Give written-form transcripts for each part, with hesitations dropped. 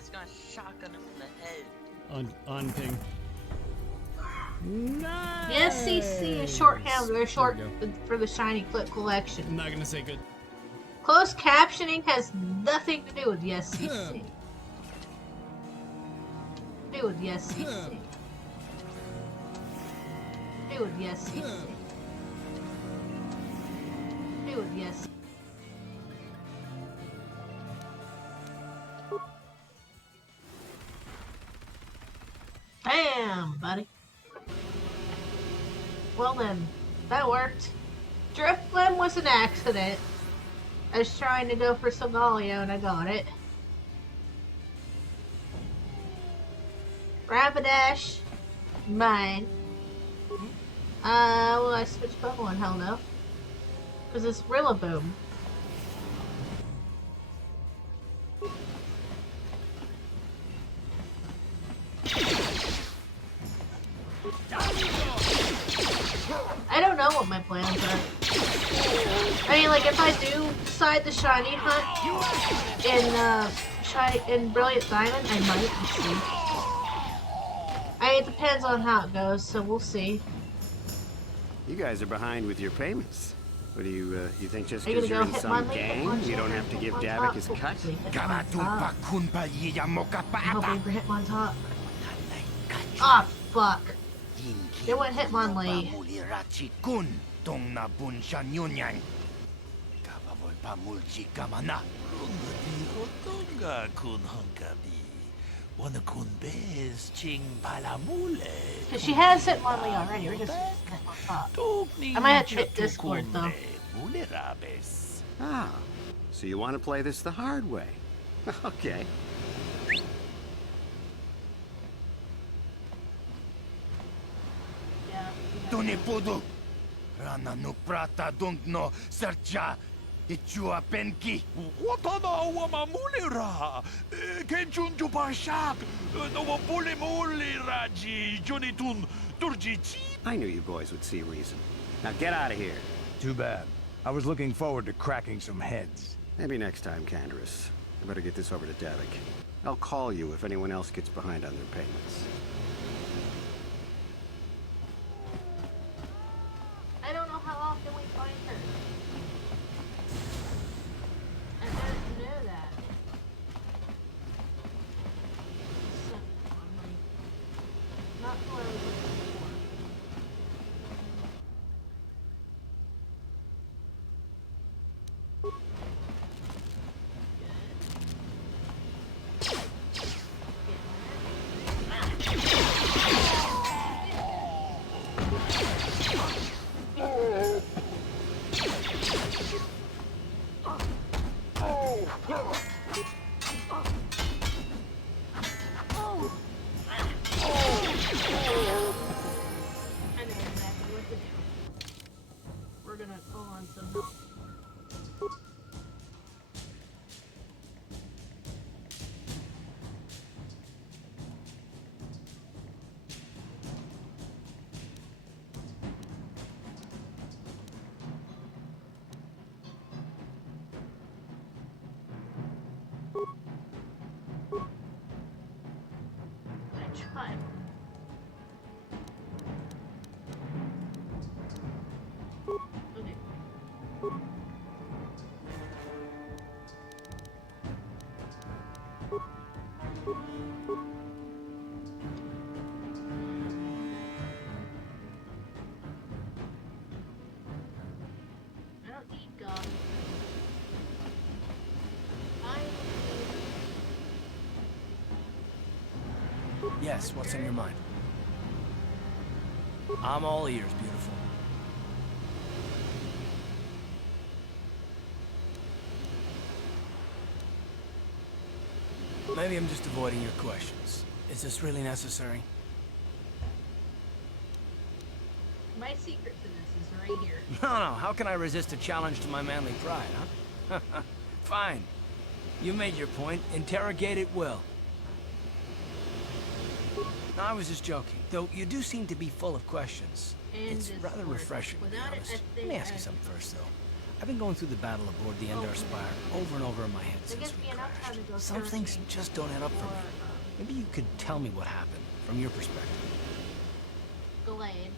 was gonna shotgun him in the head. On ping. Nice. The SCC is shorthand, very short for the Shiny Clip collection. I'm not gonna say good. Closed captioning has nothing to do with the SCC. Do with the SCC. Do with the SCC. Do with the SCC. Damn, buddy. Well then, that worked. Driftblim was an accident. I was trying to go for Solgaleo and I got it. Rapidash, mine. Will I switch Pokemon? Hell no. Because it's Rillaboom. I don't know what my plans are. I mean, like, if I do decide the shiny hunt in Brilliant Diamond, I might. We'll see. It depends on how it goes, so we'll see. You guys are behind with your payments. What do you think just Are you because gonna you're go in some gang, you don't have to give Davik his cut? I'm hoping for Hitmontop. Ah, fuck. It went Hitmonlee. Cause she has Hitmonlee already, we're just Hitmontop. I might have to hit Discord though. Ah, so you want to play this the hard way? Okay. Tunipudu. Rana no prata no sercha. Ichua penki. Watana wamamulira. Kenchunju pashak. No muli raji. Junitun turjichi. I knew you boys would see reason. Now get out of here. Too bad. I was looking forward to cracking some heads. Maybe next time, Canderous. I better get this over to Davik. I'll call you if anyone else gets behind on their payments. I don't know how often we find her. I don't know that. So, not who I was looking for. Yes, what's in your mind? I'm all ears, beautiful. Maybe I'm just avoiding your questions. Is this really necessary? My secret to this is right here. No, how can I resist a challenge to my manly pride, huh? Fine. You made your point. Interrogate it well. No, I was just joking. Though you do seem to be full of questions. And it's rather refreshing, to be honest. Let me ask you something first, though. I've been going through the battle aboard the Endar Spire over and over in my head It since gives we me enough time to crashed. go Some things searching just don't add up for me. for, Maybe you could tell me what happened, from your perspective. Gallade.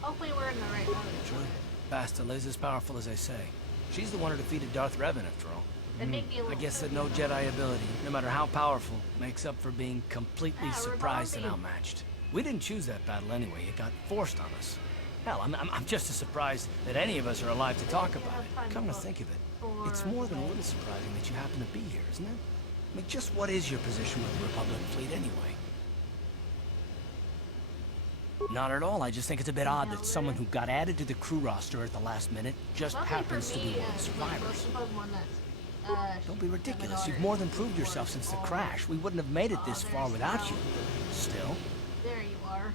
Hopefully we're in the right mode. Sure. Bastila is as powerful as I say. She's the one who defeated Darth Revan, after all. It'd make me a I little guess that silly. no Jedi ability, no matter how powerful, makes up for being completely Yeah, surprised and remind me. outmatched. We didn't choose that battle anyway. It got forced on us. Hell, I'm just as surprised that any of us are alive to talk about it. Come to think of it, it's more than a little surprising that you happen to be here, isn't it? I mean, just what is your position with the Republic fleet anyway? Not at all. I just think it's a bit odd that someone who got added to the crew roster at the last minute just Luckily for happens to be me, one of the survivors. most of them one that's, Don't be my ridiculous. daughter You've more than is proved yourself since the all crash. We wouldn't have made it this there's far without you. no- Still, There you are.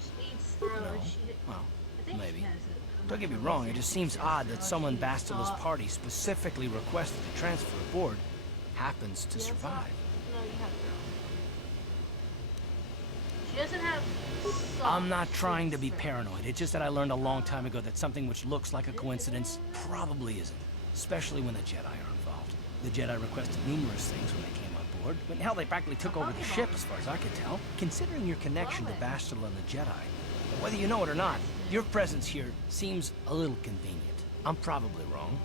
She needs through No. it. She, well, I think maybe. she has it. I'm Don't get me not wrong, sure. it just seems odd that someone She Bastila's saw- party specifically requested to transfer aboard happens to Yes, survive. No, you have girl. She doesn't have. I'm not socks, trying to be it's paranoid. It's just that I learned a long time ago that something which looks like a coincidence probably isn't, especially when the Jedi are involved. The Jedi requested numerous things when they came on board. I mean, hell, they practically took over the ship as far as I could tell. Considering your connection to Bastila and the Jedi, whether you know it or not, your presence here seems a little convenient. I'm probably wrong,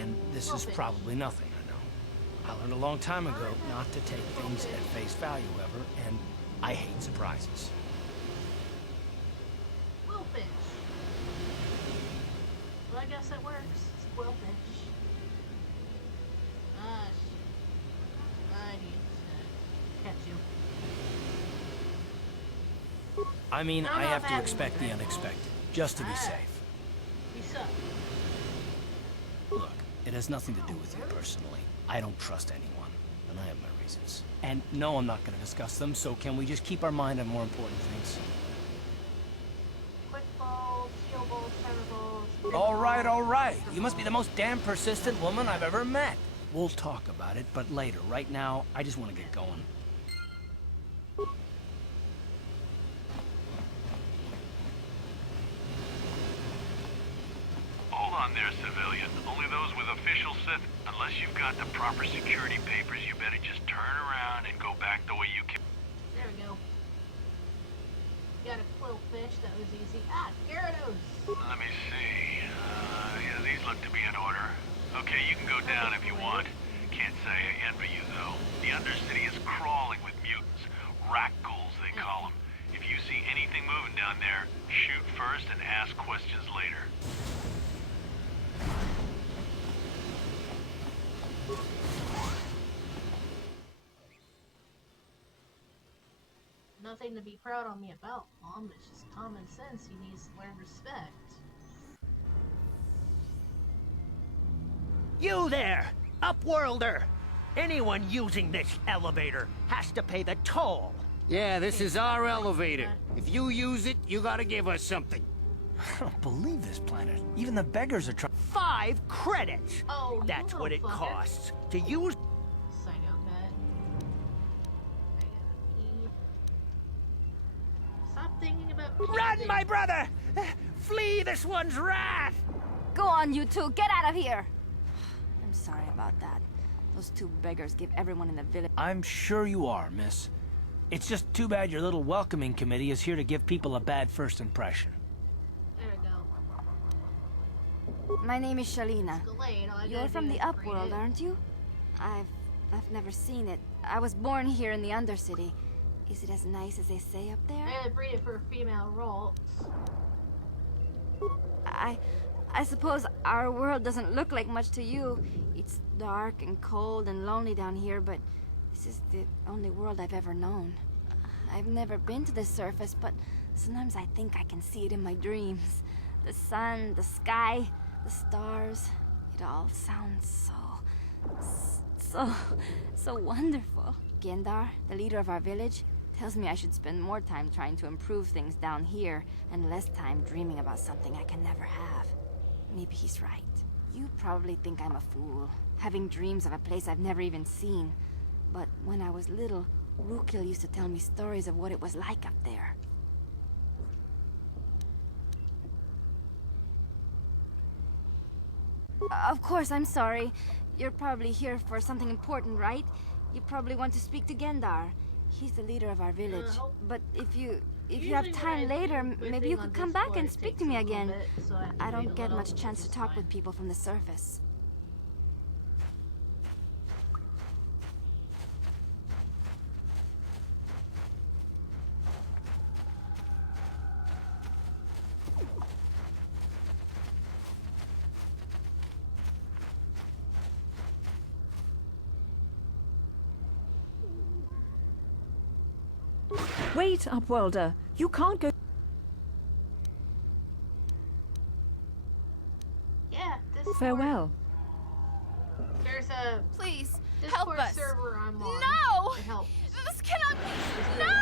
and this is probably nothing, I know. I learned a long time ago not to take things at face value ever, and I hate surprises. Quillfish. Well, I guess it works. It's a quillfish. I need to catch you. I mean, No, I no, have to bad expect the one. unexpected, just to be Ah. safe. You suck. Look, it has nothing to do with you personally. I don't trust anyone, and I have my reasons. And no, I'm not going to discuss them, so can we just keep our mind on more important things? Quick balls, steel balls, cyber balls. big All right, balls, all right. extra You must be the balls. most damn persistent woman I've ever met. We'll talk about it, but later. Right now, I just want to get going. Hold on there, civilian. Only those with official set. Unless you've got the proper security papers, you better just turn around and go back the way you came. There we go. Got a quillfish. That was easy. Ah, Gyarados. Let me see. Yeah, these look to be in order. Okay, you can go down if you want. Can't say I envy you, though. The Undercity is crawling with mutants. Rakghouls, they call them. If you see anything moving down there, shoot first and ask questions later. Nothing to be proud on me about, Mom. It's just common sense. You need to learn respect. You there, Upworlder! Anyone using this elevator has to pay the toll. Yeah, this is our elevator. If you use it, you gotta give us something. I don't believe this planet. Even the beggars are trying. 5 credits! Oh, you That's what it little fucker. costs to use. Side out that. I gotta pee. Stop thinking about Run, peeing. my brother! Flee this one's wrath! Go on, you two, get out of here! I'm sorry about that. Those 2 beggars give everyone in the village. I'm sure you are, miss. It's just too bad your little welcoming committee is here to give people a bad first impression. There we go. My name is Shalina. Gallade, all I You're gotta from do the is read Upworld, it. aren't you? I've never seen it. I was born here in the Undercity. Is it as nice as they say up there? I gotta read it for a female role. I suppose our world doesn't look like much to you. It's dark and cold and lonely down here, but this is the only world I've ever known. I've never been to the surface, but sometimes I think I can see it in my dreams. The sun, the sky, the stars. It all sounds so wonderful. Gendar, the leader of our village, tells me I should spend more time trying to improve things down here and less time dreaming about something I can never have. Maybe he's right. You probably think I'm a fool, having dreams of a place I've never even seen. But when I was little, Rukil used to tell me stories of what it was like up there. Of course, I'm sorry. You're probably here for something important, right? You probably want to speak to Gendar. He's the leader of our village. But if you have time later, maybe you could come back and speak to me again. I don't get much chance to talk with people from the surface. Wait, Upworlder. You can't go. Yeah, Discord. Farewell. There's a Please, Discord help us. server I'm on. No! It helps. This cannot be. No!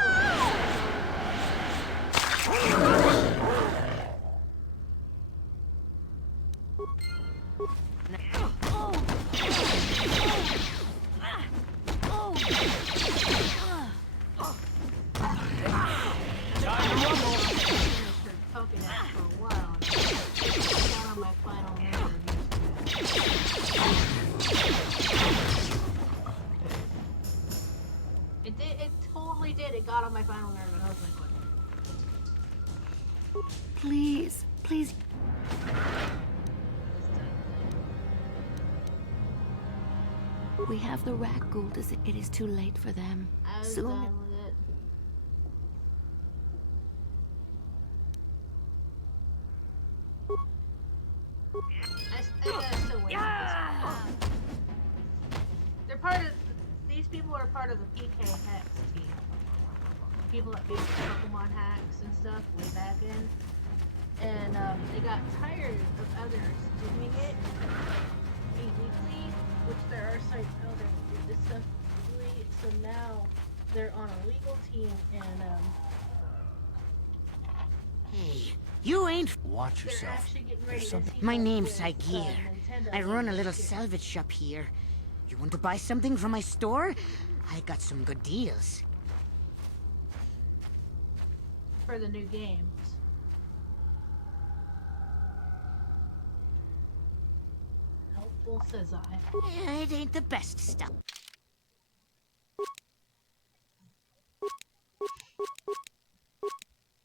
It totally did. It got on my final nerve, and I was like, what? Please, please. We have the Rakghoul. It is too late for them. I was Soon. done with it. I gotta still wait for this. They're part of. These people are part of the PK Hex team. People that make Pokemon hacks and stuff way back in. And they got tired of others doing it illegally, which there are sites out there that do this stuff illegally. So now they're on a legal team, and Hey, you ain't... Watch they're yourself. actually getting ready to team My up name's with, Saigir. Nintendo I run a and little shit. salvage shop here. You want to buy something from my store? I got some good deals. For the new games. Helpful, says I. Yeah, it ain't the best stuff.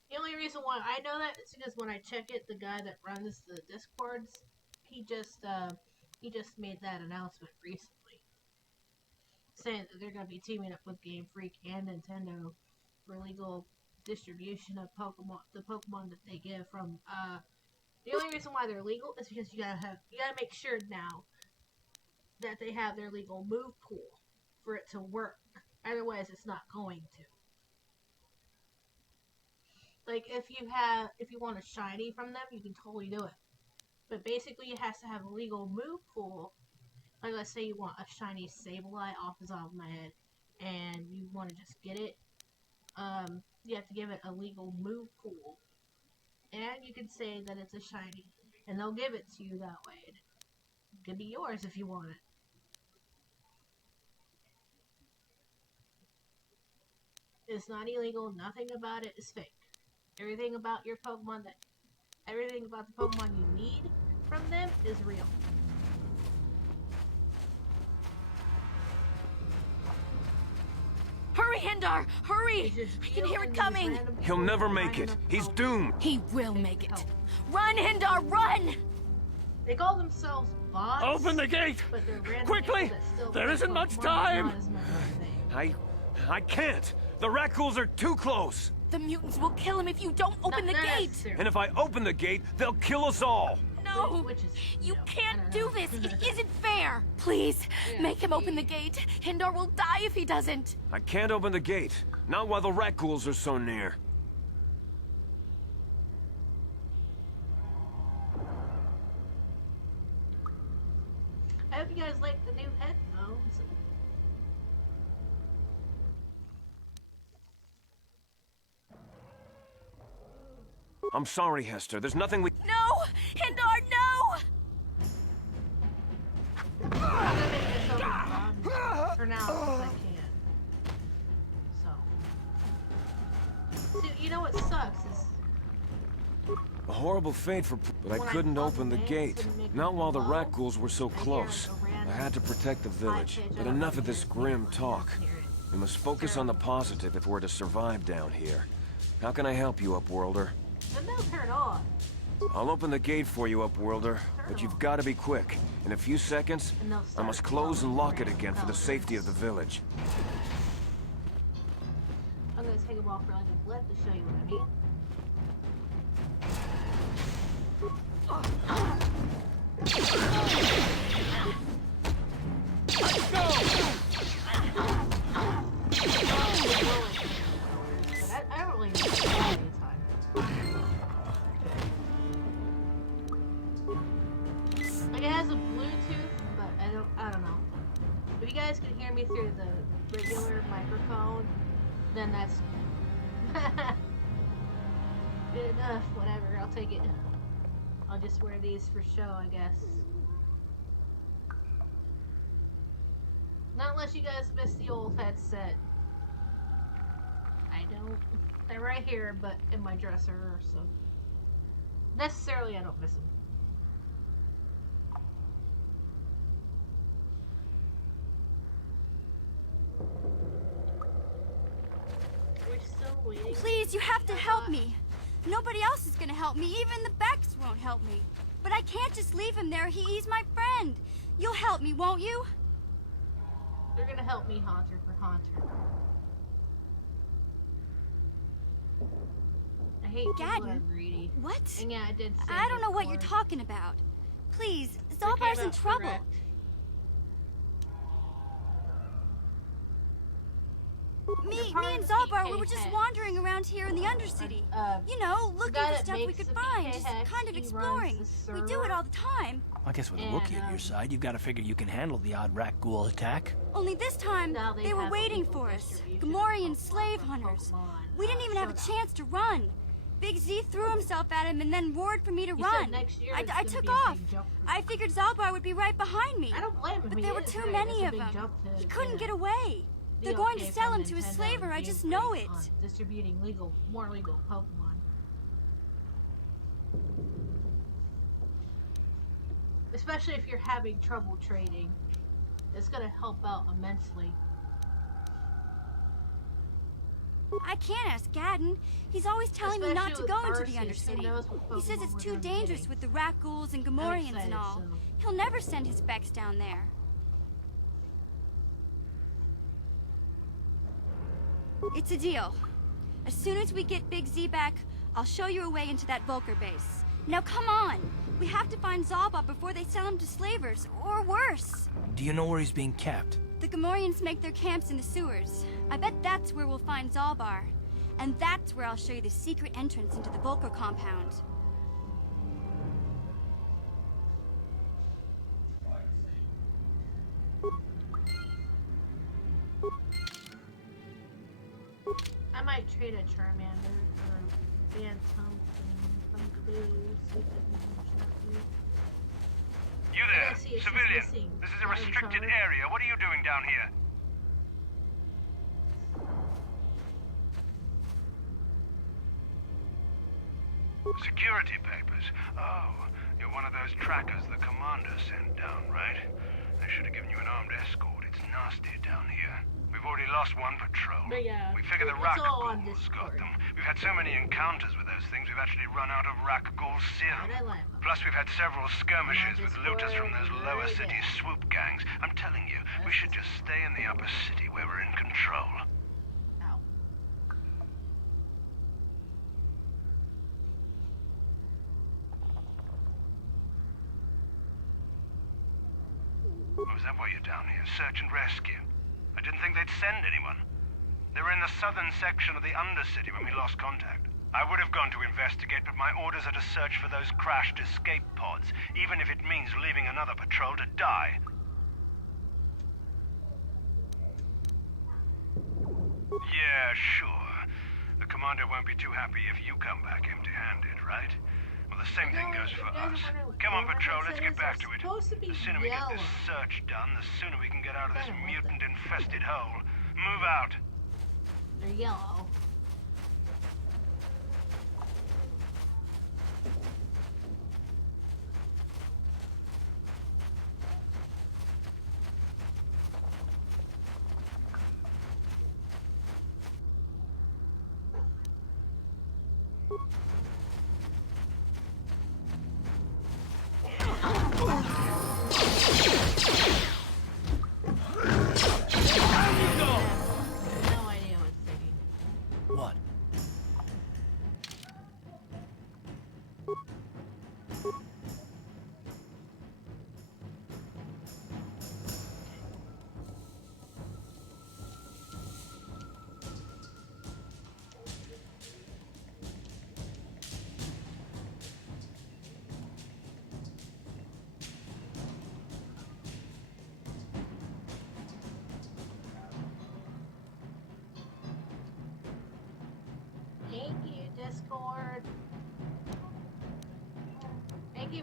The only reason why I know that is because when I check it, the guy that runs the Discords, he just made that announcement recently, saying that they're gonna be teaming up with Game Freak and Nintendo for legal distribution of Pokemon, the Pokemon that they give from. The only reason why they're legal is because you gotta make sure now that they have their legal move pool for it to work. Otherwise, it's not going to. Like, if you want a shiny from them, you can totally do it. But basically, it has to have a legal move pool. Like, let's say you want a shiny Sableye off the top of my head, and you want to just get it. You have to give it a legal move pool. And you can say that it's a shiny, and they'll give it to you that way. It could be yours if you want it. It's not illegal, nothing about it is fake. Everything about your Pokemon everything about the Pokemon you need from them is real. Hurry, Hindar! Hurry! I can hear it coming! He'll never make it. He's doomed. He will make it. Run, Hindar, run! They call themselves bots. Open the gate! But they're random Quickly! people that still There play isn't much Pokemon, time! not as much as they. I can't. The Rakghouls are too close. The mutants will kill him if you don't open the Not gate! necessarily. And if I open the gate, they'll kill us all. No! Which is, You know, can't I do don't know. this! It isn't fair! Please, make him open the gate. Hindar will die if he doesn't. I can't open the gate. Not while the Rakghouls are so near. I hope you guys like the new headphones. I'm sorry, Hester. There's nothing we... No! Hindar, no! I'm gonna make this over for now since I can. horrible fate for... But I couldn't open the gate. Not while the rat ghouls were so close. I had to protect the village. But enough of this grim talk. We must focus on the positive if we're to survive down here. How can I help you, Upworlder? And they'll turn on. I'll open the gate for you, Upworlder, but you've got to be quick. In a few seconds, I must close and lock it again for the safety of the village. I'm gonna take them off for like a blip to show you what I mean. Let's go! But I don't really need to spend any time. Like it has a Bluetooth, but I don't know. If you guys can hear me through the regular microphone, then that's good enough. Whatever, I'll take it. I'll just wear these for show, I guess. Not unless you guys miss the old headset. I don't. They're right here, but in my dresser, so necessarily I don't miss them. We're still waiting. Please, you have to help me. Nobody else is gonna help me. Even the Becks won't help me. But I can't just leave him there. He's my friend. You'll help me, won't you? They're gonna help me, Haunter for Haunter. I hate people that are greedy. What? And yeah, I did say I don't know what Discord. you're talking about. Please, They Zalbar's came in out trouble. correct. Me part and of the Zalbar, we PK were just Hex. wandering around here in the Undercity. You know, looking guy for that stuff we makes could the find, PK just Hex, kind of he runs exploring. the We do server. it all the time. I guess with a rookie at your side, you've got to figure you can handle the odd rat ghoul attack. Only this time, Now they were have waiting illegal for us. distribution Gamorrean of slave Pokemon, hunters. Pokemon, We didn't even have a Showdown. chance to run. Big Z threw himself at him and then roared for me to He said run. next year I it's gonna took be a off. big jump for I figured Zalbar would be right behind me. I don't blame him. But He there were is too right. many It's a of big them. jump to He couldn't get get a away. They're the going okay to sell from him to a Nintendo slaver. and I Game just Freak know it. on distributing more legal Pokemon. Especially if you're having trouble trading, it's gonna help out immensely. I can't ask Gadden. He's always telling me not to Especially go with into the Arceus, who Undercity. knows what He says Pokemon it's we're too gonna be dangerous getting. with the rat ghouls and Gamorreans and excited, all. so. He'll never send his Becks down there. It's a deal. As soon as we get Big Z back, I'll show you a way into that Volker base. Now come on! We have to find Zalba before they sell him to slavers, or worse. Do you know where he's being kept? The Gamorreans make their camps in the sewers. I bet that's where we'll find Zalbar. And that's where I'll show you the secret entrance into the Volker compound. I might trade a Charmander for Phantom from Glue. See if I can short you. You there, I see it's just civilian. missing This is a one restricted color. area. What are you doing down here? Security papers. Oh, you're one of those trackers the commander sent down, right? They should have given you an armed escort. It's nasty down here. We've already lost one patrol. But yeah, We figure the it's Rack all on Ghouls Discord. got them. We've had so many encounters with those things, we've actually run out of Rack Ghoul serum. Right, I like them. Plus, we've had several skirmishes with looters from those Discord, lower right city there. swoop gangs. I'm telling you, we should just stay in the upper city where we're in control. Ow. Oh, is that why you're down here? Search and rescue? I didn't think they'd send anyone. They were in the southern section of the Undercity when we lost contact. I would have gone to investigate, but my orders are to search for those crashed escape pods, even if it means leaving another patrol to die. Yeah, sure. The commander won't be too happy if you come back empty-handed, right? Well, the same thing goes for us. Come on, patrol, let's get back to it. The sooner we get this search done, the sooner we can get out of this mutant-infested hole. Move out. They're yellow.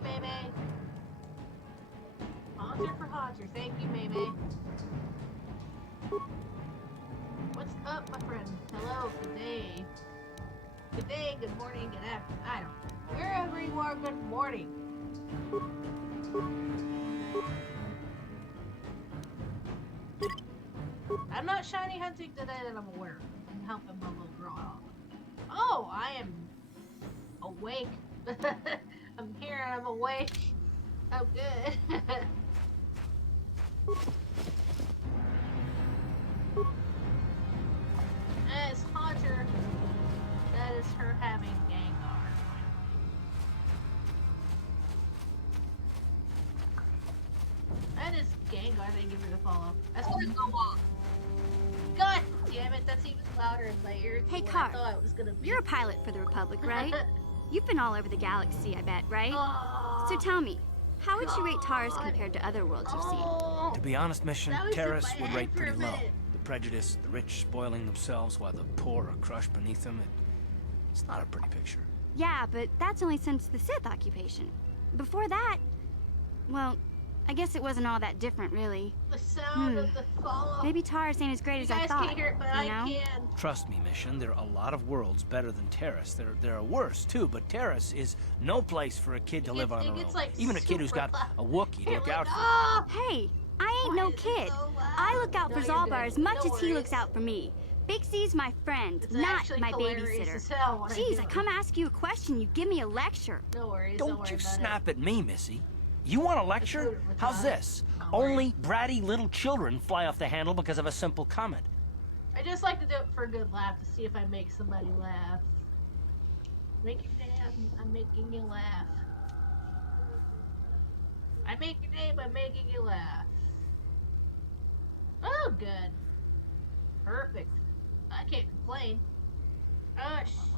Maymay. Haunter for Haunter. Thank you, Maymay. What's up, my friend? Hello, good day. Good day, good morning, good afternoon. I don't know. Wherever you are, good morning. I'm not shiny hunting today that I'm aware of. I'm helping my little girl out. Oh, I am awake. I'm here and I'm awake. Oh, good. As Haunter, that is her having Gengar. That is Gengar. Thank you for the follow. That's gonna go off. God damn it! That's even louder in my ears. Hey, than Car. I thought it was gonna be. You're a pilot for the Republic, right? You've been all over the galaxy, I bet, right? So tell me, how would you rate Taurus compared to other worlds you've seen? To be honest, Mission, That was in Terrace my would head rate for a pretty low. minute. The prejudice, the rich spoiling themselves while the poor are crushed beneath them. It's not a pretty picture. Yeah, but that's only since the Sith occupation. Before that, well, I guess it wasn't all that different, really. The sound of the follow. Maybe Taurus ain't as great as You I guys thought. can't hear it, but you I know? can. Trust me, Mission, there are a lot of worlds better than Terrace. There are worse, too, but Terrace is no place for a kid to live on their own. Like Even a kid who's got a Wookiee to look out for. Hey, I ain't no kid. I look out for Zalbar as much as he looks out for me. Big Z's my friend, not my babysitter. Jeez, I come ask you a question, you give me a lecture. No worries, Don't you snap at me, Missy. You want a lecture? How's this? Only bratty little children fly off the handle because of a simple comment. I just like to do it for a good laugh, to see if I make somebody laugh. Make your day, I'm making you laugh. I make your day by making you laugh. Oh, good. Perfect. I can't complain. Oh, shit.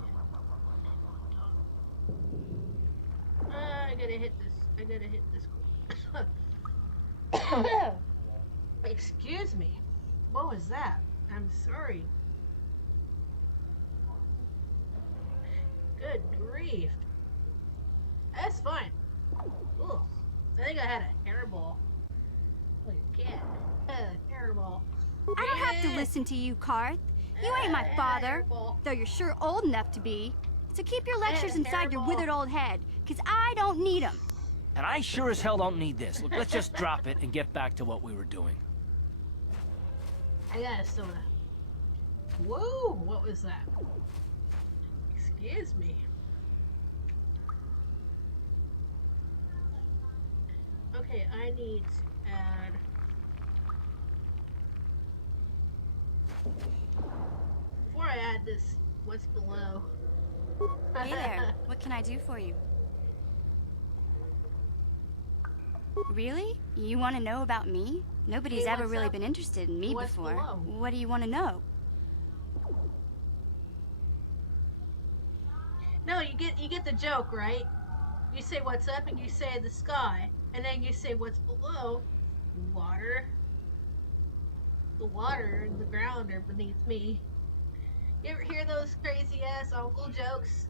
I gotta hit this. I gotta hit this. Excuse me. What was that? I'm sorry. Good grief. That's fine. Ugh. I think I had a hairball. Like a cat. A hairball. I don't have to listen to you, Karth. You ain't my father, though you're sure old enough to be. So keep your lectures inside your withered old head, because I don't need them. And I sure as hell don't need this. Look, let's just drop it and get back to what we were doing. I got a soda. Whoa, what was that? Excuse me. Okay, I need to add... Before I add this, what's below? Hey there, what can I do for you? Really? You want to know about me? Nobody's Hey, ever what's really up? been interested in me What's before. below? What do you want to know? No, you get the joke, right? You say what's up and you say the sky. And then you say what's below. Water. The water and the ground are beneath me. You ever hear those crazy ass uncle jokes?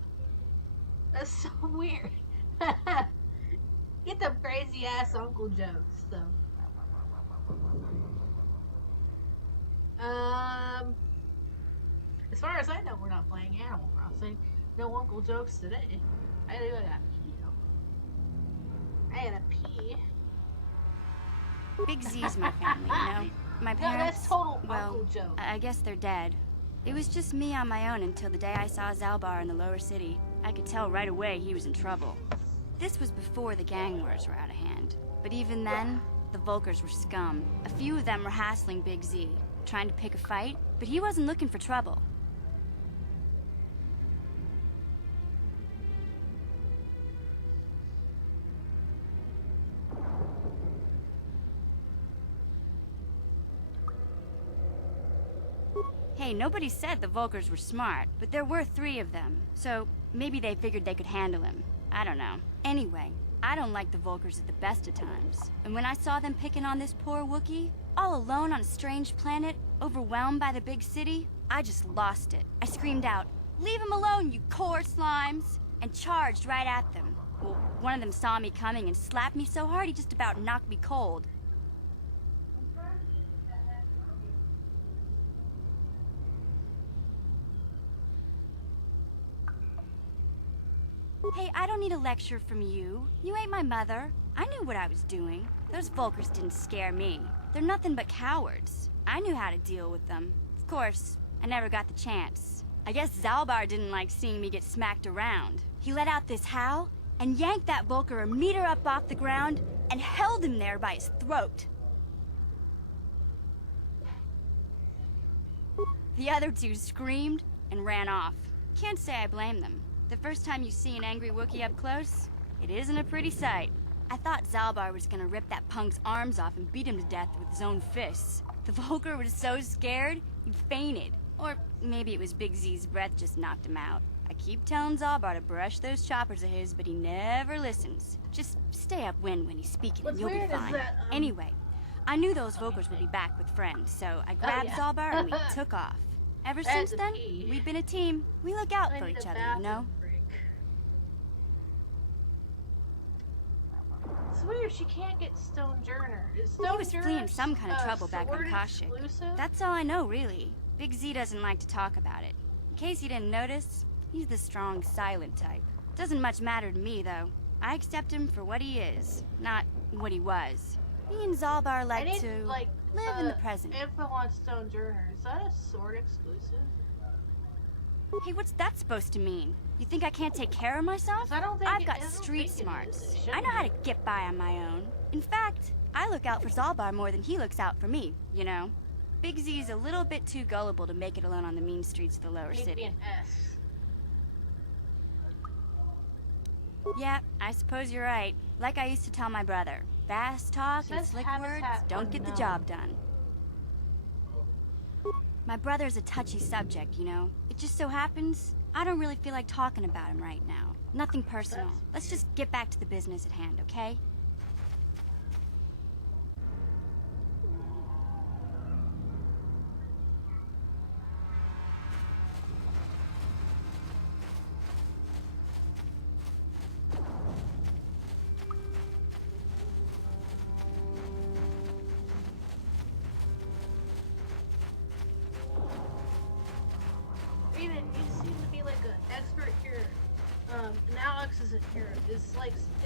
That's so weird. Get them crazy ass uncle jokes though. As far as I know, we're not playing Animal Crossing. No uncle jokes today. I gotta pee though. I gotta pee. Big Z's my family, you know? My No, parents, that's total well, uncle joke. I guess they're dead. It was just me on my own until the day I saw Zalbar in the lower city. I could tell right away he was in trouble. This was before the gang wars were out of hand. But even then, the Vulkars were scum. A few of them were hassling Big Z, trying to pick a fight, but he wasn't looking for trouble. Hey, nobody said the Vulkars were smart, but there were 3 of them, so maybe they figured they could handle him. I don't know. Anyway, I don't like the Vulkars at the best of times. And when I saw them picking on this poor Wookiee, all alone on a strange planet, overwhelmed by the big city, I just lost it. I screamed out, "Leave him alone, you core slimes!" and charged right at them. Well, one of them saw me coming and slapped me so hard he just about knocked me cold. Hey, I don't need a lecture from you. You ain't my mother. I knew what I was doing. Those Volkers didn't scare me. They're nothing but cowards. I knew how to deal with them. Of course, I never got the chance. I guess Zalbar didn't like seeing me get smacked around. He let out this howl and yanked that Volker a meter up off the ground and held him there by his throat. The other two screamed and ran off. Can't say I blame them. The first time you see an angry Wookiee up close, it isn't a pretty sight. I thought Zalbar was gonna rip that punk's arms off and beat him to death with his own fists. The Volker was so scared, he fainted. Or maybe it was Big Z's breath just knocked him out. I keep telling Zalbar to brush those choppers of his, but he never listens. Just stay upwind when he's speaking and you'll be fine. Anyway, I knew those Volkers would be back with friends, so I grabbed Zalbar and we took off. Ever since then, we've been a team. We look out for each other, you know? It's weird, she can't get Stone Journer. Is He was fleeing some kind of trouble back on Kashyyyk. That's all I know, really. Big Z doesn't like to talk about it. In case you didn't notice, he's the strong, silent type. Doesn't much matter to me, though. I accept him for what he is, not what he was. He and Zalbar like to live in the present. Info on Stone Journer. Is that a sword exclusive? Hey, what's that supposed to mean? You think I can't take care of myself? I've got street smarts. I know how to get by on my own. In fact, I look out for Zalbar more than he looks out for me, you know? Big Z's a little bit too gullible to make it alone on the mean streets of the lower city. An S. Yeah, I suppose you're right. Like I used to tell my brother, fast talk and slick words don't get the job done. My brother's a touchy subject, you know? It just so happens, I don't really feel like talking about him right now. Nothing personal. Let's just get back to the business at hand, okay?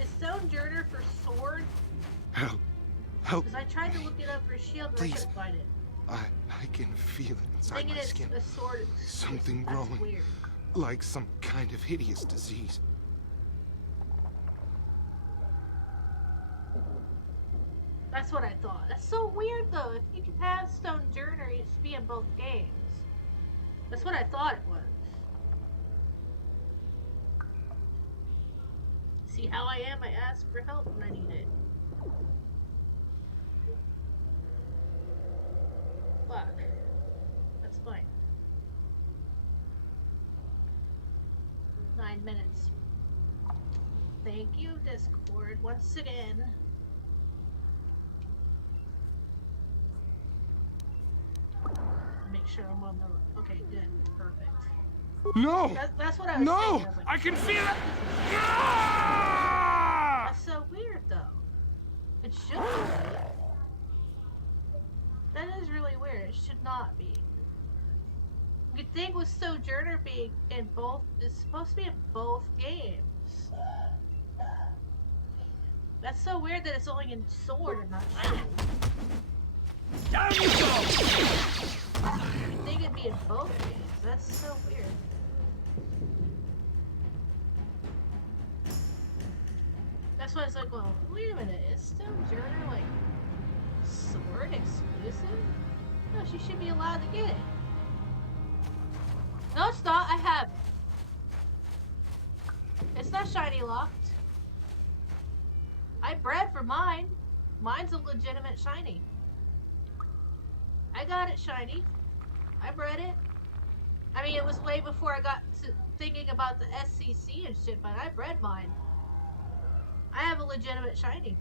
Is Stone Journer for sword? Help. Because I tried to look it up for shield, but I couldn't find it. I can feel it inside my skin. A sword. Something growing. Weird. Like some kind of hideous disease. That's what I thought. That's so weird, though. If you can have Stone Journer, it should be in both games. That's what I thought it was. See how I am? I ask for help when I need it. Fuck. That's fine. 9 minutes. Thank you, Discord, once again. Make sure I'm on the... Okay, good. Perfect. No! That's what I was saying. I was like, I can feel it! That's so weird, though. It should be. That is really weird. It should not be. You'd think with Sojourner being in both... It's supposed to be in both games. That's so weird that it's only in Sword and not Shield. Down you go! You'd think it'd be in both games. That's so weird. That's why I was like, well, wait a minute, is Stone Journer like sword exclusive? No, she should be allowed to get it. No, it's not. I have it. It's not shiny locked. I bred for mine. Mine's a legitimate shiny. I got it shiny. I bred it. I mean, it was way before I got to thinking about the SCC and shit, but I bred mine. I have a legitimate shiny.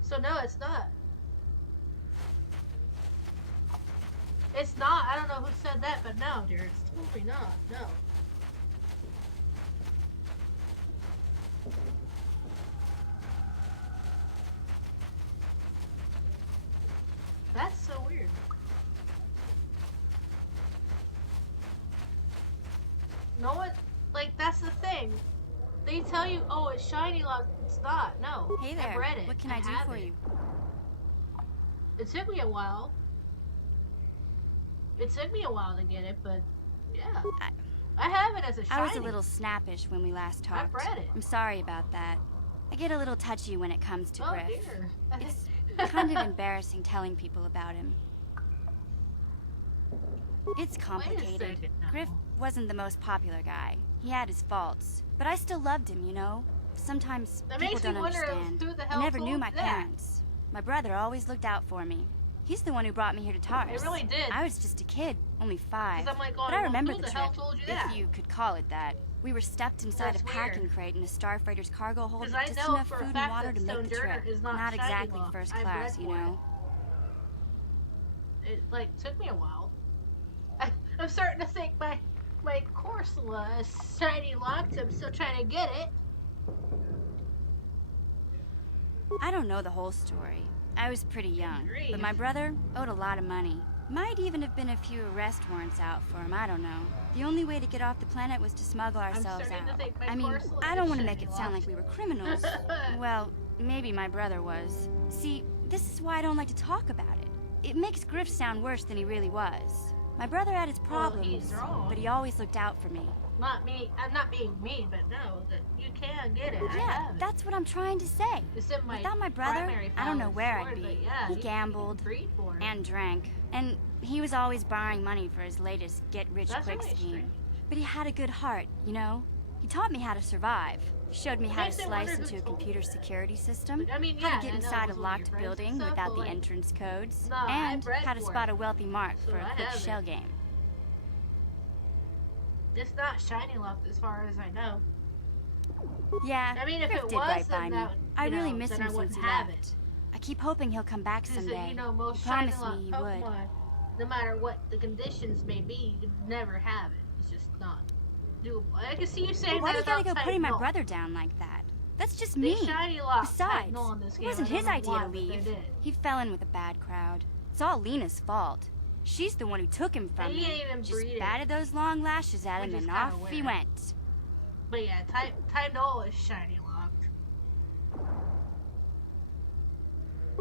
So no, it's not. It's not. I don't know who said that, but no, dear, it's totally not. No. tell you, oh, it's shiny lock. It's not. No. Hey there. I've read it. What can I do have for it. you? It took me a while. It took me a while to get it, but yeah. I have it as a shiny. I was a little snappish when we last talked. I've read it. I'm sorry about that. I get a little touchy when it comes to Oh, Griff. dear. It's kind of embarrassing telling people about him. It's complicated. second now. Griff wasn't the most popular guy. He had his faults. But I still loved him, you know? Sometimes That people makes me don't wonder understand. who the I hell never knew told my you that? parents. My brother always looked out for me. He's the one who brought me here to Tars. It really did. I was just a kid, only 5. 'Cause I'm like, but going, I well, remember who the the trip, hell told you that? if you could call it that. We were stuffed inside That's a packing weird. crate in a Starfreighter's cargo hold with 'Cause I just know enough for a food and fact water that to make the Stone trip. Journey is not shiny exactly lock. first I've class, read you for know? It like took me a while. I'm starting to think my Corsola is shiny locked. I'm still trying to get it. I don't know the whole story. I was pretty young, grief. but my brother owed a lot of money. Might even have been a few arrest warrants out for him, I don't know. The only way to get off the planet was to smuggle ourselves starting to out. think my I mean, Corsola I don't is want to make shiny it sound locked. like we were criminals. Well, maybe my brother was. See, this is why I don't like to talk about it. It makes Griff sound worse than he really was. My brother had his Well, problems, he's wrong. but he always looked out for me. Not me. I'm not being mean, but no, that you can get it. I Yeah, have it. that's what I'm trying to say. It's in my Without my brother, primary I don't know file where sword, I'd be. but yeah, He you gambled can breed for it. and drank, and he was always borrowing money for his latest get-rich-quick That's really scheme. strange. But he had a good heart, you know? He taught me how to survive. Showed me how to Makes me wonder slice who into a told computer you that. security system, I mean, how yeah, to get I know inside it a was one of locked your friends building and stuff, without but, the like, entrance codes, no, I've and read how to for spot it. a wealthy mark So for a I quick have shell it. game. It's not shiny locked as far as I know. Yeah, I mean, if Griff it did was, right by then me. that would, I you really know, miss then him I since wouldn't he have left. it. I keep hoping he'll come back Because, someday. you know, most He shiny promised locked me he would. Pokemon, no matter what the conditions may be, you never have it. It's just not doable. I can see you saying Why do that you gotta about go putting my Type Null. brother down like that? That's just They mean. shiny locked Type Besides, Null in this it game. wasn't I don't his know idea why, to but they leave. did. He fell in with a bad crowd. It's all Lena's fault. She's the one who took him from And he me. ain't even Just breed it. batted those long lashes at Which him is and kinda off he weird. went. But yeah, Type Null is shiny locked.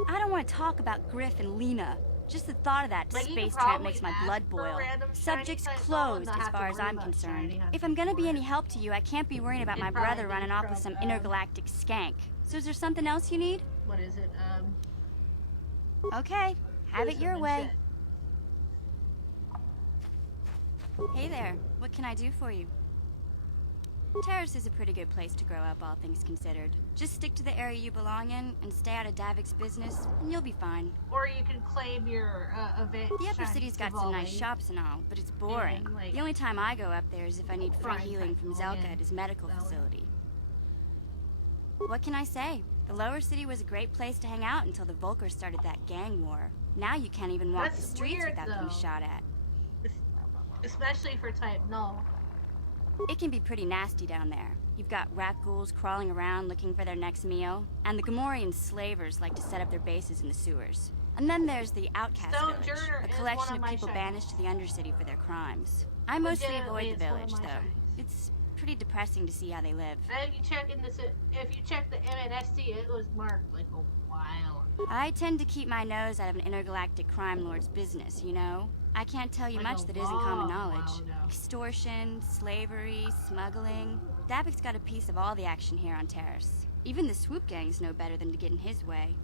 I don't want to talk about Griff and Lena. Just the thought of that But you can space tramp probably makes my ask blood for boil. random shiny Subject's Type Null and closed not as have to far as worry I'm about concerned. shiny If I'm gonna hunting be for any help to you, I can't be worrying about It'd my probably brother be running off with from, some intergalactic skank. So is there something else you need? What is it? Okay, have it Wisdom your and way. shit. Hey there, what can I do for you? Terrace is a pretty good place to grow up, all things considered. Just stick to the area you belong in and stay out of Davik's business, and you'll be fine. Or you can claim your event. The upper shiny city's got some nice Savali. shops and all, but it's boring. And, like, The only time I go up there is if I need free Prime healing from Type Zelka Null, at his medical that one. facility. What can I say? The lower city was a great place to hang out until the Volkers started that gang war. Now you can't even walk the That's streets weird, without being though. shot at. Especially for Type Null. It can be pretty nasty down there. You've got rat ghouls crawling around looking for their next meal, and the Gamorrean slavers like to set up their bases in the sewers. And then there's the Outcast Stone Village, Journey a is collection one of of my people shinies. banished to the Undercity for their crimes. I mostly Legitimately, avoid the it's one of village, my though. shinies. It's pretty depressing to see how they live. And if you check the MNST, it was marked like a while ago. I tend to keep my nose out of an intergalactic crime lord's business, you know? I can't tell you Like much a that isn't common long knowledge. while ago. Extortion, slavery, smuggling. Davik's got a piece of all the action here on Terrace. Even the swoop gangs know better than to get in his way.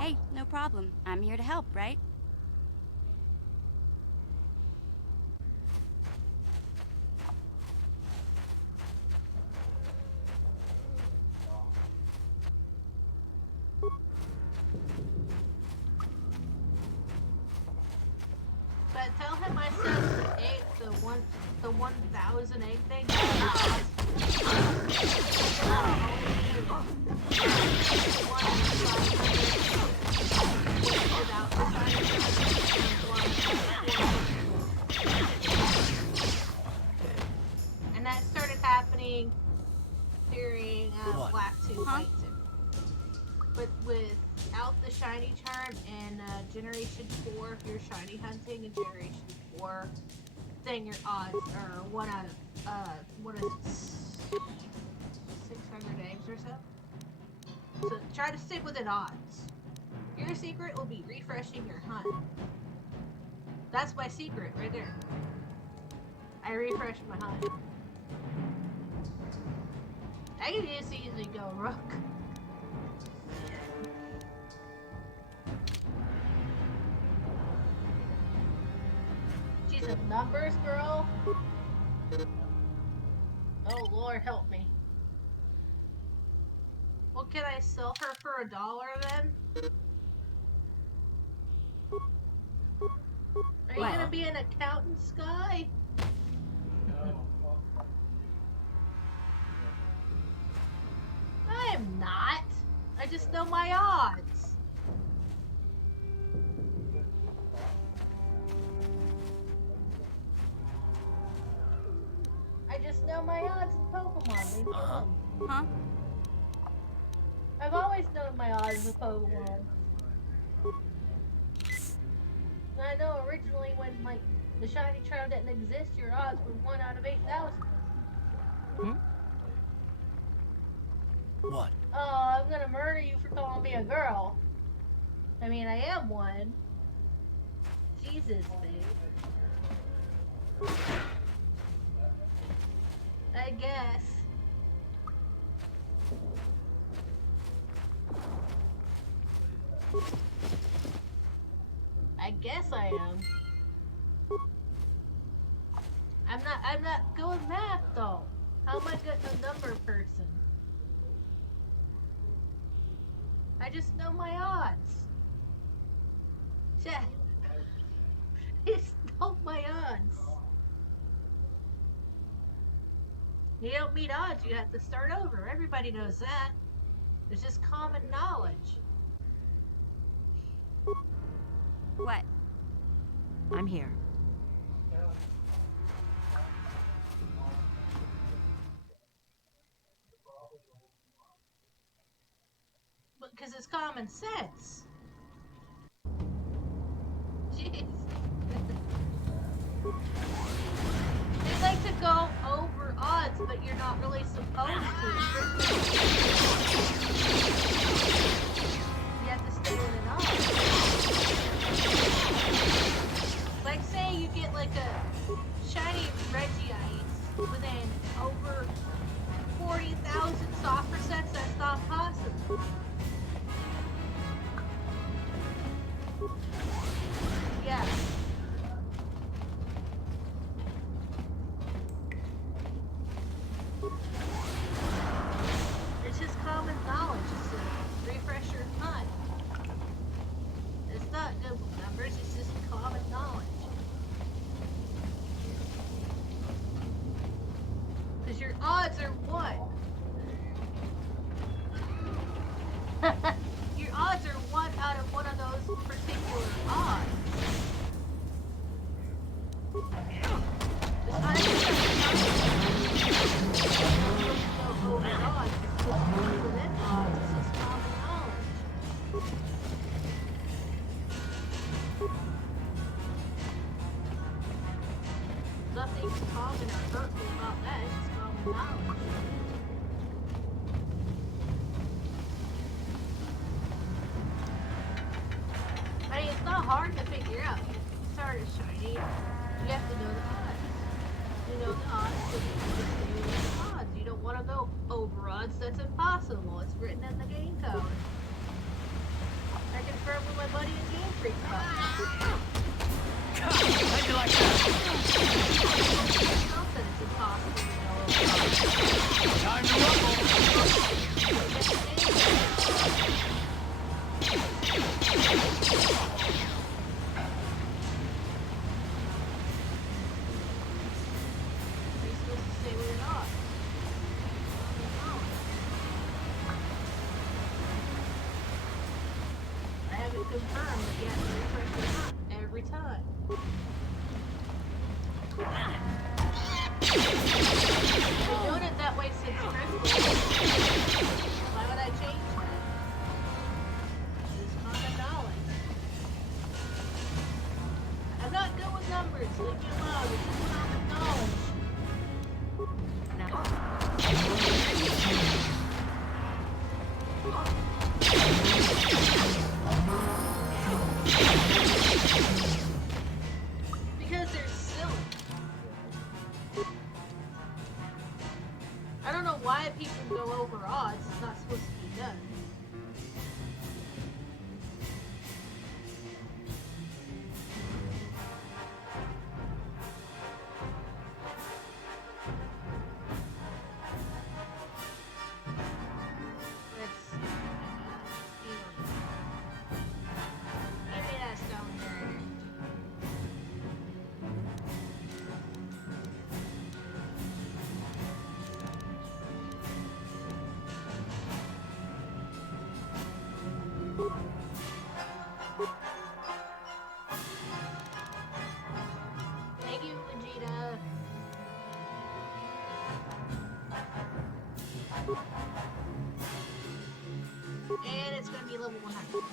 Hey, no problem. I'm here to help, right? But tell him I said the egg, the 1,000 egg thing. And that started happening during Black 2 White 2. But without the shiny charm and Generation 4, if you're shiny hunting in Generation 4, then your odds are 1 out of, what is it, 600 eggs or so? So try to stick within odds. Your secret will be refreshing your hunt. That's my secret right there. I refreshed my hunt. I can just easily go rook. She's a numbers girl. Oh Lord, help me. What can I sell her for $1 then? Are you gonna be an accountant, Sky? I am not. I just know my odds. I just know my odds in Pokemon. Leave me alone. Huh? I've always known my odds with Pokemon. And I know originally when, like, the shiny charm didn't exist, your odds were 1 out of 8,000. What? Oh, I'm gonna murder you for calling me a girl. I mean, I am one. Jesus, babe. I guess. I guess I am. I'm not good with math though. How am I good a number person? I just know my odds. Chat. Just know my odds. You don't meet odds, you have to start over. Everybody knows that. It's just common knowledge. What? I'm here. Because it's common sense. Jeez. They like to go over odds, but you're not really supposed to. You have to stay within odds. Like say you get like a shiny Regice within over 40,000 software sets, that's not possible. Yeah. It's just common knowledge. It's a refresher hunt. It's not good with numbers, it's just common knowledge. Because your odds are what? Your odds are 1 out of one of those particular odds. It's not even over odds. It's just within odds. It's just common knowledge. Nothing common or hurtful about that. It's just common knowledge. I mean, it's not hard to figure out. You start as shiny. You have to know the odds. You know the odds, but you have to stay within the odds. You don't want to go over odds. That's impossible. It's written in the game code. I confirmed with my buddy in Game Freak. How'd you like that? Said it's impossible to know over odds. Time to rumble. Confirmed that you have to refresh your hunt every time. I've been doing it that way since Crystal. Why would I change that? It's common knowledge. I'm not good with numbers. Leave me alone. It's just common odds, it's not supposed to be done. Thank you, Vegeta. And it's gonna be level 100.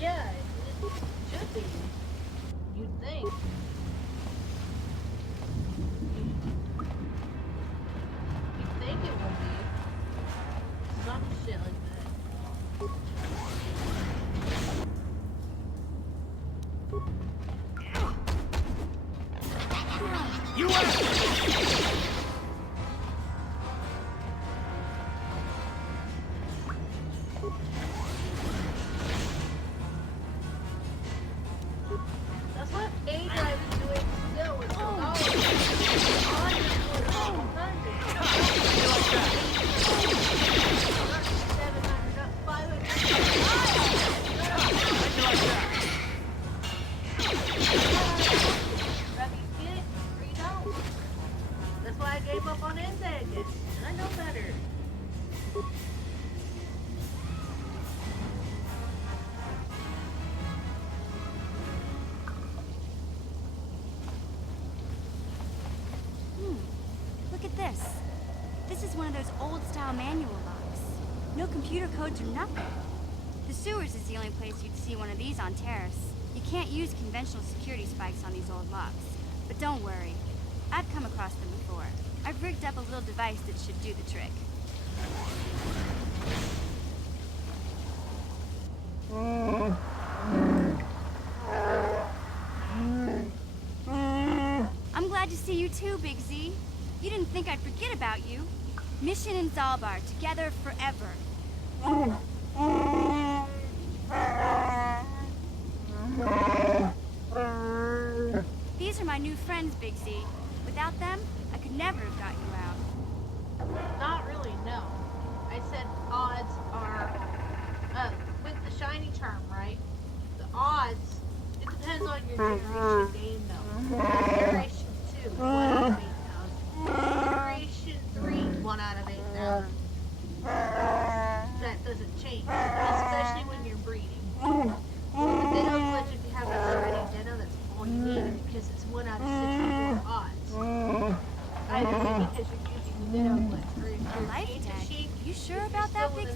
Yeah, it should be. You'd think. You'd think it would be. Some shit like that. You That's what A-Drive is doing still with the That's why I gave up on N-Dragon. I know better. Look at this. This is one of those old-style manual locks. No computer codes or nothing. The sewers is the only place you'd see one of these on Terrace. You can't use conventional security spikes on these old locks. But don't worry. I've come across them before. I've rigged up a little device that should do the trick. I'm glad to see you too, Big Z. You didn't think I'd forget about you. Mission and Zalbar, together forever. These are my new friends, Big Z. Without them, I could never have got you out. Not really, no. I said odds are, with the shiny charm, right? The odds, it depends on your generation game, though. Generation 2, 1 out of 8,000. Generation 3, 1 out of 8,000. That doesn't change, especially when you're breeding. But they don't let you have a shiny Deno, that's all you need, because it's 1 out of 64 odds. Either way, because you're using the Deno glitch, or if you're Life Tag? You sure about that, Big Z?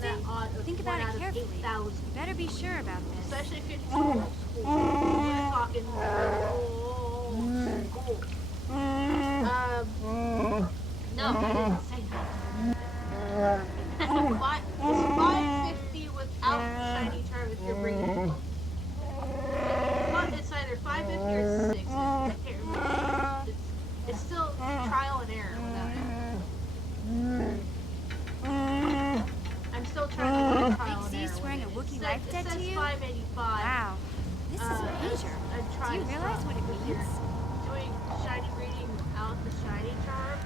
Think about it carefully. You better be sure about this. Especially if you're old school. We're talking old school. No, I didn't say that. It's 550 without the shiny charm if you're breeding. It's either 550 or 6. I can't remember. It's still trial and error without it. I'm still trying to do trial and error. Big Z's wearing a Wookiee life debt to you? 585. Wow. This is major. Do you realize what it means? Doing shiny reading without the shiny charm,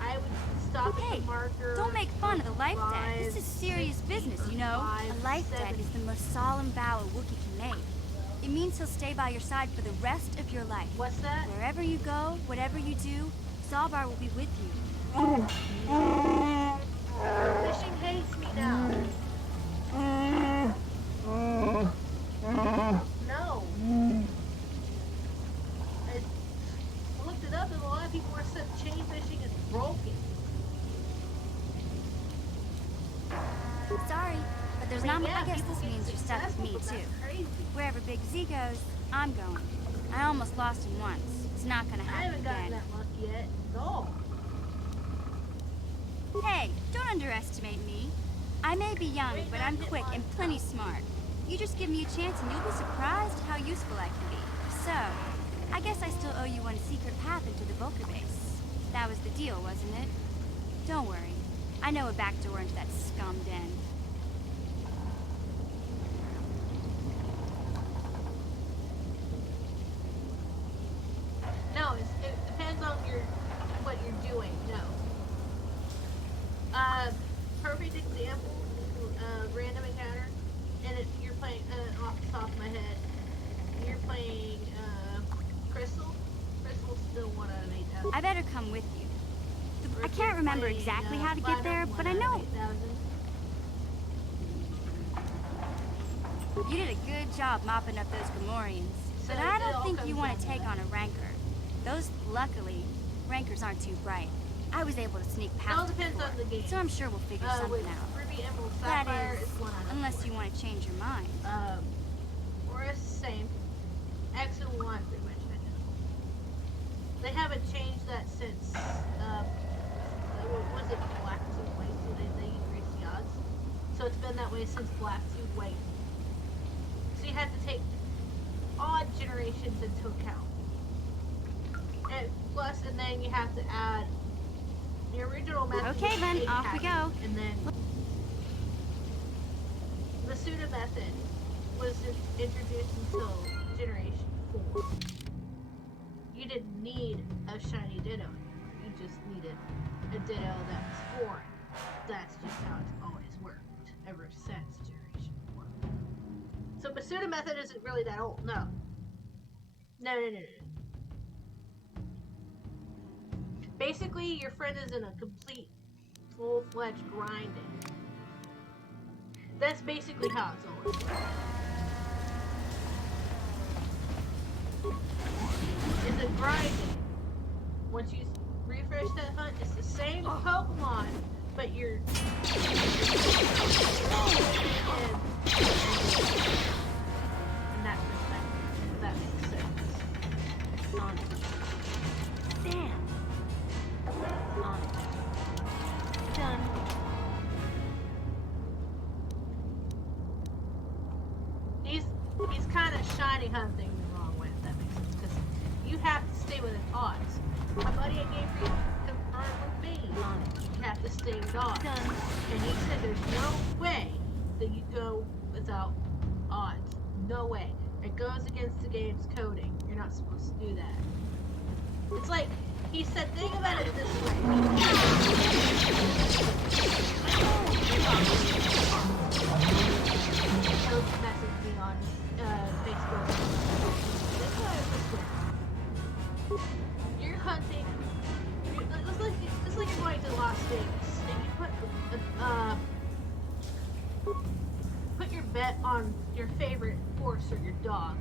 I would stop at the marker. Don't make fun of the life debt. This is serious business, you know. A life debt is the most solemn vow a Wookiee can make. It means he'll stay by your side for the rest of your life. What's that? Wherever you go, whatever you do, Zalbar will be with you. Fishing hates me now. No. I looked it up and a lot of people were said chain fishing is broken. Sorry. there's not much. I guess this means you're stuck with me, too. Wherever Big Z goes, I'm going. I almost lost him once. It's not gonna I happen haven't gotten again. that lucky yet. No. Hey, don't underestimate me. I may be young, but I'm quick and plenty smart. You just give me a chance and you'll be surprised how useful I can be. So, I guess I still owe you one secret path into the Volker base. That was the deal, wasn't it? Don't worry. I know a back door into that scum den. No, it depends on what you're doing. No. Perfect example, random encounter, and you're playing, off the top of my head, you're playing, Crystal. Crystal's still 1 out of 8,000. I better come with you. I can't remember exactly how to get there, but I know... You did a good job mopping up those Gamorreans, but I don't think you want to take on a Rancor. Those, luckily, Rancors aren't too bright. I was able to sneak past It all depends on the game. so I'm sure we'll figure something out. Ruby Emerald That Sapphire is, is 1 out of unless 4. you want to change your mind. Or it's the same. X and Y pretty much identical. They haven't changed that since, was it Black 2 White? So they increased the odds. So it's been that way since Black 2 White. So you have to take odd generations into account. And plus, and then you have to add the original method. Okay then, off we go. And then the Suda method was introduced until Generation 4. You didn't need a shiny Ditto anymore. You just needed a Ditto that was foreign. That's just how it's always worked, ever since Generation 4. So Masuda method isn't really that old, no. No. Basically, your friend is in a complete, full-fledged grinding. That's basically how it's always worked. It's a grinding. Once you refresh that hunt, it's the same Pokemon, but you're... in that perspective, if that makes sense. On it. Damn. On it. Done. He's kind of shiny hunting the wrong way, if that makes sense. Because you have to stay within odds. My buddy at Game Freak confirmed with me on it. You have to stay with odds. Done. And he said there's no way that you go without odds. No way. It goes against the game's coding. You're not supposed to do that. It's like, he said, think about it this way. He'll message me on Facebook. Think about it this way. You're hunting. It's like you're going to Las Vegas, and you put your bet on your favorite horse or your dog.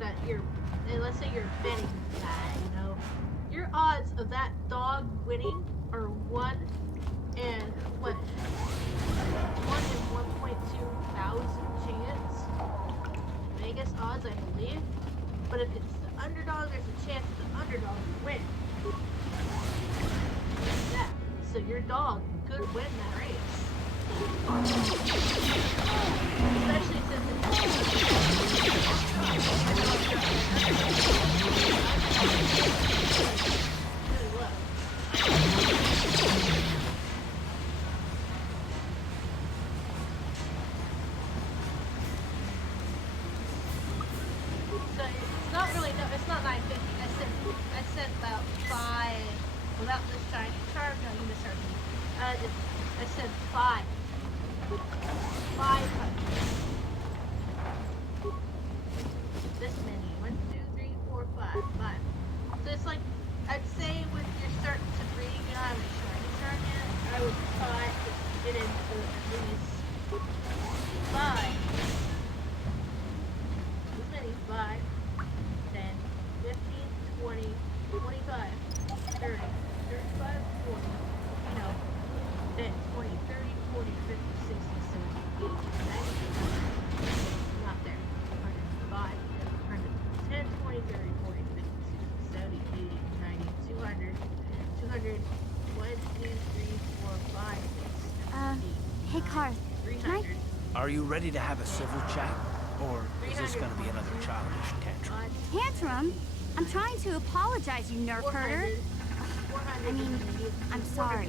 That and let's say you're betting that, you know. Your odds of that dog winning are 1 in 1 1.2 thousand chance. Vegas odds, I believe. But if it's the underdog, there's a chance that the underdog will win. Like that. So your dog could win that race. Especially since it's really low. So it's not really, no, it's not 950. I said about 5 without this shiny charm. No, you misheard me. I said 5. 500. This many. 1, 2, 3, 4, 5. 5. So it's like, I'd say when you're starting to breed, you don't have a shiny charm yet, I would try to get into at least 5. This many. 5, 10, 15, 20, 25, 30, 35, 40, you know, then 20, 30, 40, 50, 60, 70, 80, Are you ready to have a civil chat? Or is this gonna be another childish tantrum? Tantrum? I'm trying to apologize, you nerf herder. I mean, I'm sorry.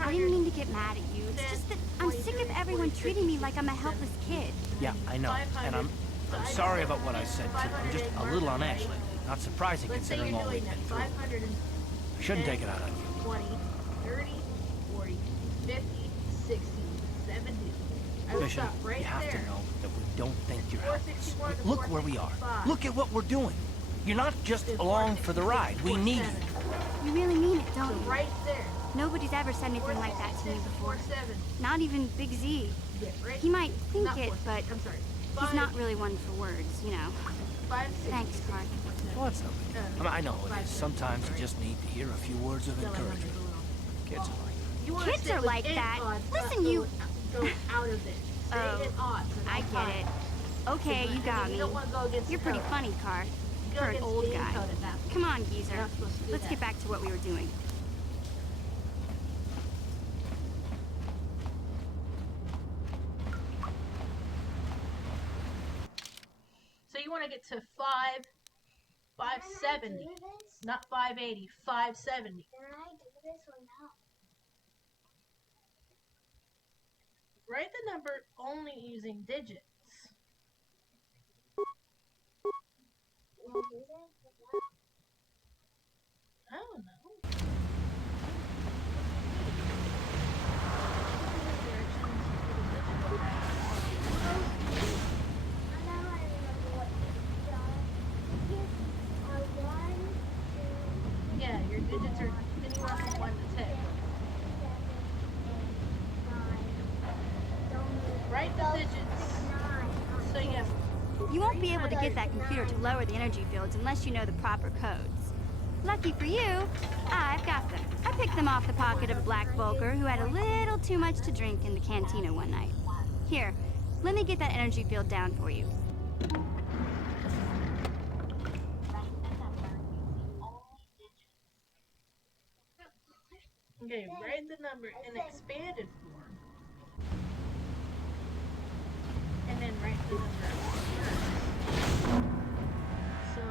I didn't mean to get mad at you. It's just that I'm sick of everyone treating me like I'm a helpless kid. Yeah, I know. And I'm sorry about what I said, too. I'm just a little on edge lately. Not surprising considering all we've been through. I shouldn't take it out on you. 20, 30, 40, 50, 60, 70. I would Bishop, stop right you have there. to know that we don't think you're helpless. 461 to Look where we are. 465. Look at what we're doing. You're not just along for the ride. We need you. You really mean it, don't you? Right there. Nobody's ever said anything like that to me before. 470. Not even Big Z. Yeah, right. He might think Not it, 470. but I'm sorry. he's not really one for words, you know. 560. Thanks, Clark. Well, that's no big deal. I know it is. Sometimes you just need to hear a few words of encouragement. Kids are like You wanna Kids stay are like within that. odds, Listen, not you... go out of it. Stay Oh, in odds. at I all get times. it. Okay, you got You me. don't want to go against You're the pretty code. funny, Clark. You go For an against old the guy. code at that point. Come on, geezer. You're not supposed to do Let's that. get back to what we were doing. So you want to get to 570, not 580, 570. Can I do this or no? Write the number only using digits. I don't know. Yeah, your digits are anywhere from 1 to 10. Write the digits. So you have You won't be able to get that computer to lower the energy fields unless you know the proper codes. Lucky for you, I've got them. I picked them off the pocket of a black Volker who had a little too much to drink in the cantina one night. Here, let me get that energy field down for you. Okay, write the number in expanded form. And then write the number first. So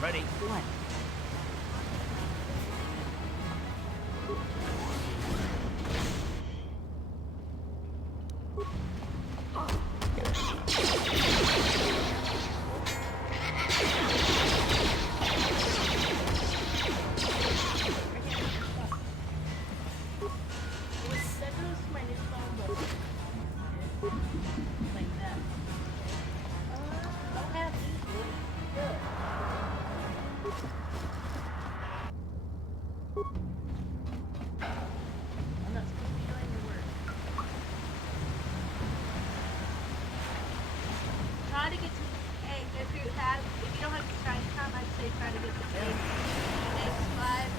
ready. What? that goes to my new phone book. Like that. I'll have these really good. I'm not supposed to be doing your work. Try to get to, hey, if you don't have the shiny time, I'd say try to get to 8. It's 5,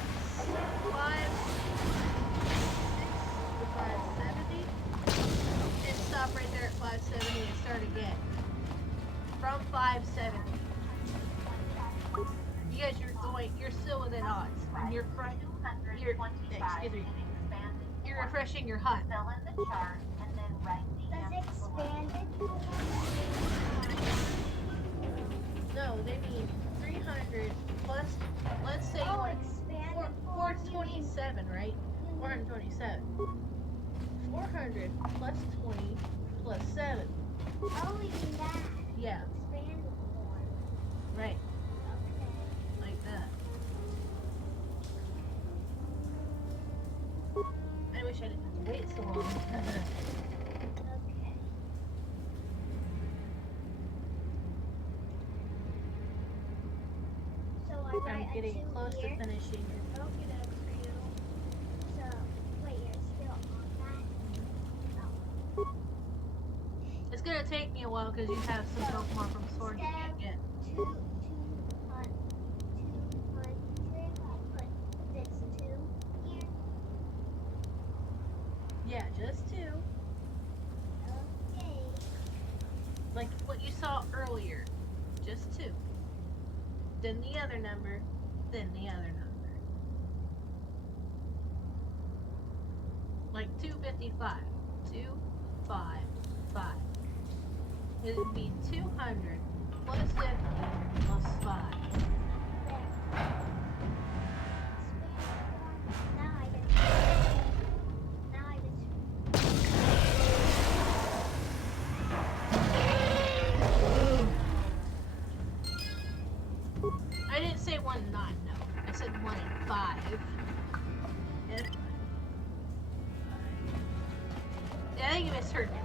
570, and stop right there at 570 and start again. From 570. You guys, you're still within odds. And you're refreshing your HUD. No, they mean 300 plus 427, right? 427. 400 plus 20 plus 7. Oh, even that. Yeah. Expanded more. Right. Okay. Like that. I wish I didn't have to wait so long. Okay. So I I'm write getting a 2 close here. to finishing it. Okay, that's 2. So, wait, you're still on that? It's gonna take me a while because you have some Pokemon from Sword you can't get. 200. I put this 2 here. Yeah, just 2. Okay. Like what you saw earlier. Just 2. Then the other number. Then the other number. Like 255. 255. It would be 200 plus 50 plus 5. Now I get. Now I get. I didn't say 1 and 9, no. I said 1 and 5. Yeah, I think you misheard me.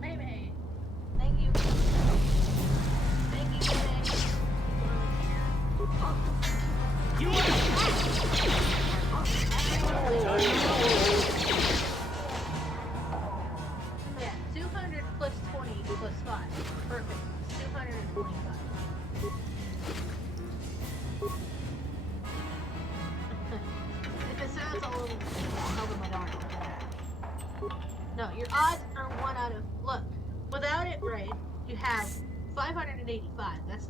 Maybe. Thank you. Thank you, Yeah, 200 plus 20 plus 5. Perfect. 225. If it sounds a little over my darn. No, your odds are 1 out of. Look, without it right, you have 585. That's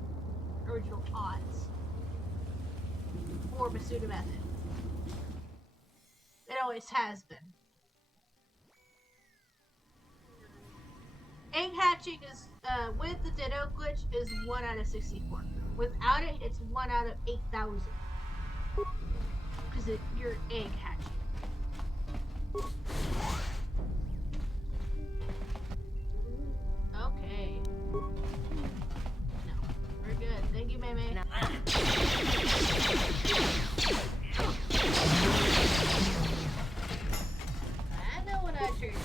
original odds for Basuda method. It always has been. Egg hatching is with the Ditto glitch is 1 out of 64. Without it, it's 1 out of 8,000. Because you're egg hatching. Okay. No, we're good. Thank you, Mei. No. I know what I triggered.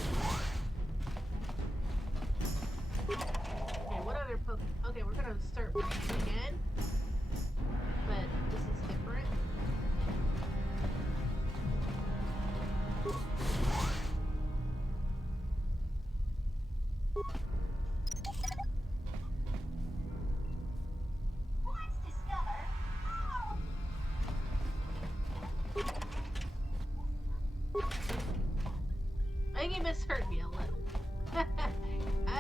Okay, what other Pokemon? Okay, we're gonna start with this again. But this is different. I think you misheard me a little.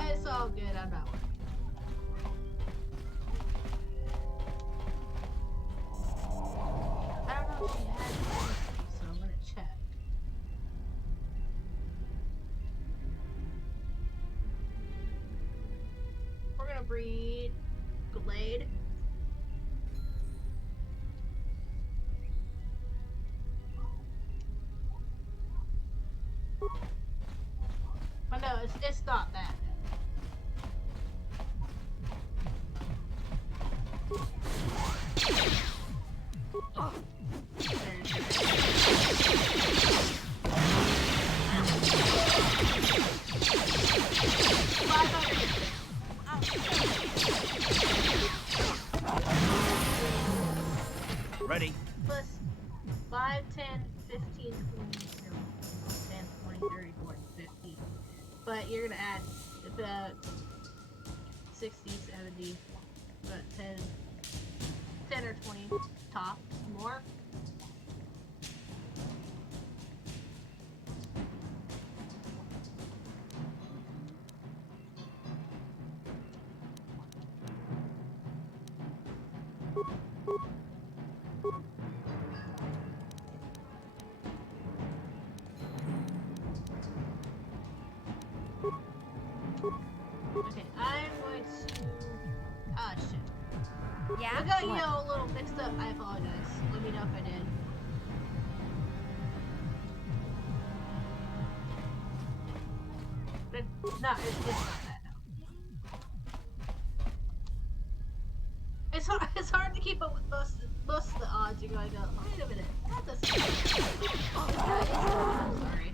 It's all good, I'm not worried. I don't know if she has anything, so I'm gonna check. We're gonna breed Glade. But no, it's not that. Ready? Plus 5, 10, 15, 20, 10, 20, 30, 40, 50. But you're gonna add about 60, 70, about 10 or 20 top more. Okay, I'm going to... Ah, shit. Yeah? I got you a little mixed up. I apologize. Let me know if I did. But it's not that, no. It's hard to keep up with most of the odds. You're going to go, oh, wait a minute. That's a... Oh, I'm sorry.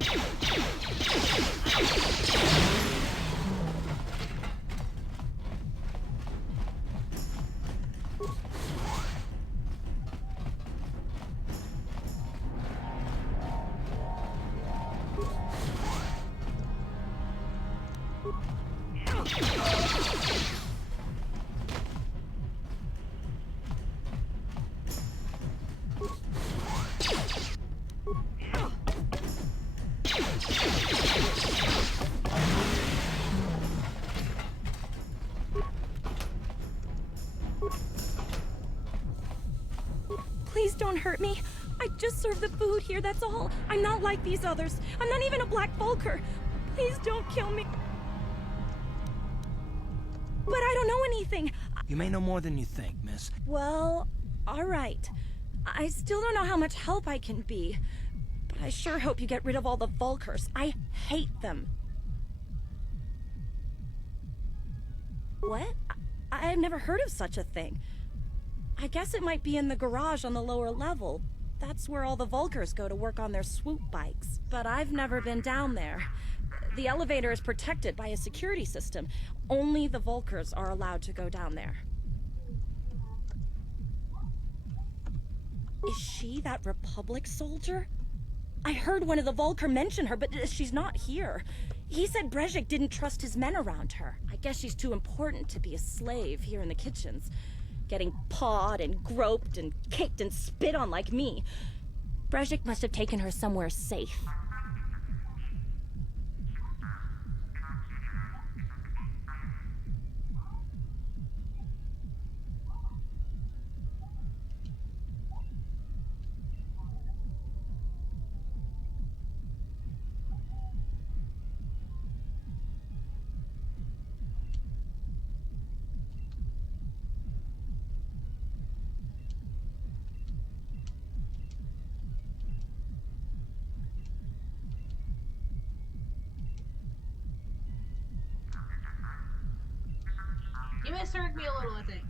Please don't hurt me. I just serve the food here, that's all. I'm not like these others. I'm not even a Black Vulker. Please don't kill me. But I don't know anything. You may know more than you think, miss. Well, all right. I still don't know how much help I can be. But I sure hope you get rid of all the Vulkers. I hate them. What? I've never heard of such a thing. I guess it might be in the garage on the lower level. That's where all the Vulkers go to work on their swoop bikes. But I've never been down there. The elevator is protected by a security system. Only the Vulkers are allowed to go down there. Is she that Republic soldier? I heard one of the Vulker mention her, but she's not here. He said Brejik didn't trust his men around her. I guess she's too important to be a slave here in the kitchens. Getting pawed and groped and kicked and spit on like me. Brejik must have taken her somewhere safe. You misheard me a little, I think.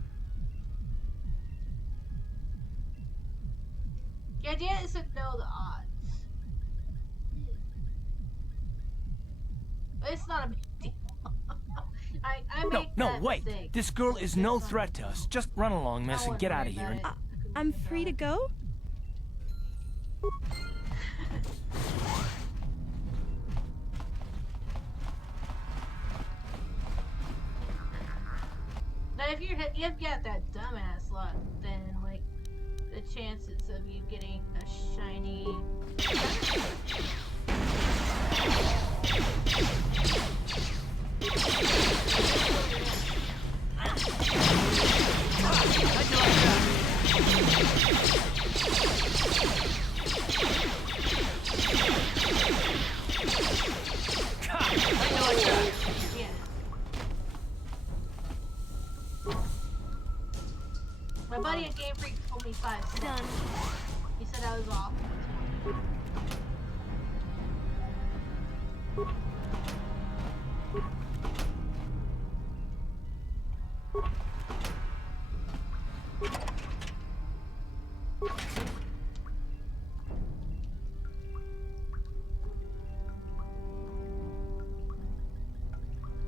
The idea is to know the odds. But it's not a big deal. I make No, that wait. mistake. This girl is no threat to us. Just run along, miss, and get out of here. I'm free to go? Now, if you've got that dumbass luck, then like the chances of you getting a shiny. Yeah. My buddy at Game Freak told me 5 cents. He said I was off.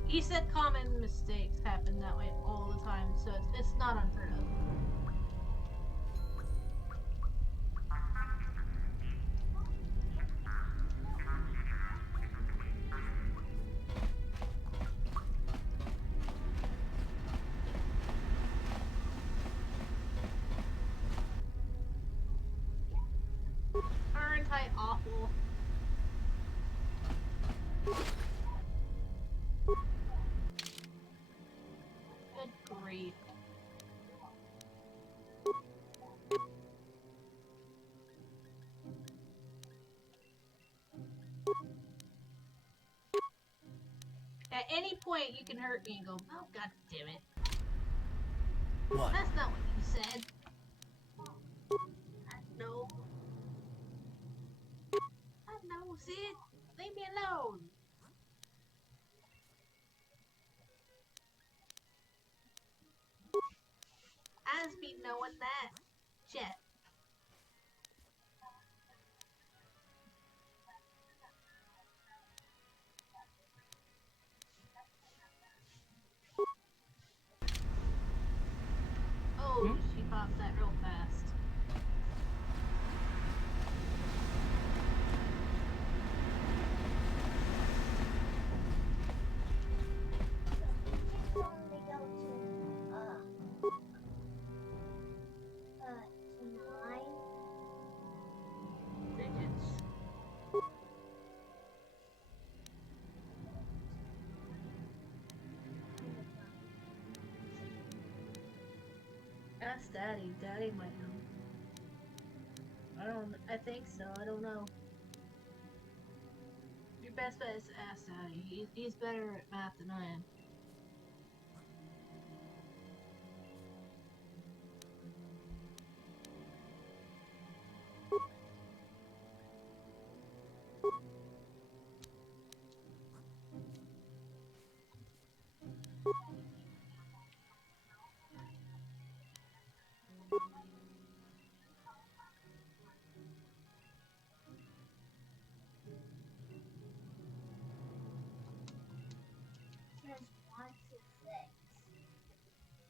He said common mistakes happen that way all the time, so it's not unheard of. Aren't I awful? Good grief. Yeah, At any point, you can hurt me and go, oh, god damn it. What? That's not what you said. No. No, Sid. Leave me alone. As be knowing that. Jet. Oh, she popped that real fast. Ask Daddy. Daddy might know. I think so. I don't know. Your best bet is to ask Daddy. He's better at math than I am.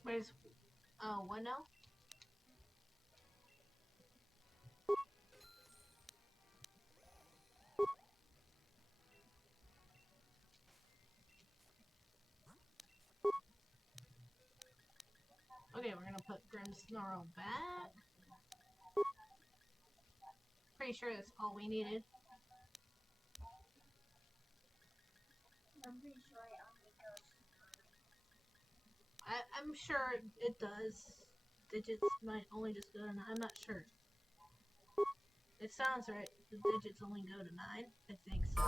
Where's, what now? Okay, we're gonna put Grimmsnarl back. Pretty sure that's all we needed. I'm pretty sure it only goes. I'm sure it does. Digits might only just go to 9. I'm not sure. It sounds right. The digits only go to 9. I think so.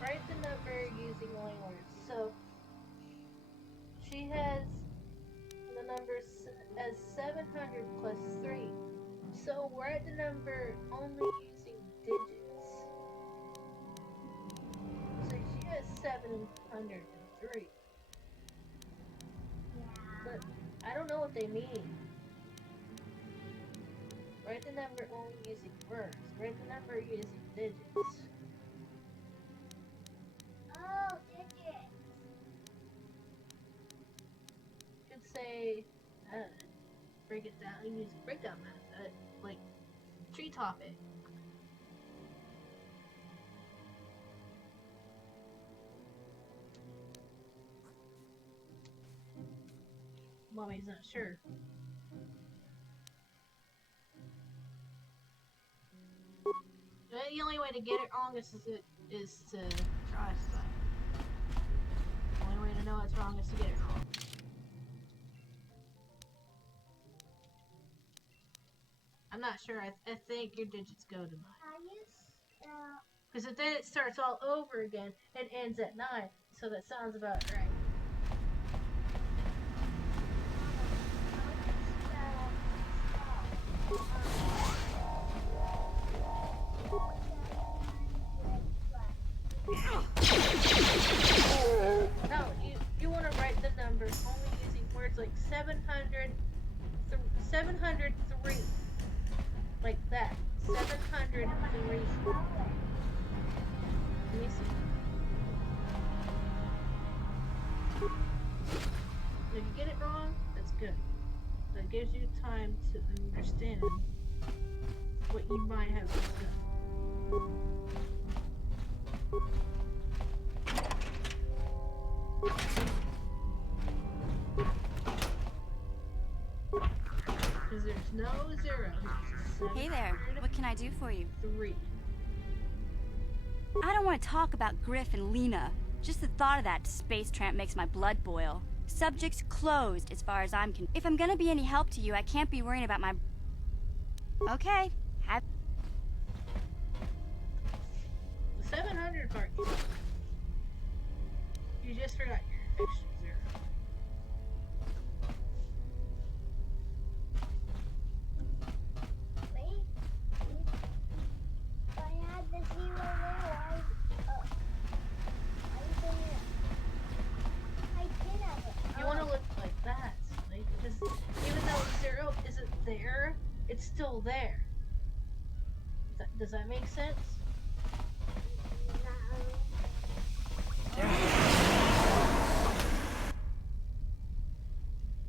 Write the number using only words. So she has the number as 700 plus 3. So write the number only using digits. So she has 703. But I don't know what they mean. Write the number only using words. Write the number using digits. Oh, digits. Could say, break it down, use breakdown method, like tree topic. Mommy's not sure. The only way to get it wrong is to try stuff. The only way to know it's wrong is to get it wrong. I'm not sure. I think your digits go to 9. Because then it starts all over again and ends at 9. So that sounds about right. No, you want to write the number only using words like 703. Like that. 703. Let me see. If you get it wrong, that's good. That gives you time to understand what you might have done. Because there's no zero. Hey there, what can I do for you? 3. I don't want to talk about Griff and Lena. Just the thought of that space tramp makes my blood boil. Subject's closed as far as I'm concerned. If I'm gonna be any help to you, I can't be worrying about my... Okay, Have 700 part. You just forgot your extra zero. Wait. If I had the zero there, I did have it. You want to look like that, like, because even though zero isn't there, it's still there. Does that make sense?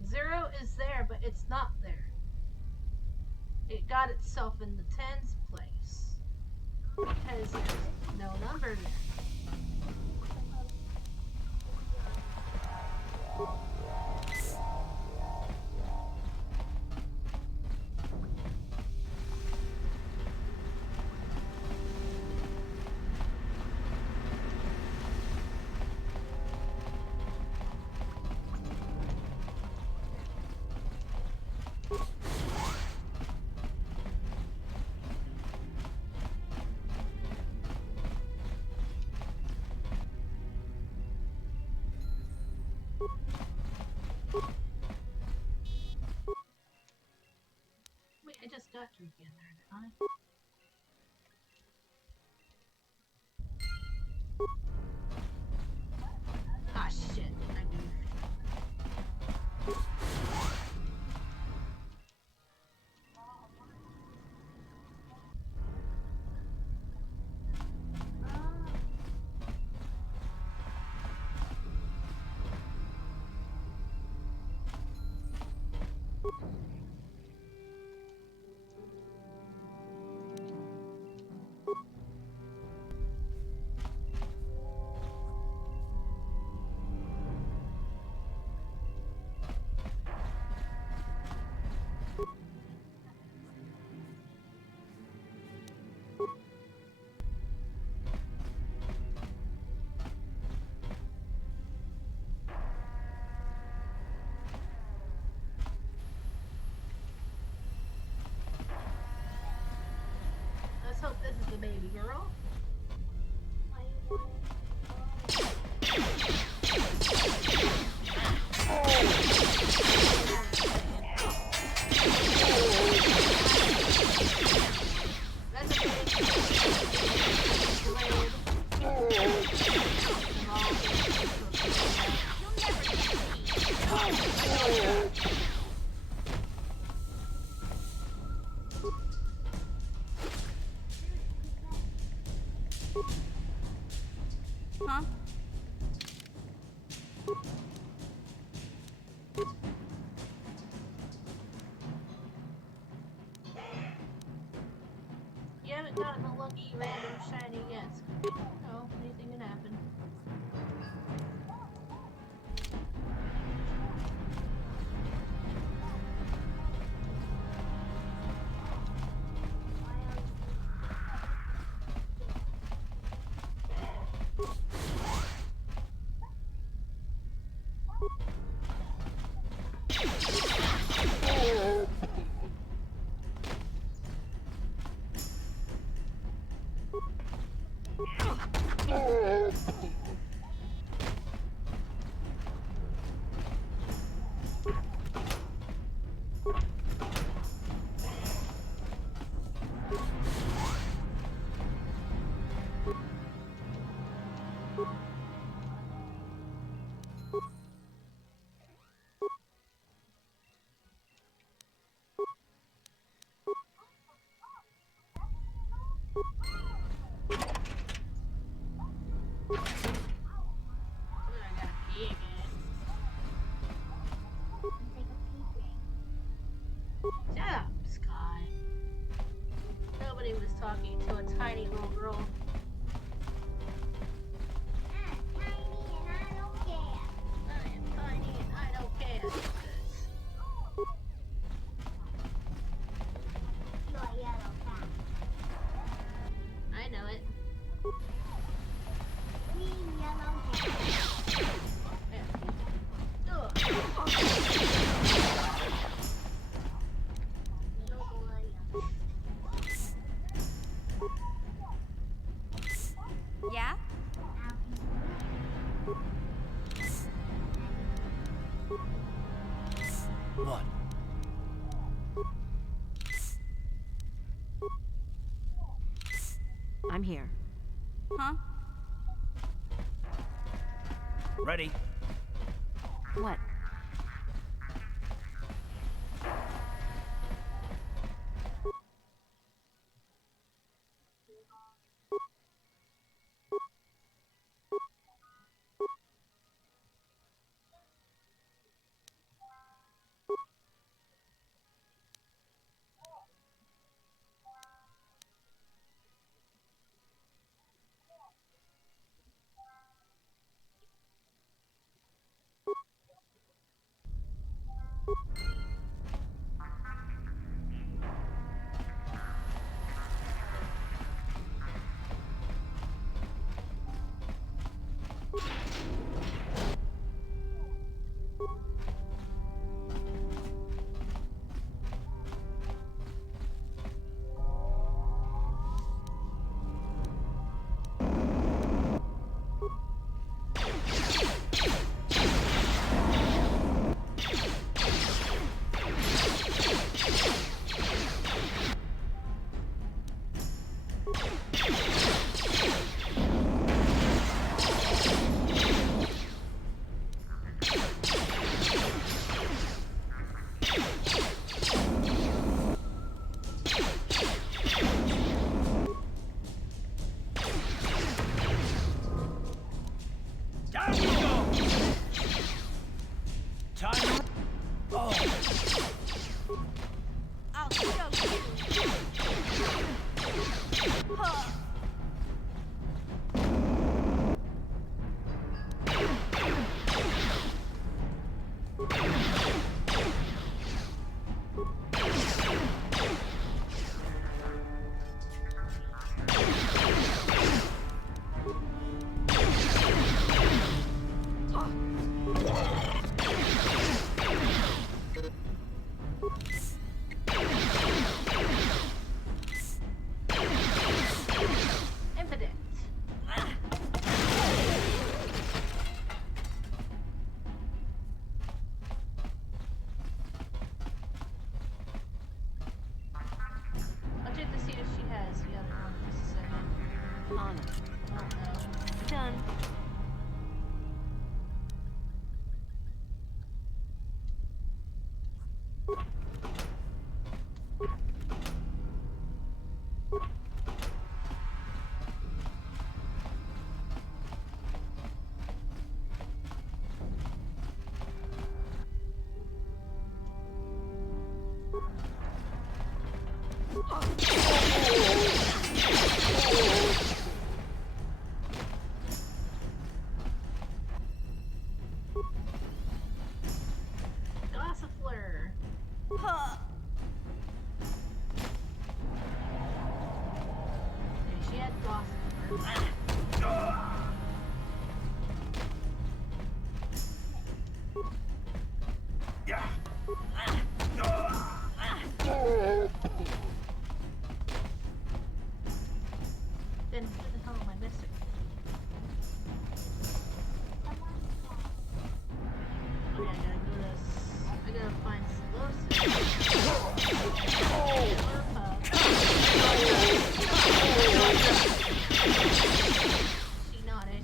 Zero is there, but it's not there. It got itself in the tens place because there's no number there. Wait, I just got you again there, didn't I? Ah, shit. I goofed. Let's hope this is the baby girl. Huh? You haven't gotten a lucky random shiny yet. So, no, anything can happen. Shut up, Sky. Nobody was talking to a tiny little girl. I'm tiny and I don't care. I am tiny and I don't care. You're a yellow cat. I know it. Me, yellow cat. I'm here. Huh? Ready? What? Gossifleur. She had Gossifleur. Then what the hell am I missing? Okay, I gotta find She nodded.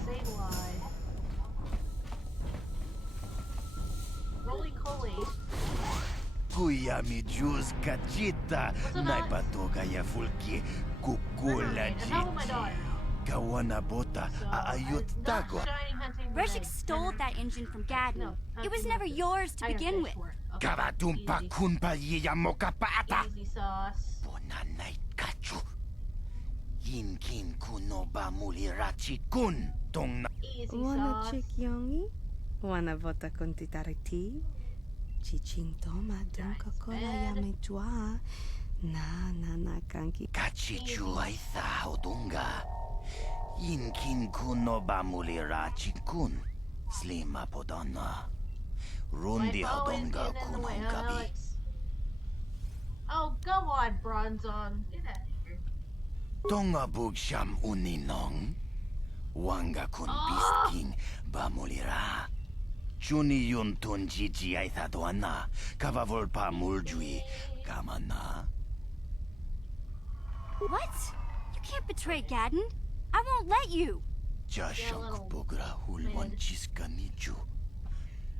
Sableye. Roly-Coly. Kuya mi Jus kachita, naipatoga ya fulki, kukula chichi. Kawana bota, aayot tago. Breshik stole that engine from Gadden. It was never yours to begin with. Kabatumpa kunpa yiya mokapata. Easy sauce. Bonanay kachu. Yinkin kuno ba mulirachi kun. Tong na. Easy Wanna sauce. chick yongi? Wanna vota con titariti? Chichintoma don Coca-Cola yamejua. Na kanki. Kachichu aitha odunga. Yinkin kuno ba mulirachi kun. Slima podonna. Rundi hodonga kuno gabi. Oh, go on, Bronzong. Get out of here. Tonga bugsham uninong. Wanga kun bisking ba mulira. Chuni yun tun jiji ay thaduana. Kavavulpa muljui. Kamana. What? You can't betray Gadden. I won't let you. Jashok bogra hulwan chiska nichu.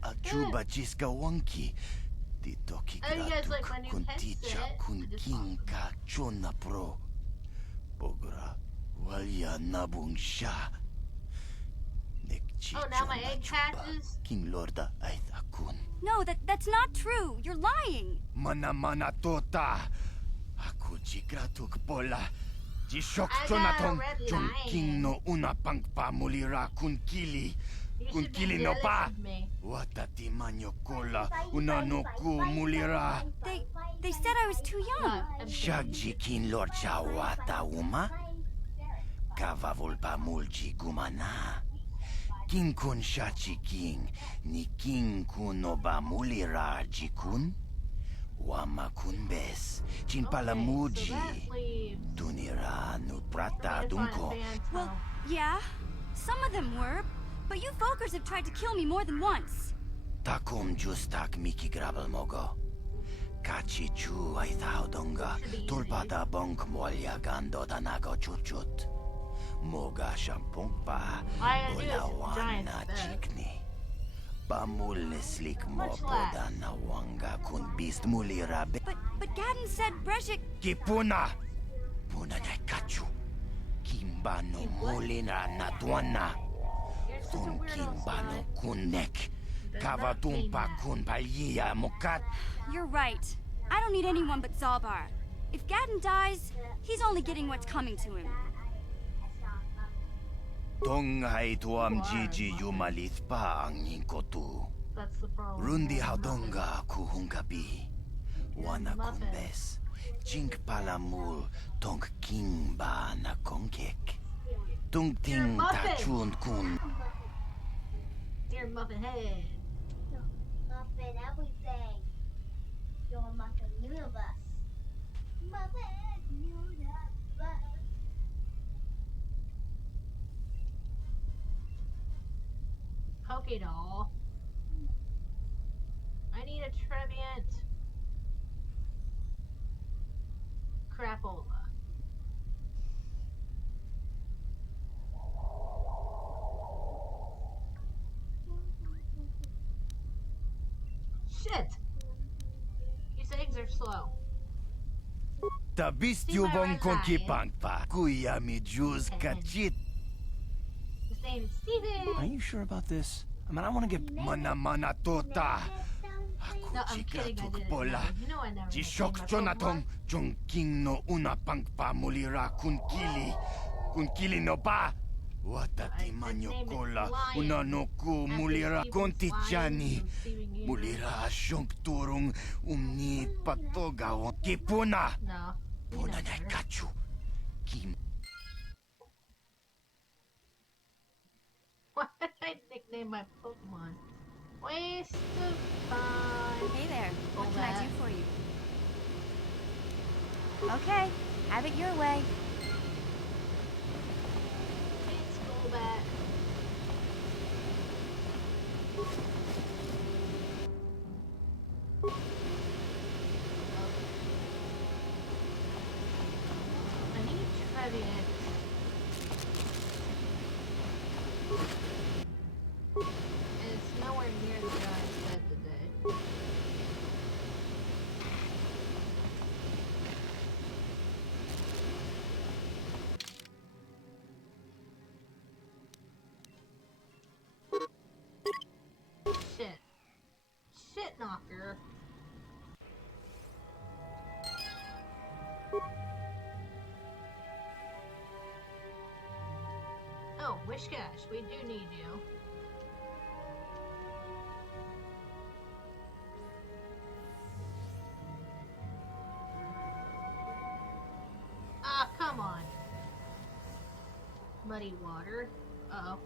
Achuba chiska wanki. Titoki Oh, you guys like gratuk my new kunticha headset? kun kinka chona pro. Bogra walya nabung sha. Oh, now my egg hatches? King Lorda aitha kun. No, that's not true. You're lying. Mana tota. Aku jigratuk pola. Jishok I got Jonathon. a red Jong lion. king no una pangpa mulira kun kili. You Kun should be kili no jealous pa. of me. Watati manyo kola. Una no ku mulira. They said I was too young. Shagji kin lord chawata uma. Kavavulpa mulji gumana. King kun shachi king. Ni king kun oba mulira jikun. Wama kun bes. Chimpala muji. Tunira nu prata dunko. Well, yeah, some of them were, but you Volkers have tried to kill me more than once. Takum justak miki grabel mogo. Kachi chu ay donga. Tulpada bonk molya gando danago chuchut. Moga shampungpa. Olawana chikni. Pamul slik mo poda na wanga kun beast mulira be. But Gadden said Brejik... Kipuna! Puna na kachu. Kimba no mulina na tuana. Kun kimba no kunek. Kavatumpa kun palya mokat. You're right. I don't need anyone but Zalbar. If Gadden dies, he's only getting what's coming to him. Tonghai tuam jiji yumalith pa ang inkotu. That's the problem. Rundi haudonga kuhungabi. Wana kumbes. Chink palamul tong kimba na kongkek. Tung ting tachun kun. You're Muffin Head. Muffin everything. You're Muffin Universe. Muffin Universe. Pokédoll. I need a Trevenant. Crapola. Shit! These eggs are slow. Tabist yubong konki pangpa. Kuya mi juz kachit. His name is Steven. Are you sure about this? I mean, I want to get... Mana tota. No, I'm kidding, I didn't. Pola. You know I never Jishok named my Jonathon. Jong king no una pangpa mulira kun kili. Kun kili no pa. Watati manyo kola. Una no ku mulira konti chani. Mulira shonk turung umni patoga. Kipuna. No. Puna na kachu. Kim. Why did I nickname my Pokemon? Waste of time. Hey there, what can I do for you? Okay, have it your way. It's Golbat. I need Trevenant. And it's nowhere near the guy I said today. Shit. Shit knocker. Oh, Wishcash, we do need you. Ah, come on. Muddy water. Uh-oh.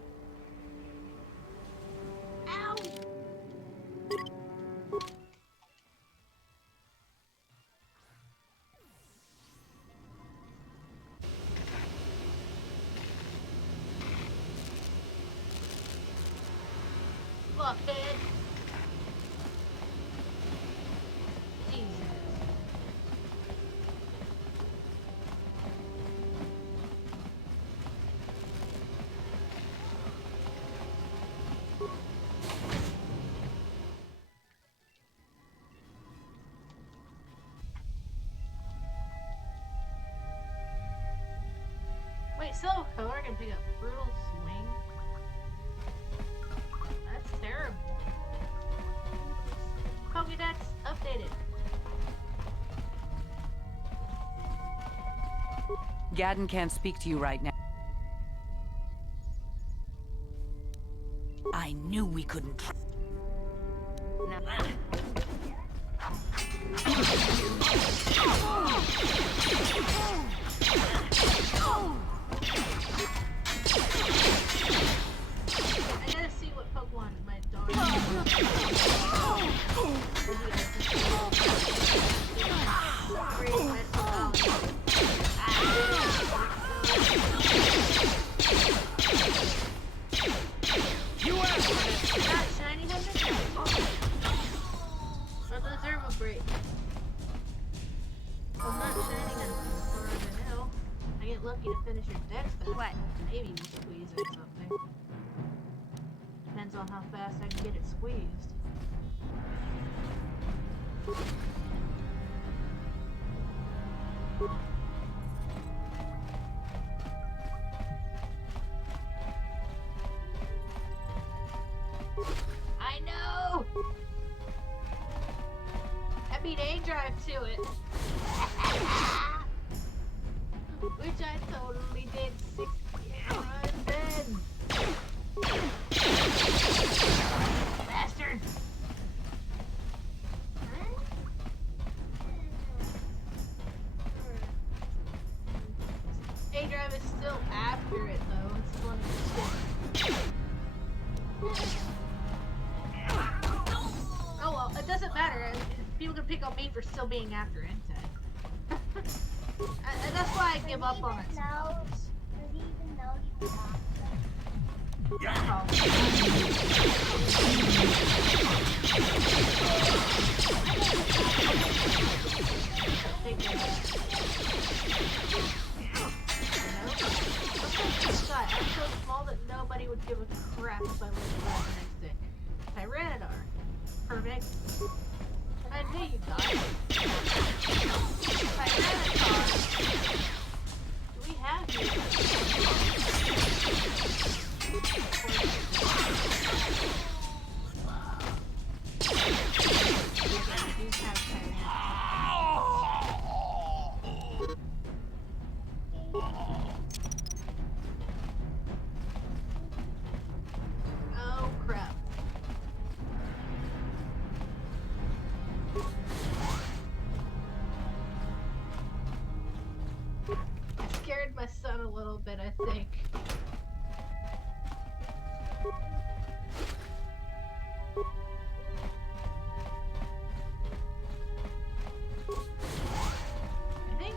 Ow! fuckhead. Jesus. Wait, Silver Color can pick up Brutal Swing? That's terrible. Pokédex updated. Gadden can't speak to you right now. I knew we couldn't tr- I gotta see what Pokemon my dog Not shiny hunter? I deserve a break. I'm not shining as far as I know. I get lucky to finish your dex fast. What? Maybe we'll squeeze it or something. Depends on how fast I can get it squeezed. I know! I beat A-Drive to it. Which I totally did 6 runs in. Bastard! A-Drive is still accurate though. It's one of the Oh well, it doesn't matter. People can pick on me for still being after Intet. And that's why I give up on it sometimes. Does he even know he was I'm so small that nobody would give a crap if I lived around the next day. Tyranitar. Perfect. I knew you got it. Tyranitar. Do we have you? We do have Oh crap. I scared my son a little bit, I think. I think.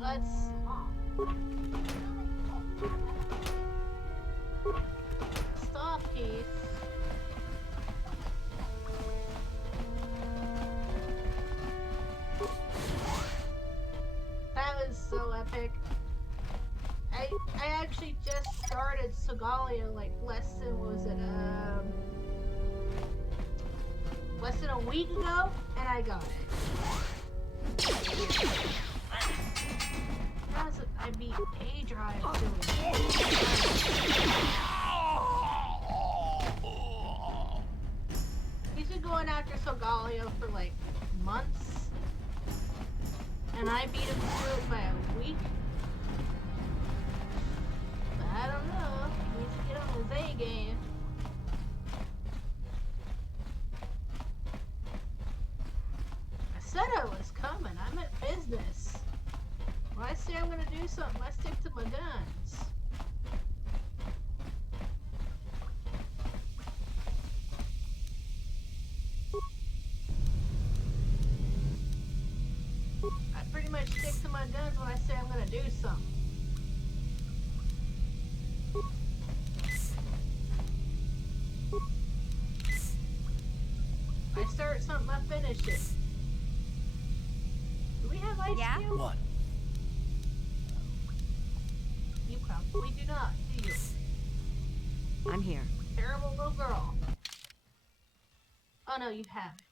Let's stop, Keith. That was so epic. I actually just started Solgaleo like less than a week ago, and I got it. I beat A-Drive doing He's been going after Solgaleo for like months, and I beat him through it by a week. But I don't know. He needs to get on his A game. I said I was coming. I meant business. something, I stick to my guns. I pretty much stick to my guns when I say I'm gonna do something. I start something, I finish it. Do we have ice cubes? What? You probably do not, do you? I'm here. Terrible little girl. Oh no, you haven't.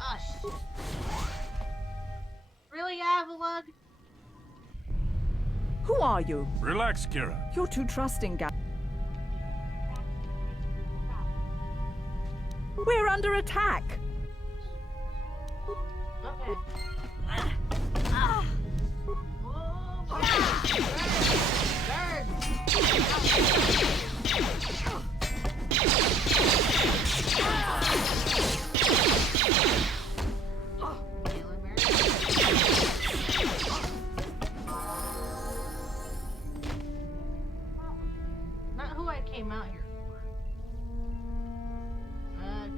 Oh shit. Really, Avalon? Who are you? Relax, Kira. You're too trusting, guy. We're under attack. Okay. Not who I came out here for.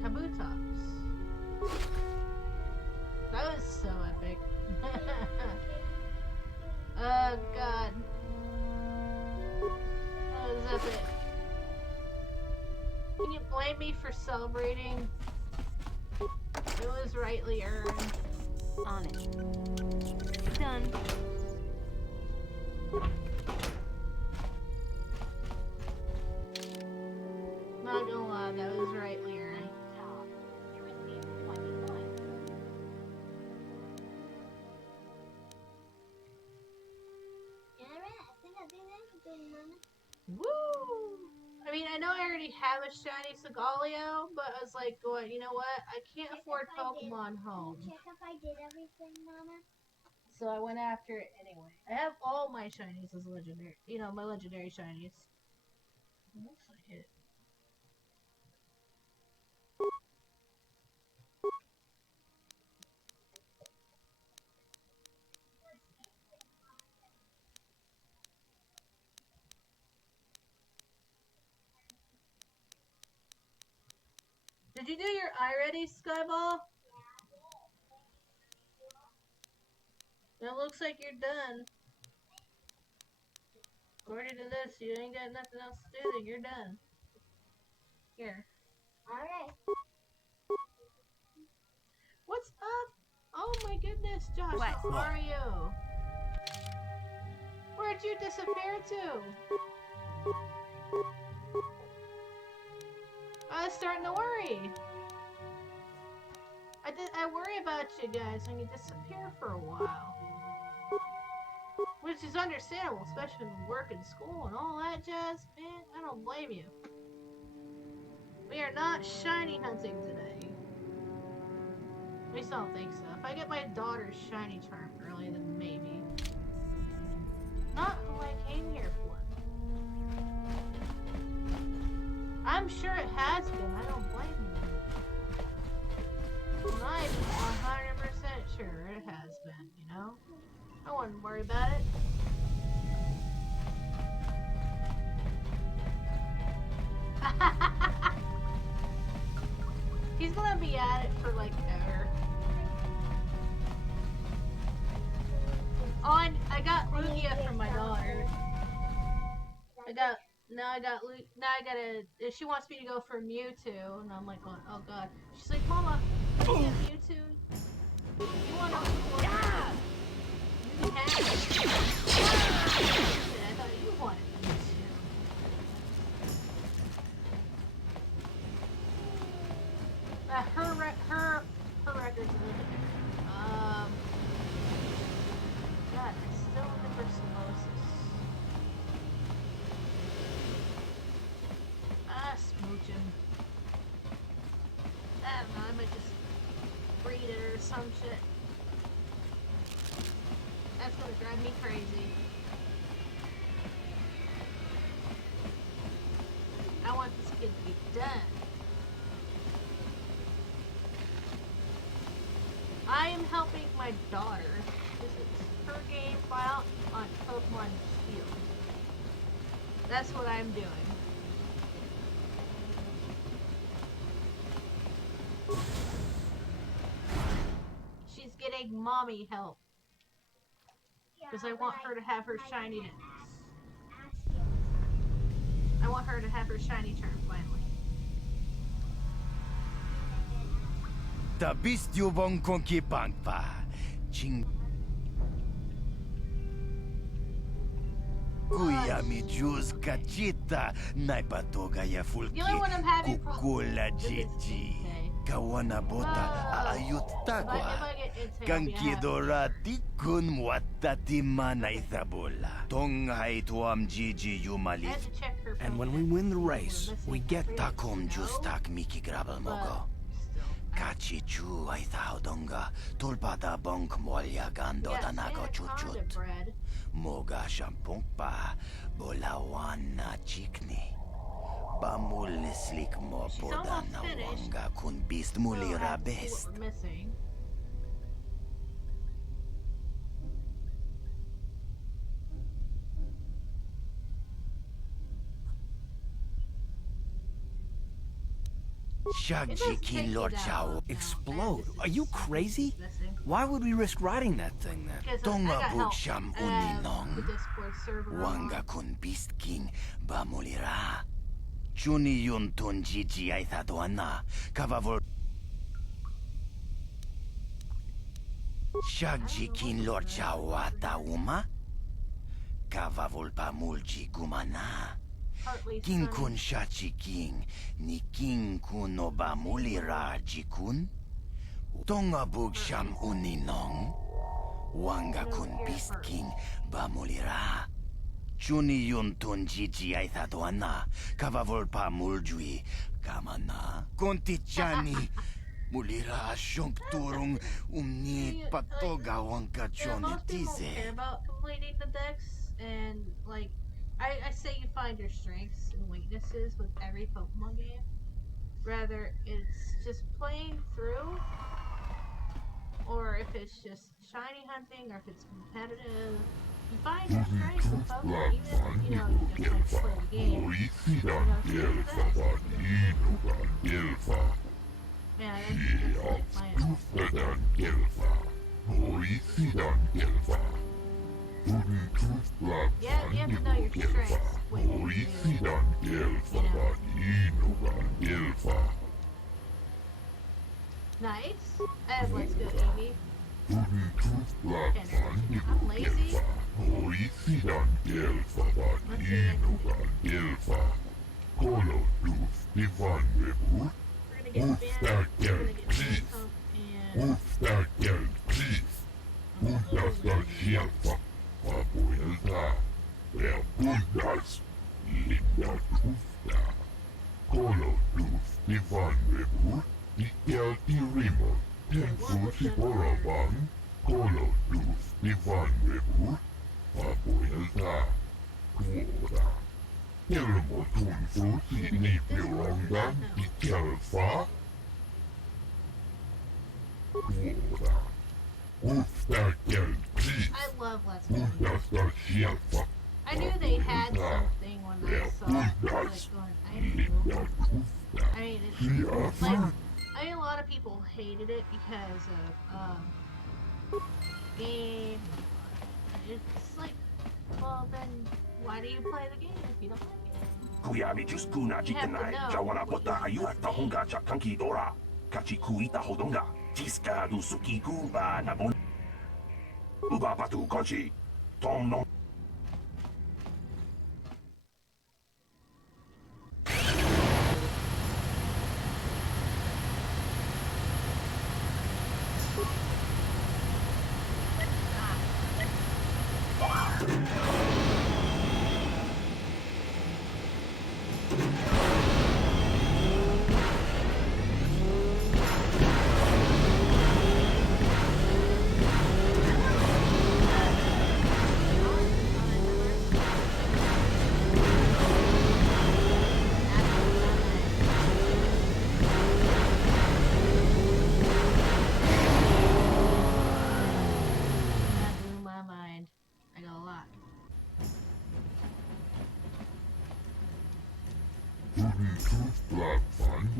Kabutops. That was so epic. Oh god. That was epic. Can you blame me for celebrating? It was rightly earned. On it. Done. Not gonna lie, that was rightly earned. Woo! I mean, I know I already have a shiny Segaleo, but I was like, going, you know what? I can't afford Pokemon Home. Check if I did everything, Mama. So I went after it anyway. I have all my shinies as legendary. You know, my legendary shinies. Looks like it. Did you do your iReady, Skyball? It looks like you're done. According to this, you ain't got nothing else to do, then you're done. Here. Alright. What's up? Oh my goodness, Josh, What? how are you? Where'd you disappear to? I was starting to worry. I worry about you guys when you disappear for a while. Which is understandable, especially with work and school and all that jazz. Man, I don't blame you. We are not shiny hunting today. At least I don't think so. If I get my daughter's shiny charm early, then maybe. Not who I came here for. I'm sure it has been. I don't blame you. I'm not even 100% sure it has been, you know? I wouldn't worry about it. He's gonna be at it for like ever. Oh, I got Lugia from my daughter. She wants me to go for Mewtwo, and I'm like going, oh god. She's like, Mama, can you get Mewtwo? You want to yeah! You have it. I thought you wanted Mewtwo. Her record's a little bit different. God, it's still in the brucellosis. Smooching. I don't know, I might just breed it or some shit. That's gonna drive me crazy. I want this kid to be done. my daughter. This is her game file on Pokemon Shield. That's what I'm doing. She's getting mommy help. Because I want her to have her shiny. I want her to have her shiny turn finally. Tabistyo bong konki pangpa. Ching. Kuya mi juz kachita naipatoga ya fulki. Kukula jiji. Kawana bota ayut tagwa. Kankidorati kun watati manaithabola. Tonghai tuam jiji yumalit. And when we win the race, we get Takom justak miki grabal mogo. Kachi chu aithaudonga. Tulpada bonk molya gando danago chuchut. Moga shampongpa. Bolawana chikni. Bamul nislik mo poda na wanga kun bist mulira best. Shagji kin Lord Chao. Explode? Are you crazy? Why would we risk riding that thing then? Tonga bugsham uninong. Wanga kun beast king bamulira. Chuni yun tun jiji aithadoana. Kavavol. Shagji kin Lord Chao ata uma. Kavavol pamulji gumana. King kun shachi king, ni king kun obamulira jikun. Tonga bugsham uninong. Wanga kun beast king bamulira. Chuni yun tun jiji aithadoana. Kavavol pamuljui kamana. Konti chani. Mulira shonk turung umni patoga wanka choni Most people tize. care about completing the decks, and like I say you find your strengths and weaknesses with every Pokemon game. Rather, it's just playing through, or if it's just shiny hunting, or if it's competitive. You find your strengths with Pokemon, even if, you just like play the game. Yeah, that's like yeah, you have to know your strengths. Nice. Let's go, Evie. I'm lazy. I love Let's Go. I knew they had something when I saw it. I mean, it's like, a lot of people hated it because of game. It's like, well, then why do you play the game if you don't like it? Kuyami juskuna jitanai jawana bota ayuata honga chakanki dora. Kachi kuita hodonga. Jiska du suki kuba na bon. Uba patu kochi. Tom no.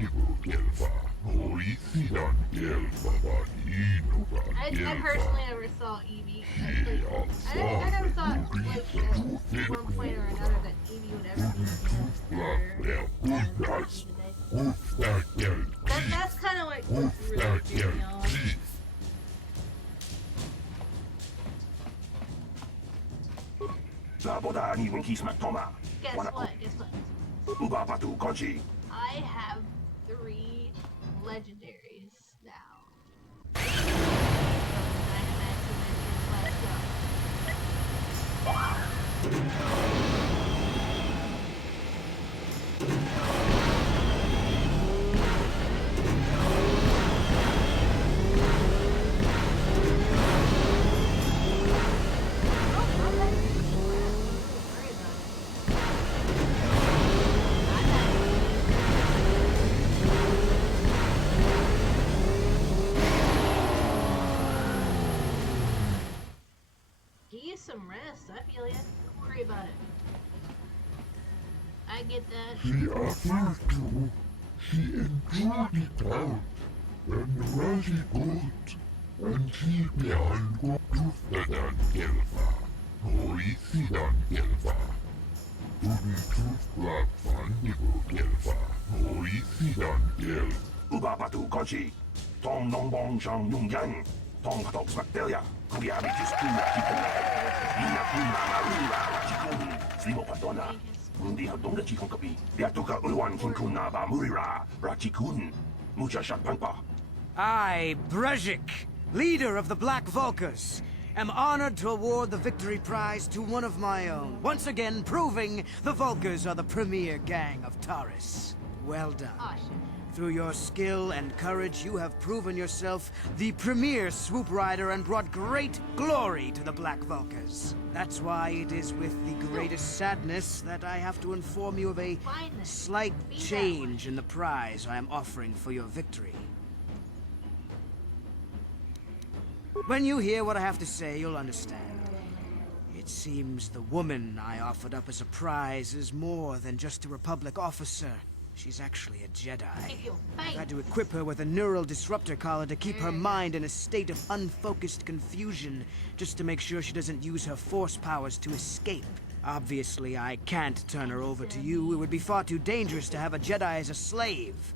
I personally never saw Eevee. I never thought, like, at one point or another that Eevee would ever be that's kind of like what's really getting me on. Guess what? I have 3 legendaries now. Give you some rest, I feel ya. Don't worry about it. I get that. She offered to. She enjoyed it out. And really good. And she behind what you fed on Gelva. Noisi on Gelva. Dudn't truth black fandigo Gelva. Noisi on Gelva. Ubapatu Kochi. Tom Nongbong Shang Yung Yang. Tom Hatok Smaktelia. Kubiami Jiskuna Kikuna. Ina Kuna Marula Chikun. Slimo Patona. Mundi Hadonga Chikon Kapi. Yatuka Ulwan Kinkuna Ba Murira. Rachikun. Mucha Shampangpa. I, Brezhik, leader of the Black Volkers, am honored to award the victory prize to one of my own, once again proving the Volkers are the premier gang of Taris. Well done. Through your skill and courage, you have proven yourself the premier swoop rider and brought great glory to the Black Volkers. That's why it is with the greatest sadness that I have to inform you of a slight change in the prize I am offering for your victory. When you hear what I have to say, you'll understand. It seems the woman I offered up as a prize is more than just a Republic officer. She's actually a Jedi. I've had to equip her with a neural disruptor collar to keep her mind in a state of unfocused confusion, just to make sure she doesn't use her force powers to escape. Obviously, I can't turn her over to you. It would be far too dangerous to have a Jedi as a slave.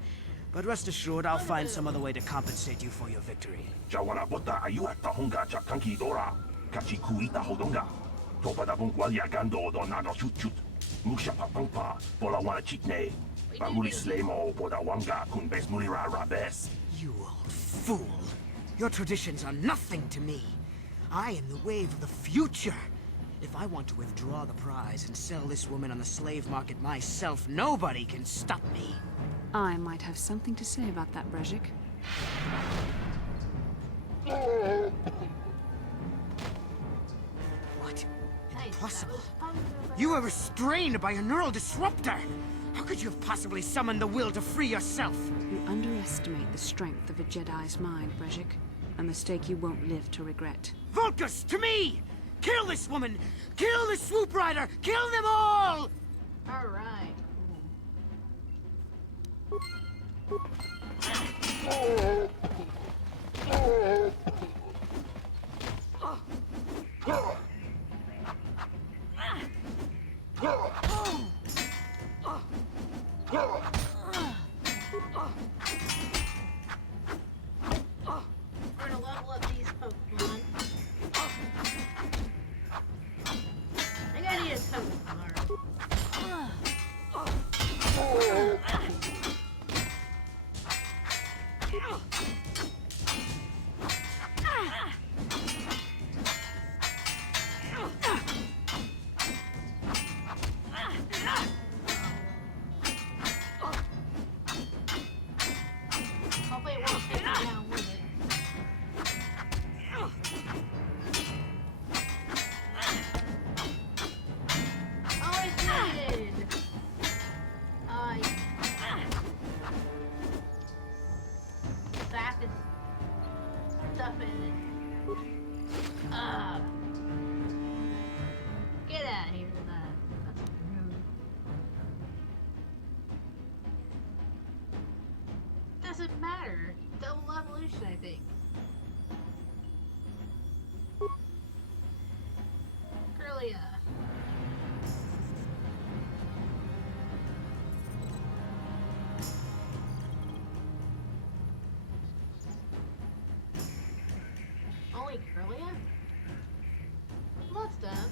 But rest assured, I'll find some other way to compensate you for your victory. Jawana Bota Ayuata Honga Chakanki Dora. Kachi Kuita Hodonga. Topa da Bungwalia Gando Donado Chut. Musha Papampa. Polawana Chitne. Bamuri Slemo Podawanga Kunbes Murira Rabes. You old fool. Your traditions are nothing to me. I am the wave of the future. If I want to withdraw the prize and sell this woman on the slave market myself, nobody can stop me. I might have something to say about that, Brezhik. What? Impossible. You were restrained by a neural disruptor. How could you have possibly summoned the will to free yourself? You underestimate the strength of a Jedi's mind, Brezhik. A mistake you won't live to regret. Vulcus, to me! Kill this woman! Kill the swoop rider! Kill them all! Alright. We're gonna level up these Pokemon. I think I need a totem tomorrow. Hopefully it won't take me down with it. Oh, it's needed! Sap is stuff in it. Get out of here with that. That's rude. doesn't matter. Double evolution, I think. Curlia. Only Curlia? Well, that's done.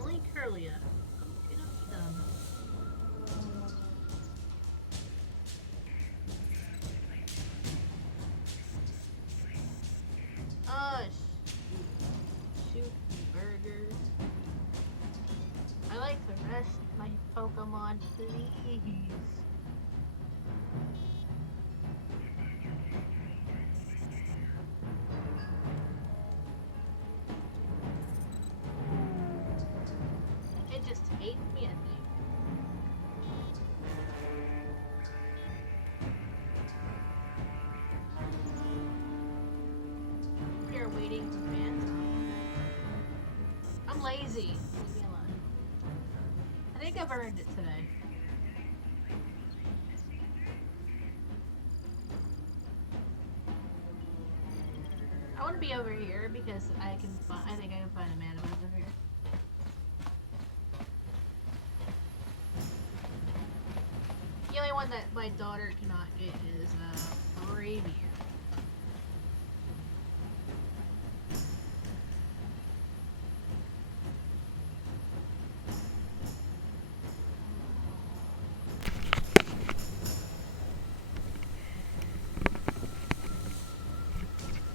Only Curlia. Done. Oh, shoot burgers. I like to rest my Pokemon, please. It just hates me, I think. We are waiting for Phantom. I'm lazy. Leave me alone. I think I've earned it today. I want to be over here because I think I can find a Mandibuzz over here. The only one that my daughter cannot get is Braviary.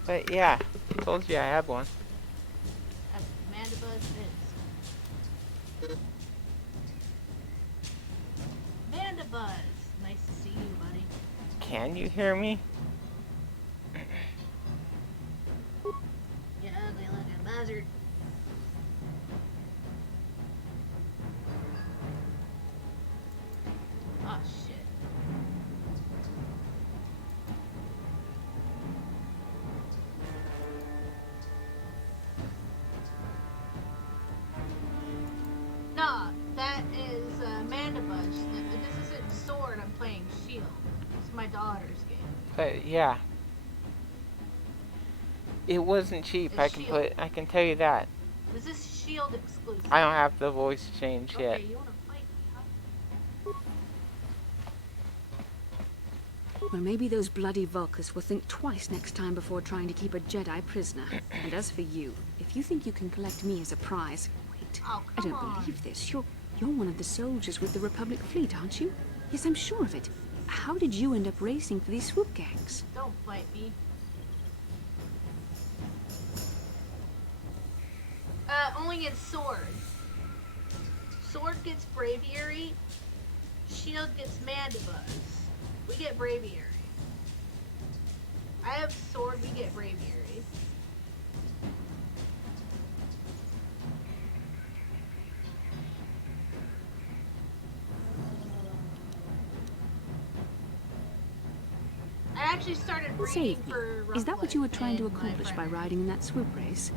But yeah, I told you I had one. Mandibuzz is. Mandibuzz! Nice to see you, buddy. Can you hear me? You ugly looking buzzard. Oh shit. Nah, that is Mandibuzz. This isn't Sword, I'm playing Shield. It's my daughter's game. But yeah. It wasn't cheap, It's Shield. I can tell you that. This is Shield exclusive. I don't have the voice change yet. Okay, you wanna fight me, huh? Well, maybe those bloody Vulkars will think twice next time before trying to keep a Jedi prisoner. And as for you, if you think you can collect me as a prize... Wait, Oh, I come don't on. believe this. You're one of the soldiers with the Republic fleet, aren't you? Yes, I'm sure of it. How did you end up racing for these swoop gangs? Don't fight me. Only in Sword. Sword gets Braviary. Shield gets Mandibuzz. We get Braviary. I have Sword, we get Braviary. I actually started breeding Save me. for Is that what you were trying to and my accomplish by friend. riding in that swoop race?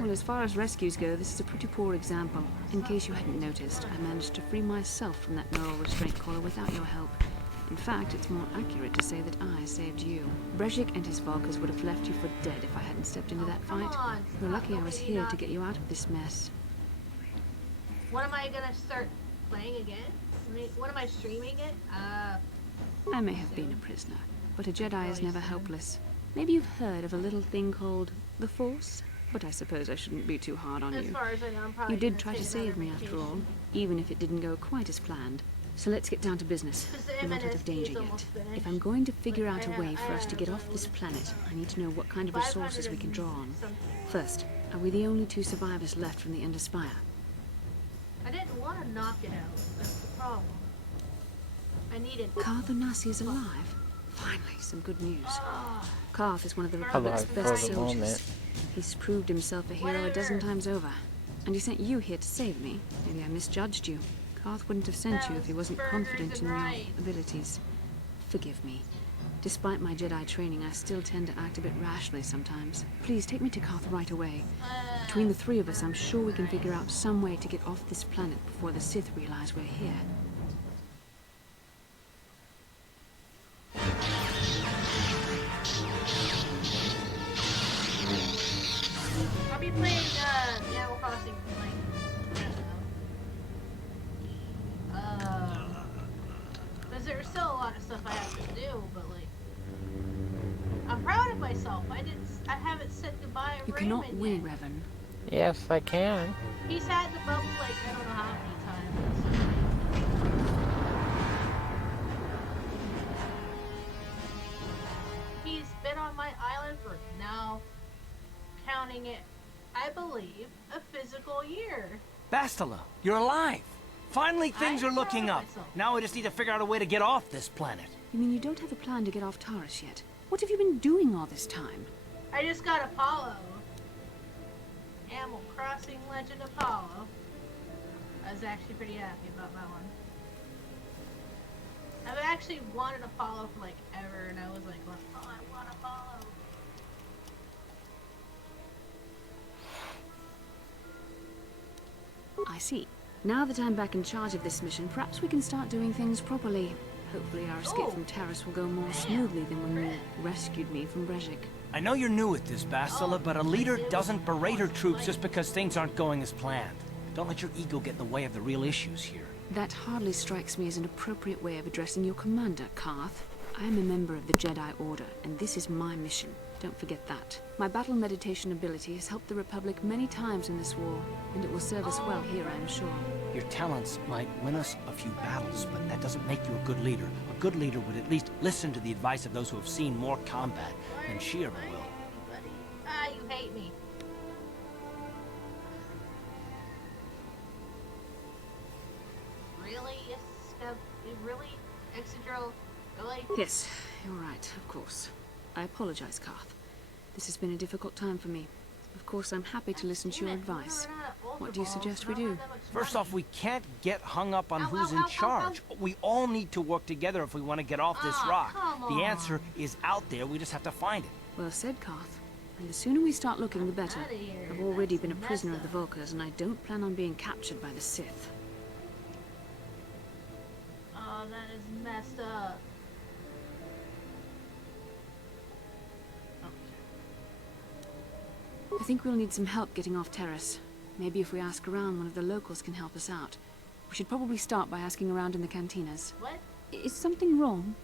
Well, as far as rescues go, this is a pretty poor example. In case you hadn't noticed, I managed to free myself from that neural restraint collar without your help. In fact, it's more accurate to say that I saved you. Brejik and his Vulkars would have left you for dead if I hadn't stepped into that fight. You're lucky I was here to get you out of this mess. When am I gonna start playing again? When am I streaming it? I may have been a prisoner, but a Jedi is never helpless. Maybe you've heard of a little thing called the Force? But I suppose I shouldn't be too hard on As you. far as I know, I'm probably You did gonna try to take save another me after all, vacation. even if it didn't go quite as planned. So let's get down to business. We're not out of danger yet. If I'm going to figure out a way for us to get off this planet, I need to know what kind of resources we can draw on. First, are we the only two survivors left from the Ender Spire? I didn't want to knock it out. That's the problem. I needed. Karth Onasi is alive. Finally, some good news. Karth is one of the Alive Republic's for best the soldiers. moment. He's proved himself a hero a dozen times over. And he sent you here to save me. Maybe I misjudged you. Karth wouldn't have sent you if he wasn't confident in your abilities. Forgive me. Despite my Jedi training, I still tend to act a bit rashly sometimes. Please take me to Karth right away. Between the three of us, I'm sure we can figure out some way to get off this planet before the Sith realize we're here. I'll be playing Animal Crossing like because there's still a lot of stuff I have to do, but like I'm proud of myself. I haven't said goodbye to You cannot Raymond win, yet. Revan. Yes, I can. He's had the bump like I don't know how many times. He's been on my island for now, counting it, I believe, a physical year. Bastila, you're alive! Finally, things are looking up. Now we just need to figure out a way to get off this planet. You mean you don't have a plan to get off Taurus yet? What have you been doing all this time? I just got Apollo. Animal Crossing Legend Apollo. I was actually pretty happy about that one. I've actually wanted Apollo for like ever, and I was like, oh, I want Apollo. I see. Now that I'm back in charge of this mission, perhaps we can start doing things properly. Hopefully our escape from Taurus will go more smoothly than when you rescued me from Brejik. I know you're new at this, Bastila, but a leader doesn't berate her troops just because things aren't going as planned. Don't let your ego get in the way of the real issues here. That hardly strikes me as an appropriate way of addressing your commander, Karth. I am a member of the Jedi Order, and this is my mission. Don't forget that. My battle meditation ability has helped the Republic many times in this war, and it will serve us well here, I am sure. Your talents might win us a few battles, but that doesn't make you a good leader. A good leader would at least listen to the advice of those who have seen more combat than she ever will. Ah, you hate me. Really? Really? Excadrill? Really? Yes, you're right, of course. I apologize, Karth. This has been a difficult time for me. Of course, I'm happy to listen to your advice. What do you suggest we do? First off, we can't get hung up on who's in charge. We all need to work together if we want to get off this rock. The answer is out there, we just have to find it. Well said, Karth. And the sooner we start looking, the better. I've already been a prisoner of the Volkers, and I don't plan on being captured by the Sith. Oh, that is messed up. I think we'll need some help getting off Terrace. Maybe if we ask around, one of the locals can help us out. We should probably start by asking around in the cantinas. What? Is something wrong?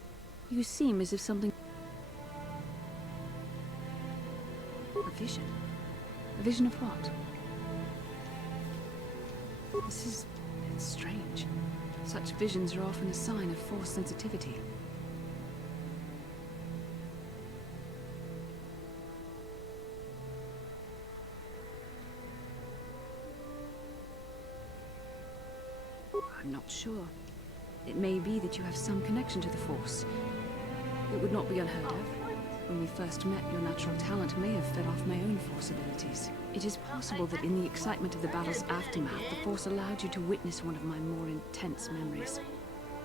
You seem as if something... A vision? A vision of what? It's strange. Such visions are often a sign of Force sensitivity. I'm not sure. It may be that you have some connection to the Force. It would not be unheard of. When we first met, your natural talent may have fed off my own Force abilities. It is possible that in the excitement of the battle's aftermath, the Force allowed you to witness one of my more intense memories.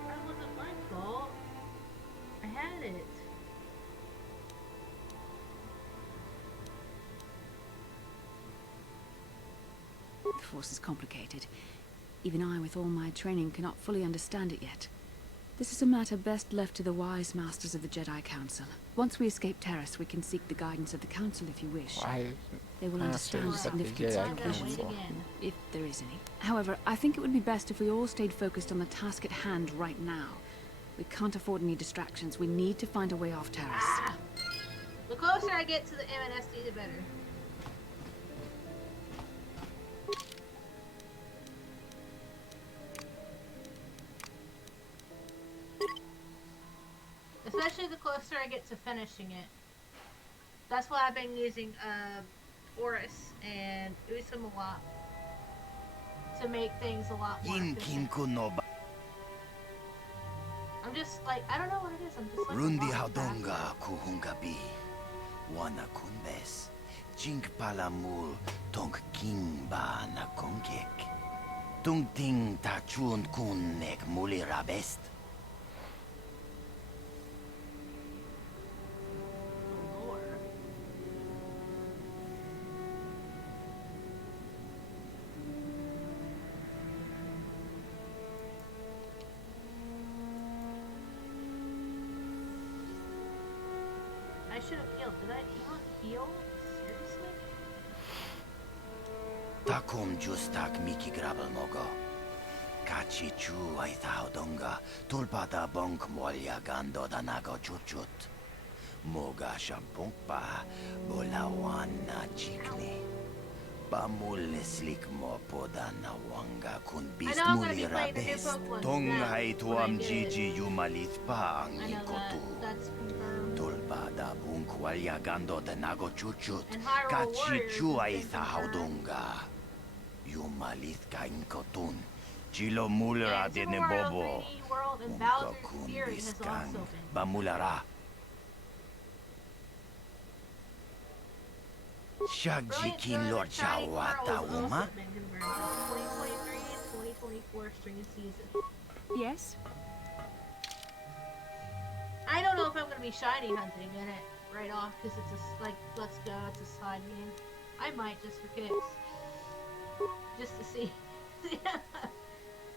That wasn't my fault. I had it. The Force is complicated. Even I, with all my training, cannot fully understand it yet. This is a matter best left to the wise masters of the Jedi Council. Once we escape Terrace, we can seek the guidance of the Council if you wish. They will understand the significance of your vision, if there is any. However, I think it would be best if we all stayed focused on the task at hand right now. We can't afford any distractions. We need to find a way off Terrace. The closer I get to the MNSD, the better. Especially the closer I get to finishing it. That's why I've been using Oris and Usam a lot to make things a lot more efficient. I'm just like, I don't know what it is. I'm just like Rundi Haudonga Kuhungabi. Wana Kunbes. Jink Palamul Tonk King Ba na Konkek. Tung Ting Tachun Kun Nek Muli Rabest. should have healed. Did I not heal? Seriously? Takum justak Miki Grabel Mogo. Kachi chu ay donga. Tulpada bonk molya gando danago chuchut. Moga shampungpa. Bolawana chikni. Bamul slik mo poda na wanga kun bist muli rabes. Tongai tuam Gigi yumalit pa ang ikotu. Tulpada bunk walya gando danago chuchut. Kachi chu ay haudonga. Yumalit ka inkotun. Chilo mulra de bobo. Unka kun biskang. Bamulara. Shagjikin Lord Chawata Uma? 2023 and 2024 string season. Yes? I don't know if I'm going to be shiny hunting in it right off because it's a, like, let's go, it's a side game. I might just for kicks. Just to see.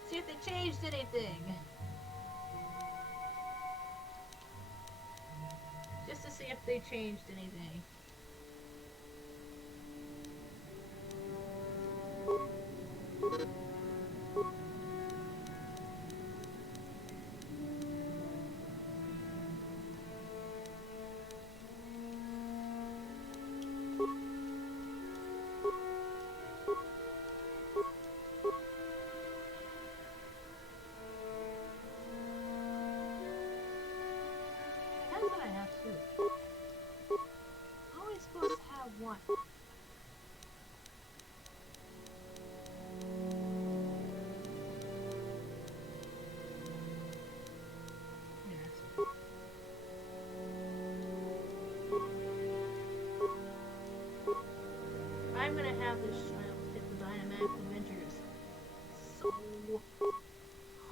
See if they changed anything. Just to see if they changed anything. That's what I have to. I'm always supposed to have one. I'm gonna have this child hit the Dynamax Avengers so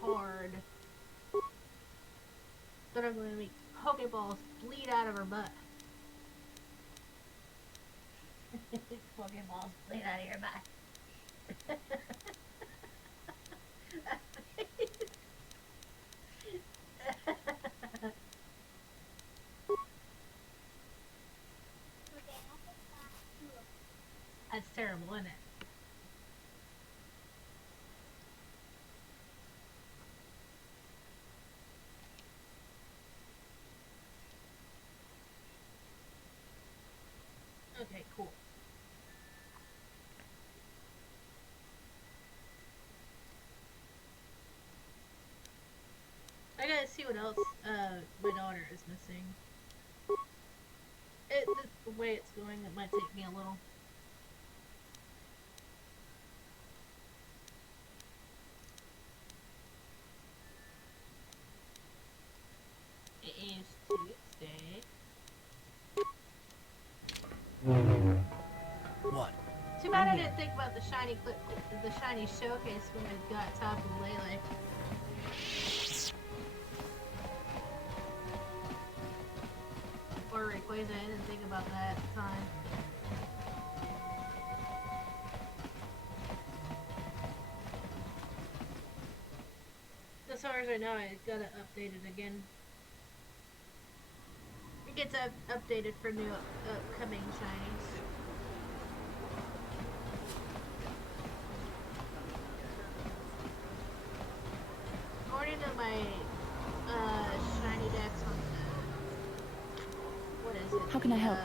hard that I'm gonna make Pokeballs bleed out of her butt. Pokeballs bleed out of your butt. That's terrible, isn't it? Okay, cool. I gotta see what else my daughter is missing. The way it's going, it might take me a little. It is Tuesday. What? Too bad I didn't think about the shiny showcase when I got top of Lele. Or Rayquaza, I didn't think about that at the time. As far as I know, I got it updated again. It gets updated for new upcoming shinies. According to my shiny decks on the, what is it? How can I help?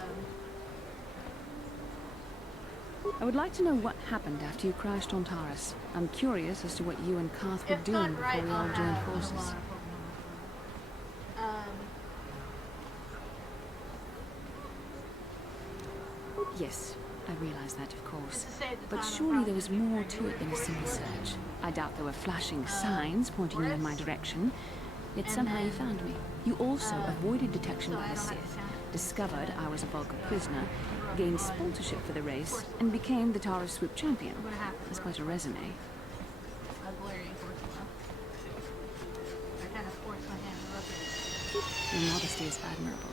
I would like to know what happened after you crashed on Taurus. I'm curious as to what you and Karth were doing before you all joined forces. Yes, I realize that, of course. But surely there was more to it than a simple search. I doubt there were flashing signs pointing you in my direction. Yet somehow you found me. You also avoided detection by the Sith, discovered I was a Vulcan prisoner, gained sponsorship for the race, and became the Taurus Swoop champion. That's quite a resume. Your modesty is admirable.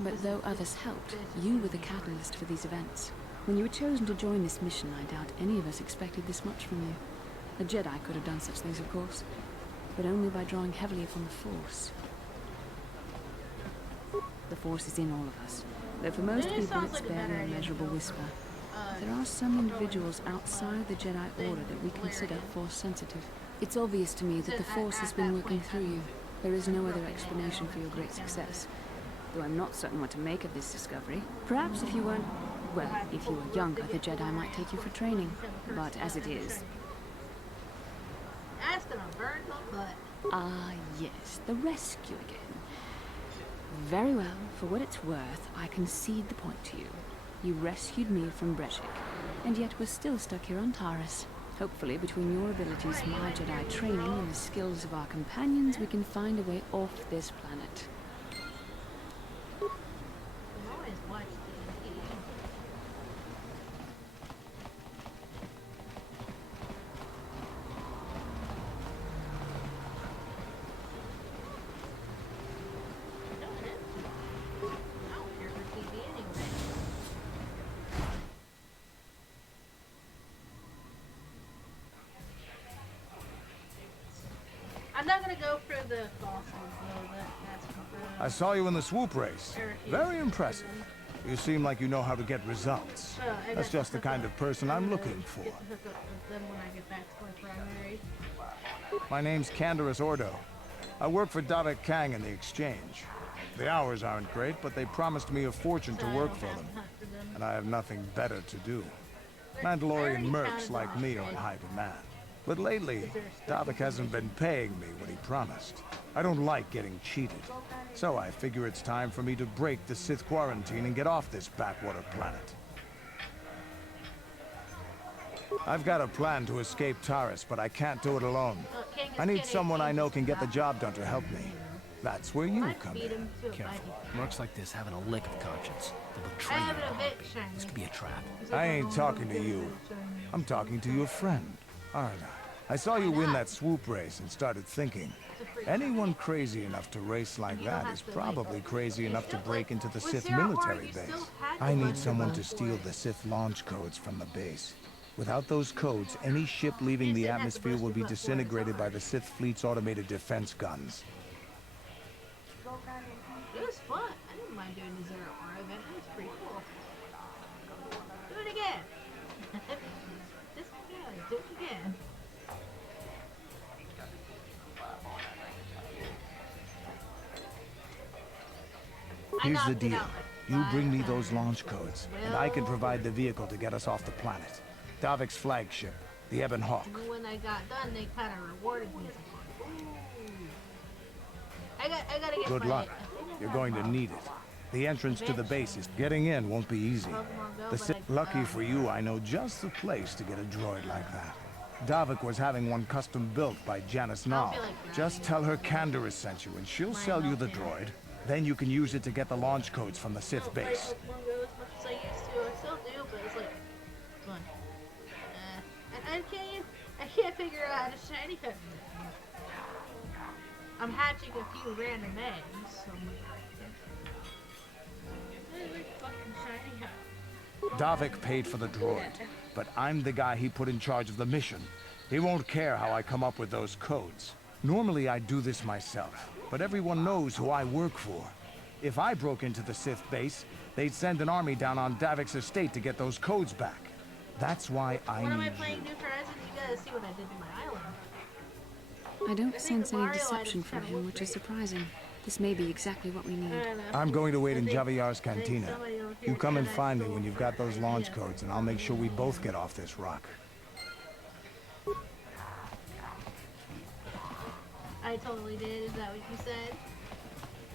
But though others helped, you were the catalyst for these events. When you were chosen to join this mission, I doubt any of us expected this much from you. A Jedi could have done such things, of course, but only by drawing heavily upon the Force. The Force is in all of us. Though for most Maybe it people sounds it's like a barely better a idea measurable to whisper. There are some individuals outside the Jedi Order that we consider Force sensitive. It's obvious to me that the Force has been working through you. There is no other explanation for your great success. Though I'm not certain what to make of this discovery. Perhaps if you weren't... well, if you were younger, the Jedi might take you for training. But as it is... That's gonna burn my butt. Ah, yes, the rescue again. Very well, for what it's worth, I concede the point to you. You rescued me from Breshik, and yet we're still stuck here on Taris. Hopefully, between your abilities, my Jedi training, and the skills of our companions, we can find a way off this planet. I'm not gonna go through the fossils though. That's confirmed. I saw you in the swoop race. Very impressive. You seem like you know how to get results. That's just the kind of person I'm looking for. Get to hook up with them when I get back to my primary. My name's Canderous Ordo. I work for Davik Kang in the Exchange. The hours aren't great, but they promised me a fortune to work for them. And I have nothing better to do. Mandalorian mercs like me are in high demand. But lately, Davik hasn't been paying me what he promised. I don't like getting cheated. So I figure it's time for me to break the Sith quarantine and get off this backwater planet. I've got a plan to escape Taris, but I can't do it alone. I need someone I know can get the job done to help me. That's where you come in. Careful. Mercs like this having a lick of conscience. They'll betray you in a heartbeat. This could be a trap. I ain't talking to you. I'm talking to your friend, aren't I? I saw you win that swoop race and started thinking, anyone crazy enough to race like that is probably crazy enough to break into the Sith military base. I need someone to steal the Sith launch codes from the base. Without those codes, any ship leaving the atmosphere will be disintegrated by the Sith fleet's automated defense guns. It was fun. I didn't mind doing the Zero Hour event. It was pretty cool. Do it again. Just again. Do it again. Here's the deal. You bring me those launch codes, and I can provide the vehicle to get us off the planet. Davik's flagship, the Ebon Hawk. And when I got done, they kind of rewarded me. I gotta get Good luck. You're going to need it. The entrance to the base is getting in won't be easy. Lucky for you, I know just the place to get a droid like that. Davik was having one custom built by Janice Nall. Just tell her Canderous sent you, and she'll sell you the droid. Then you can use it to get the launch codes from the Sith base. I still do, but it's like fun. I can't figure out how to shiny cut. I'm hatching a few random eggs. So Davik paid for the droid, but I'm the guy he put in charge of the mission. He won't care how I come up with those codes. Normally I'd do this myself, but everyone knows who I work for. If I broke into the Sith base, they'd send an army down on Davik's estate to get those codes back. That's why I when am need I playing New Horizons? You gotta see what I did to my island. I don't sense any deception from him, which is surprising. This may be exactly what we need. I'm going to wait in Javier's cantina. You come and find me when you've got those launch codes, and I'll make sure we both get off this rock. I totally did. Is that what you said?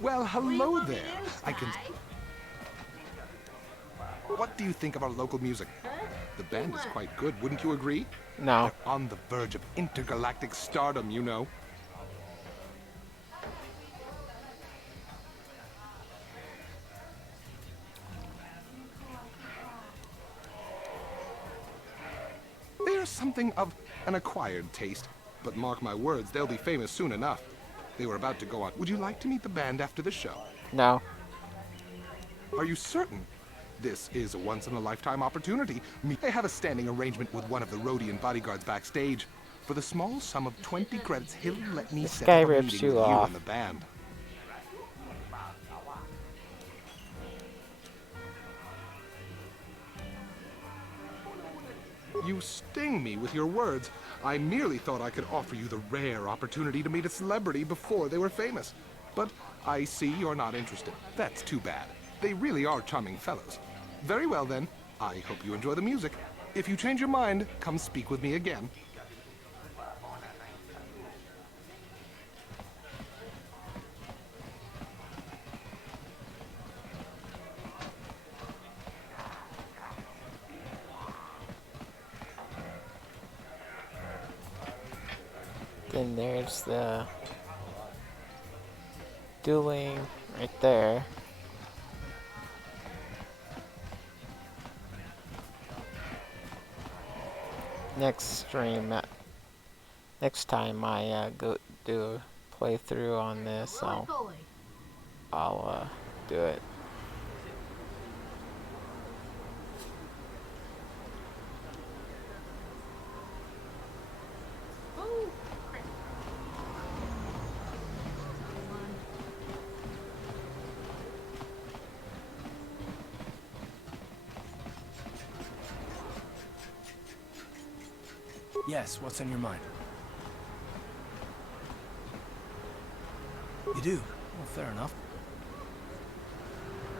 Well, hello What do there. you want me to do, I can. Sky? What do you think of our local music? The band is quite good, wouldn't you agree? No. They're on the verge of intergalactic stardom, you know. They're something of an acquired taste, but mark my words, they'll be famous soon enough. They were about to go on. Would you like to meet the band after the show? No. Are you certain? This is a once-in-a-lifetime opportunity. I have a standing arrangement with one of the Rhodian bodyguards backstage. For the small sum of 20 credits, he'll let me This set guy up a rips meeting you with you off. and the band. You sting me with your words. I merely thought I could offer you the rare opportunity to meet a celebrity before they were famous. But I see you're not interested. That's too bad. They really are charming fellows. Very well then. I hope you enjoy the music. If you change your mind, come speak with me again. Then there's the dueling right there. Next stream, next time I go do a playthrough on this, I'll do it. Yes, what's on your mind? You do? Well, fair enough.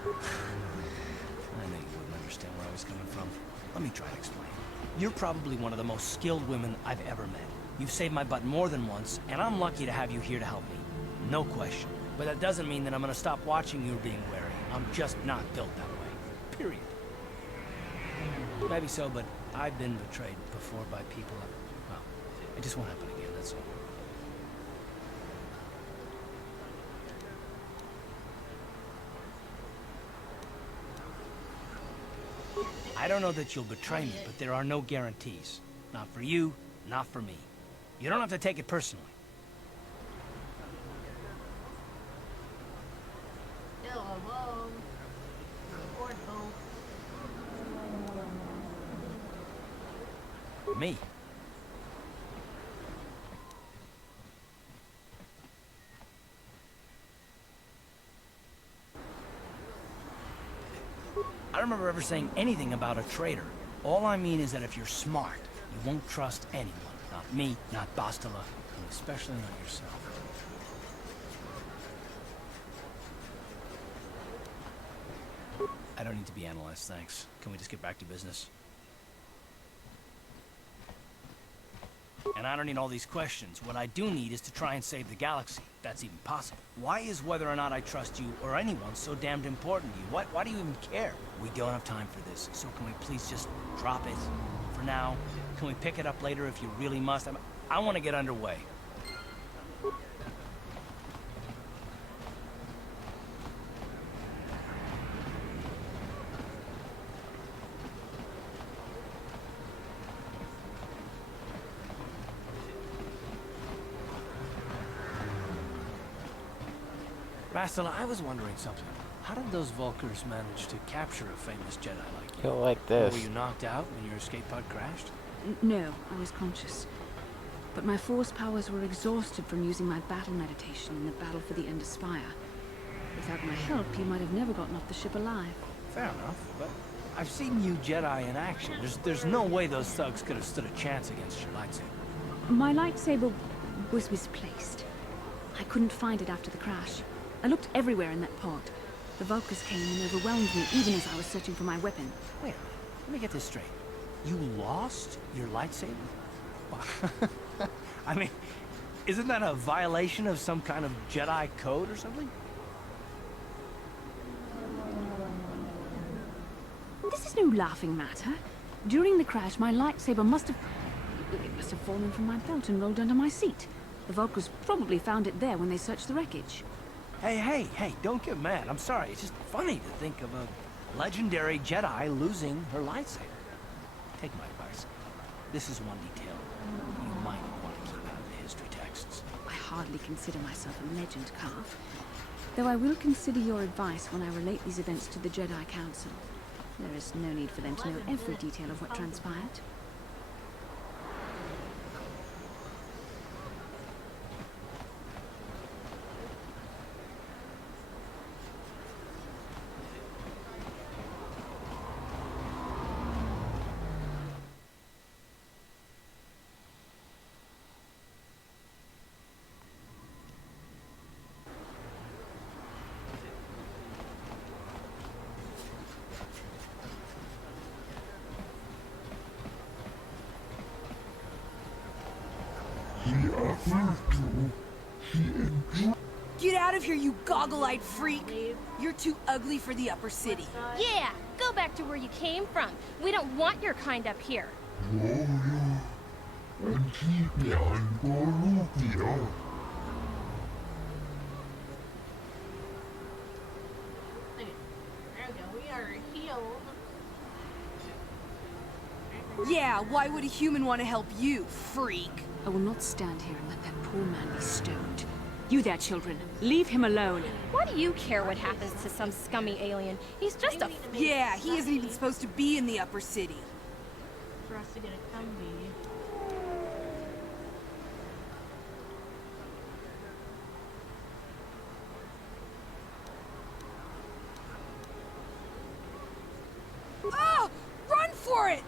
I knew you wouldn't understand where I was coming from. Let me try to explain. You're probably one of the most skilled women I've ever met. You've saved my butt more than once, and I'm lucky to have you here to help me. No question. But that doesn't mean that I'm gonna stop watching you being wary. I'm just not built that way. Period. Maybe so, but I've been betrayed before by people well, it just won't happen again, that's all. I don't know that you'll betray me, but there are no guarantees. Not for you, not for me. You don't have to take it personally. Me. I don't remember ever saying anything about a traitor. All I mean is that if you're smart, you won't trust anyone. Not me, not Bastila, and especially not yourself. I don't need to be analyzed, thanks. Can we just get back to business? And I don't need all these questions. What I do need is to try and save the galaxy. If that's even possible. Why is whether or not I trust you or anyone so damned important to you? Why do you even care? We don't have time for this, so can we please just drop it? For now, can we pick it up later if you really must? I want to get underway. Bastila, I was wondering something. How did those Vulkars manage to capture a famous Jedi like you? You'll like this. Were you knocked out when your escape pod crashed? No, I was conscious. But my force powers were exhausted from using my battle meditation in the battle for the Ender Spire. Without my help, you might have never gotten off the ship alive. Fair enough, but I've seen you Jedi in action. There's no way those thugs could have stood a chance against your lightsaber. My lightsaber was misplaced. I couldn't find it after the crash. I looked everywhere in that pod. The Vulkars came and overwhelmed me even as I was searching for my weapon. Wait, let me get this straight. You lost your lightsaber? I mean, isn't that a violation of some kind of Jedi code or something? This is no laughing matter. During the crash, my lightsaber must have fallen from my belt and rolled under my seat. The Vulkars probably found it there when they searched the wreckage. Hey, don't get mad. I'm sorry. It's just funny to think of a legendary Jedi losing her lightsaber. Take my advice. This is one detail you might want to keep out of the history texts. I hardly consider myself a legend, Carve. Though I will consider your advice when I relate these events to the Jedi Council. There is no need for them to know every detail of what transpired. Get out of here, you goggle-eyed freak! You're too ugly for the upper city. Yeah, go back to where you came from. We don't want your kind up here. There we go, we are healed. Yeah, why would a human want to help you, freak? I will not stand here and let that poor man be stoned. You there, children. Leave him alone. Why do you care what happens to some scummy alien? He's just a... Yeah, he isn't even supposed to be in the upper city. For us to get a Cumby. Ah! Run for it!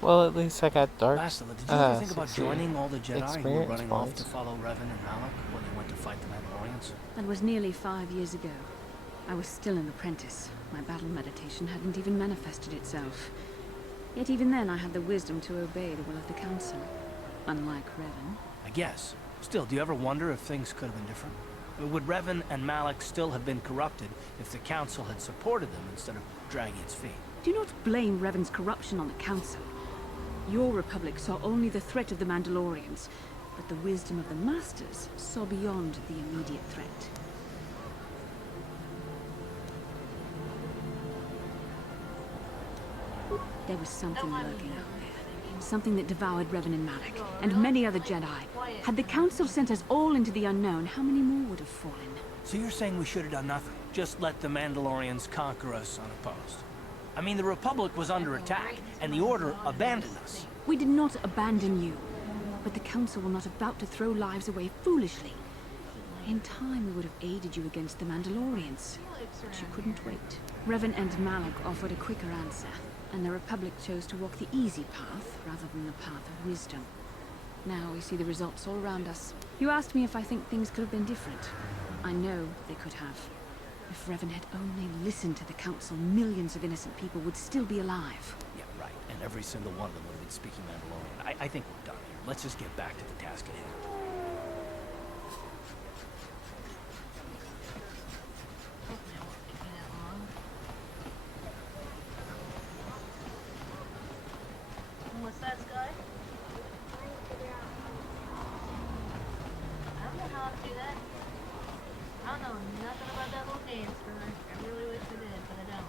Well, at least I got dark. Bastila, did you ever think about joining all the Jedi who were running off to follow Revan and Malak when they went to fight the Mandalorians? That was nearly 5 years ago. I was still an apprentice. My battle meditation hadn't even manifested itself. Yet even then I had the wisdom to obey the will of the Council. Unlike Revan. I guess. Still, do you ever wonder if things could have been different? Would Revan and Malak still have been corrupted if the Council had supported them instead of dragging its feet? Do not blame Revan's corruption on the Council. Your Republic saw only the threat of the Mandalorians, but the wisdom of the Masters saw beyond the immediate threat. There was something lurking out there. Something that devoured Revan and Malak, and many other Jedi. Had the Council sent us all into the unknown, how many more would have fallen? So you're saying we should have done nothing? Just let the Mandalorians conquer us unopposed? I mean, the Republic was under attack, and the Order abandoned us. We did not abandon you, but the Council were not about to throw lives away foolishly. In time, we would have aided you against the Mandalorians, but you couldn't wait. Revan and Malak offered a quicker answer, and the Republic chose to walk the easy path rather than the path of wisdom. Now we see the results all around us. You asked me if I think things could have been different. I know they could have. If Revan had only listened to the Council, millions of innocent people would still be alive. Yeah, right. And every single one of them would have been speaking Mandalorian. I think we're done here. Let's just get back to the task at hand. What's that, Sky? I don't know how to do that. I don't know nothing about that little dance, Sky. I really wish I did, but I don't.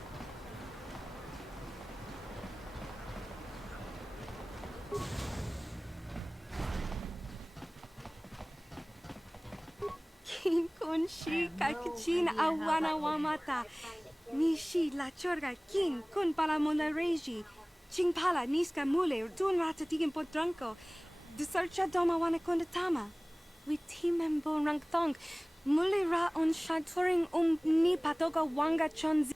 Kin shi kakichin awana wamata. Nishi la chorga kin kun pala monareji. Ching pala niska mule dun rata tigin potranko. Disarcha doma wana kondatama. We timembo rangthong. Mule ra on shaturing ni patoga wanga chonzi.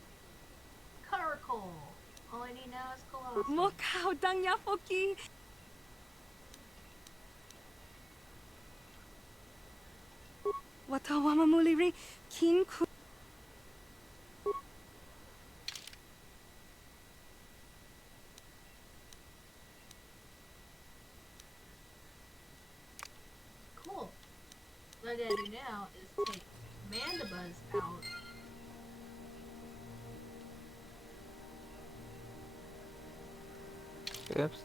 Caracol. All I need now is Colossus. Mokao dang yafoki. Watawama muliri kin ku. Cool. What I gotta do now is take Mandibuzz out. Oops.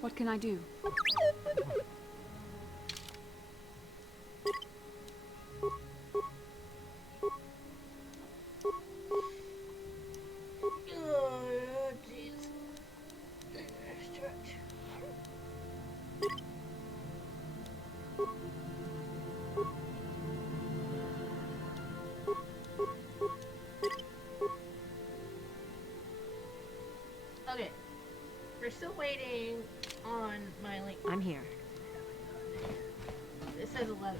What can I do? We're still waiting on my link. I'm here. It says 11.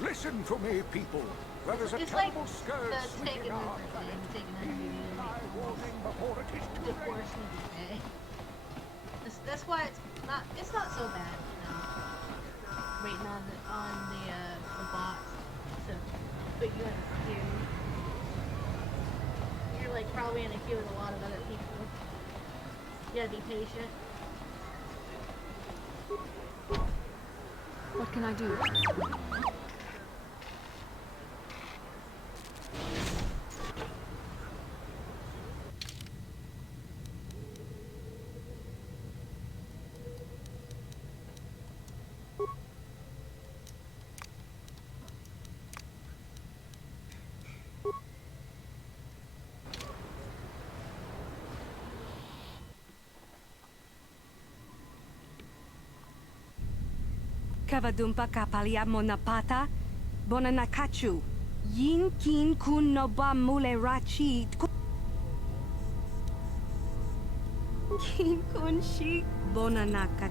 Listen to me, people. There is a It's like terrible scourge the sweeping taking our over planet. thing, taking Heed my warning before it is too divorce late. That's why it's not so bad, you know. Waiting on the box to put you in a queue. You're like probably in a queue with a lot of other people. You gotta be patient. What can I do? Kavadumpa kapalia monapata, bonanakachu, yin kin kun noba mule rachi, kin kun shi, bonanakat.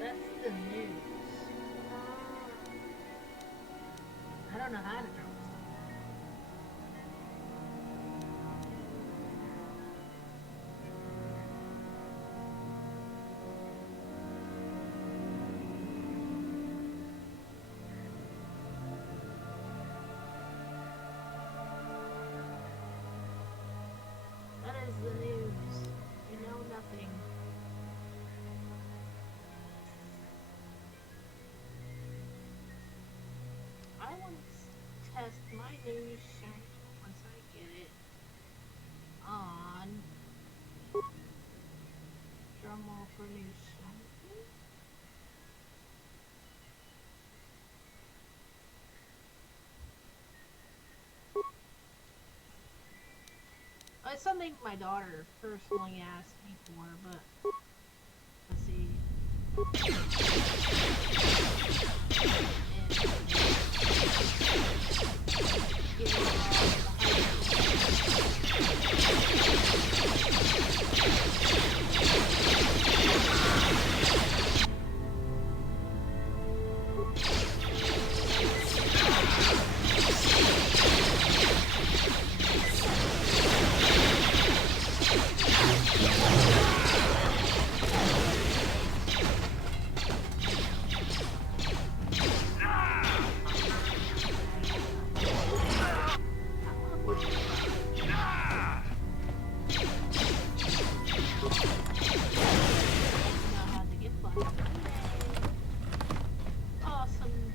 That's the news. I don't know how to drop stuff. That is the news. You know nothing. I want to test my new shank once I get it on drumroll for new shank. It's something my daughter personally asked me for, but let's see. Awesome.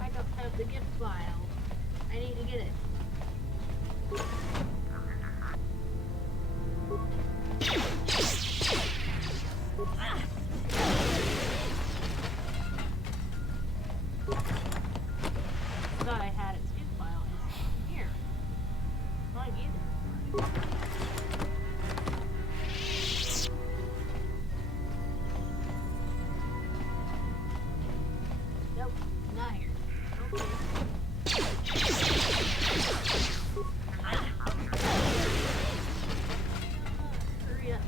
I don't have the gift file. I need to get it. Thought I had its gift file. It's here. Not either. Nope, not here. Okay. Hurry up.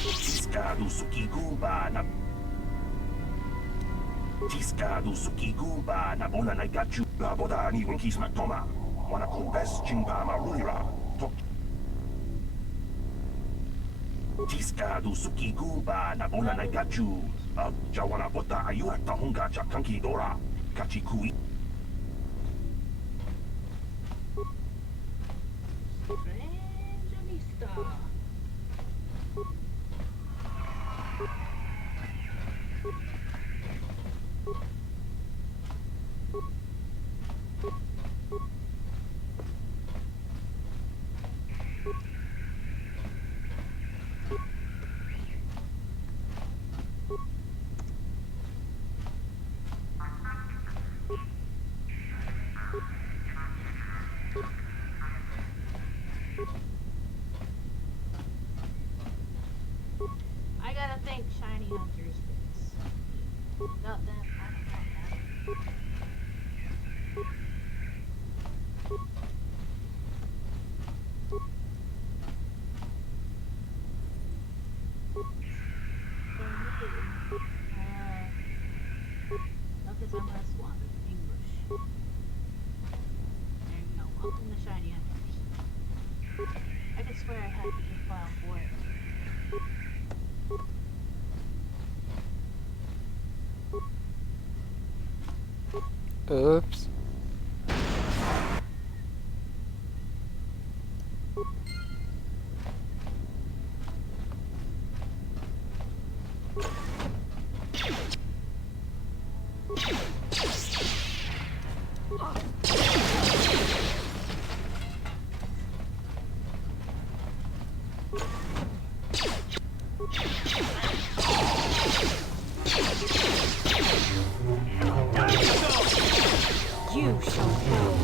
Tiscado Sukigumba na Tiscado Sukigumba na bona na gachu na boda ni winkis na toma. Wana kumbes chingba marulira. Tiscado Sukigumba na bona na gachu. Jawana bota ayu at tahunga cha kanki dora. Kachi kui. Strange I gotta thank Shiny Hunters for this. Without them, I don't know that. Because I'm gonna swap it to English. There you go. Welcome to Shiny Hunters. I could swear I had the file for it. Oops. You shall fall.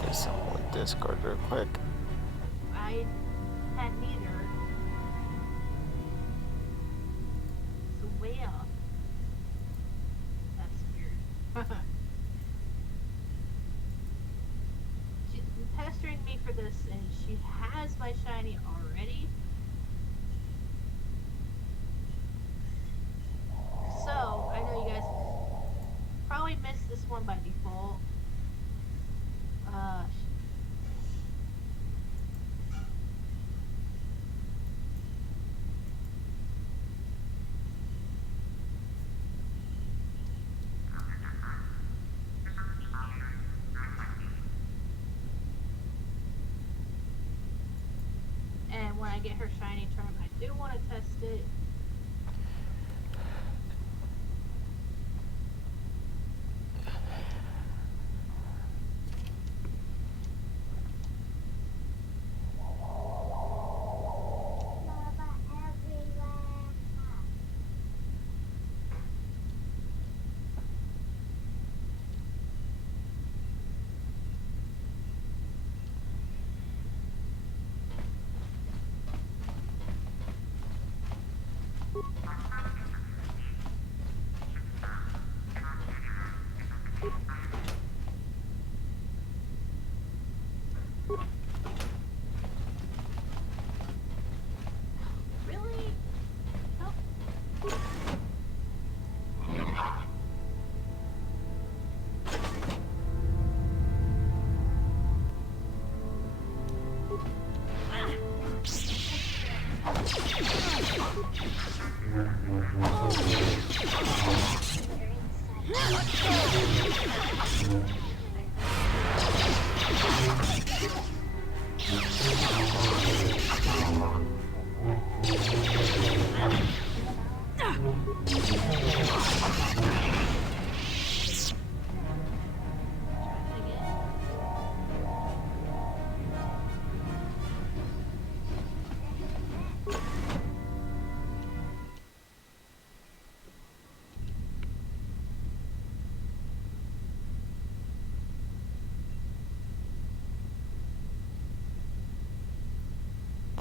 Do something with Discord real quick. I had neither. So way off. That's weird. She's been pestering me for this, and she has my shiny already. So, I know you guys probably missed this one by default. And when I get her shiny term, I do want to test it. Really? Nope.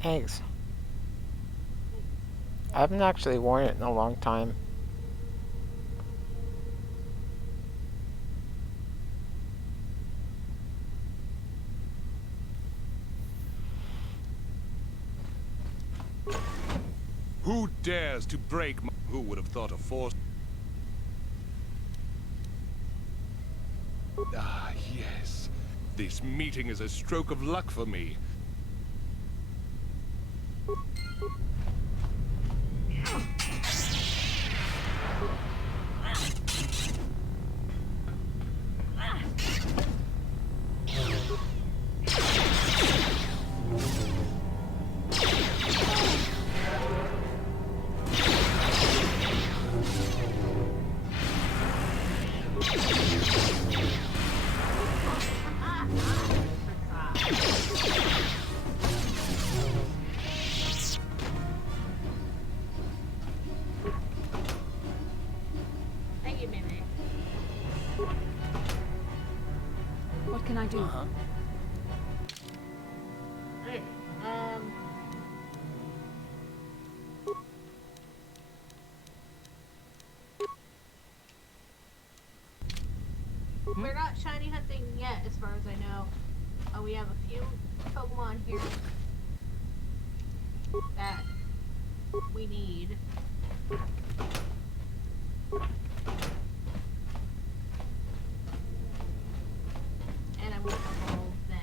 Thanks. I haven't actually worn it in a long time. Who dares to break my... Who would have thought of force? Ah, yes. This meeting is a stroke of luck for me. do. Okay, we're not shiny hunting yet, as far as I know. We have a few Pokemon here that we need. And I'm gonna roll then.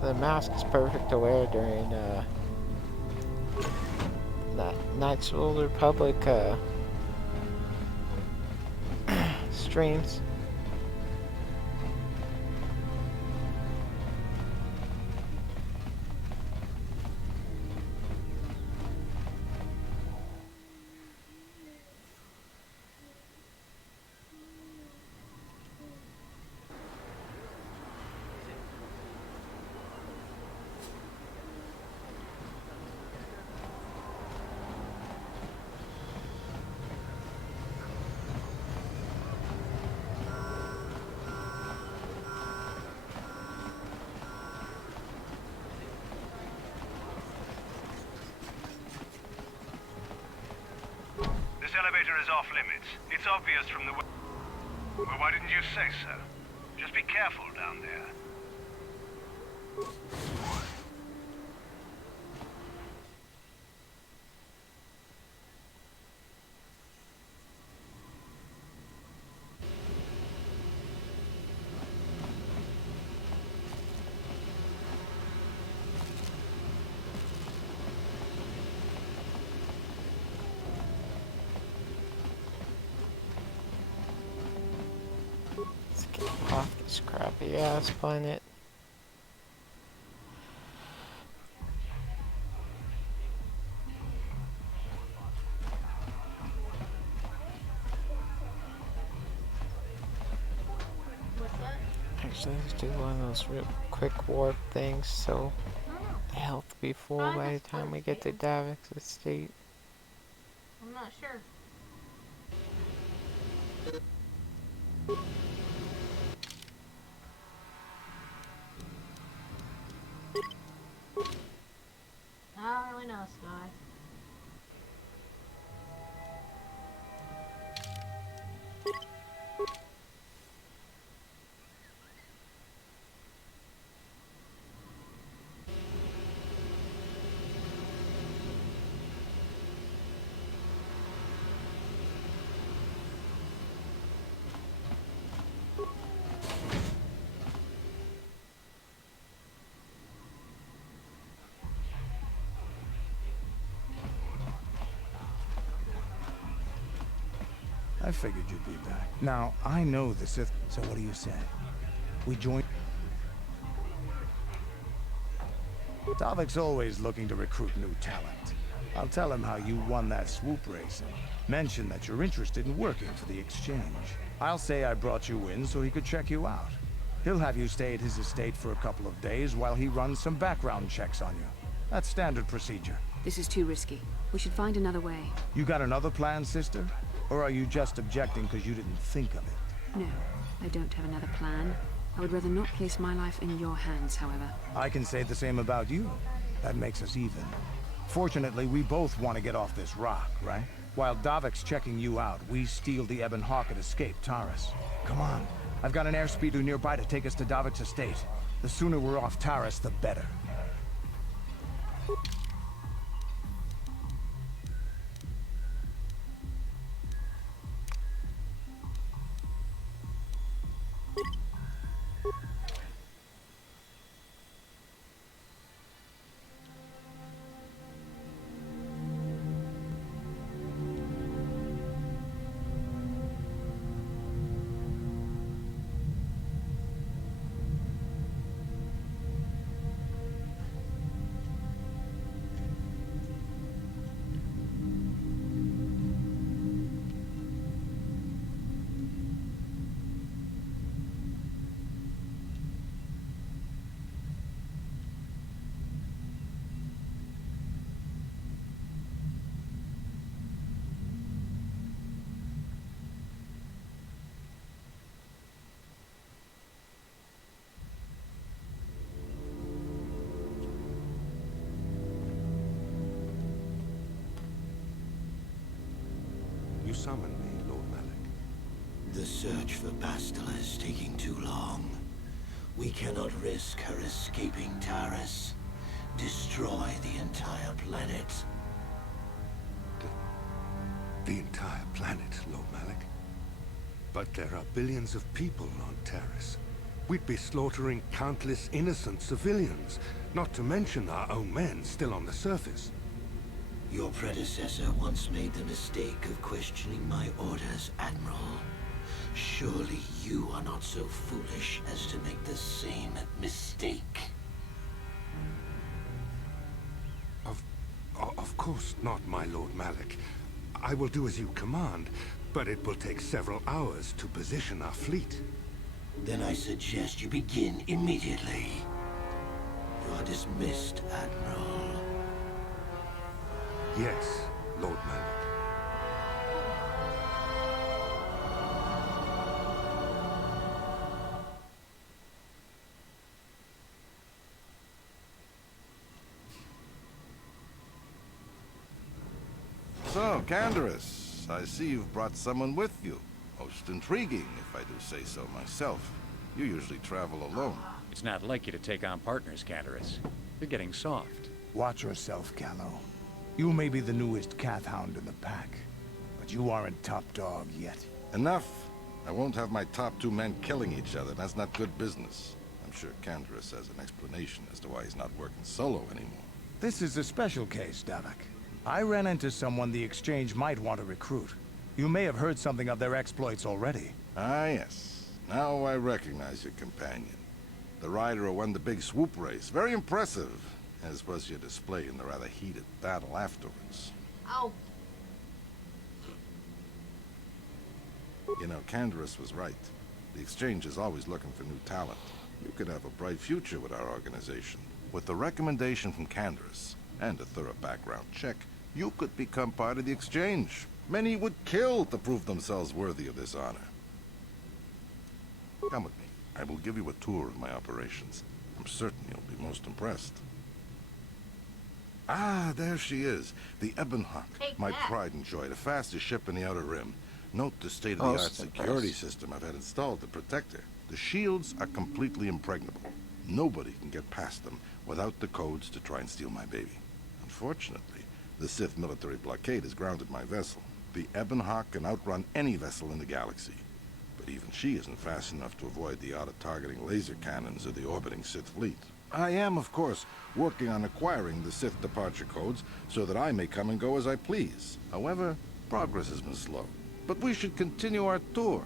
The mask is perfect to wear during Knights of the Old Republic streams. This elevator is off limits. It's obvious from the way. Well, why didn't you say so? Just be careful down there. Let's get off this crappy ass planet. Actually, let's do one of those real quick warp things so the health will be full by the time we get to Davik's estate. I'm not sure. I don't really know, Sky. I figured you'd be back. Now, I know the Sith, so what do you say? We join... Davik's always looking to recruit new talent. I'll tell him how you won that swoop race and mention that you're interested in working for the Exchange. I'll say I brought you in so he could check you out. He'll have you stay at his estate for a couple of days while he runs some background checks on you. That's standard procedure. This is too risky. We should find another way. You got another plan, sister? Or are you just objecting because you didn't think of it? No, I don't have another plan. I would rather not place my life in your hands, however. I can say the same about you. That makes us even. Fortunately, we both want to get off this rock, right? While Davik's checking you out, we steal the Ebon Hawk and escape Taris. Come on. I've got an airspeeder nearby to take us to Davik's estate. The sooner we're off Taris, the better. summon me, Lord Malik? The search for Bastila is taking too long. We cannot risk her escaping Taris. Destroy the entire planet. The entire planet, Lord Malik? But there are billions of people on Taris. We'd be slaughtering countless innocent civilians, not to mention our own men still on the surface. Your predecessor once made the mistake of questioning my orders, Admiral. Surely you are not so foolish as to make the same mistake. Of course not, my Lord Malik. I will do as you command, but it will take several hours to position our fleet. Then I suggest you begin immediately. You are dismissed, Admiral. Yes, Lord Malik. So, Canderous, I see you've brought someone with you. Most intriguing, if I do say so myself. You usually travel alone. It's not like you to take on partners, Canderous. You're getting soft. Watch yourself, Callow. You may be the newest Cath Hound in the pack, but you aren't top dog yet. Enough. I won't have my top 2 men killing each other. That's not good business. I'm sure Canderous has an explanation as to why he's not working solo anymore. This is a special case, Davik. I ran into someone the Exchange might want to recruit. You may have heard something of their exploits already. Ah, yes. Now I recognize your companion. The rider who won the big swoop race. Very impressive, as was your display in the rather heated battle afterwards. Ow. You know, Canderous was right. The Exchange is always looking for new talent. You could have a bright future with our organization. With the recommendation from Canderous, and a thorough background check, you could become part of the Exchange. Many would kill to prove themselves worthy of this honor. Come with me. I will give you a tour of my operations. I'm certain you'll be most impressed. Ah, there she is. The Ebonhawk. My pride and joy. The fastest ship in the Outer Rim. Note the state-of-the-art security system I've had installed to protect her. The shields are completely impregnable. Nobody can get past them without the codes to try and steal my baby. Unfortunately, the Sith military blockade has grounded my vessel. The Ebonhawk can outrun any vessel in the galaxy. But even she isn't fast enough to avoid the auto-targeting laser cannons of the orbiting Sith fleet. I am, of course, working on acquiring the Sith departure codes so that I may come and go as I please. However, progress has been slow. But we should continue our tour.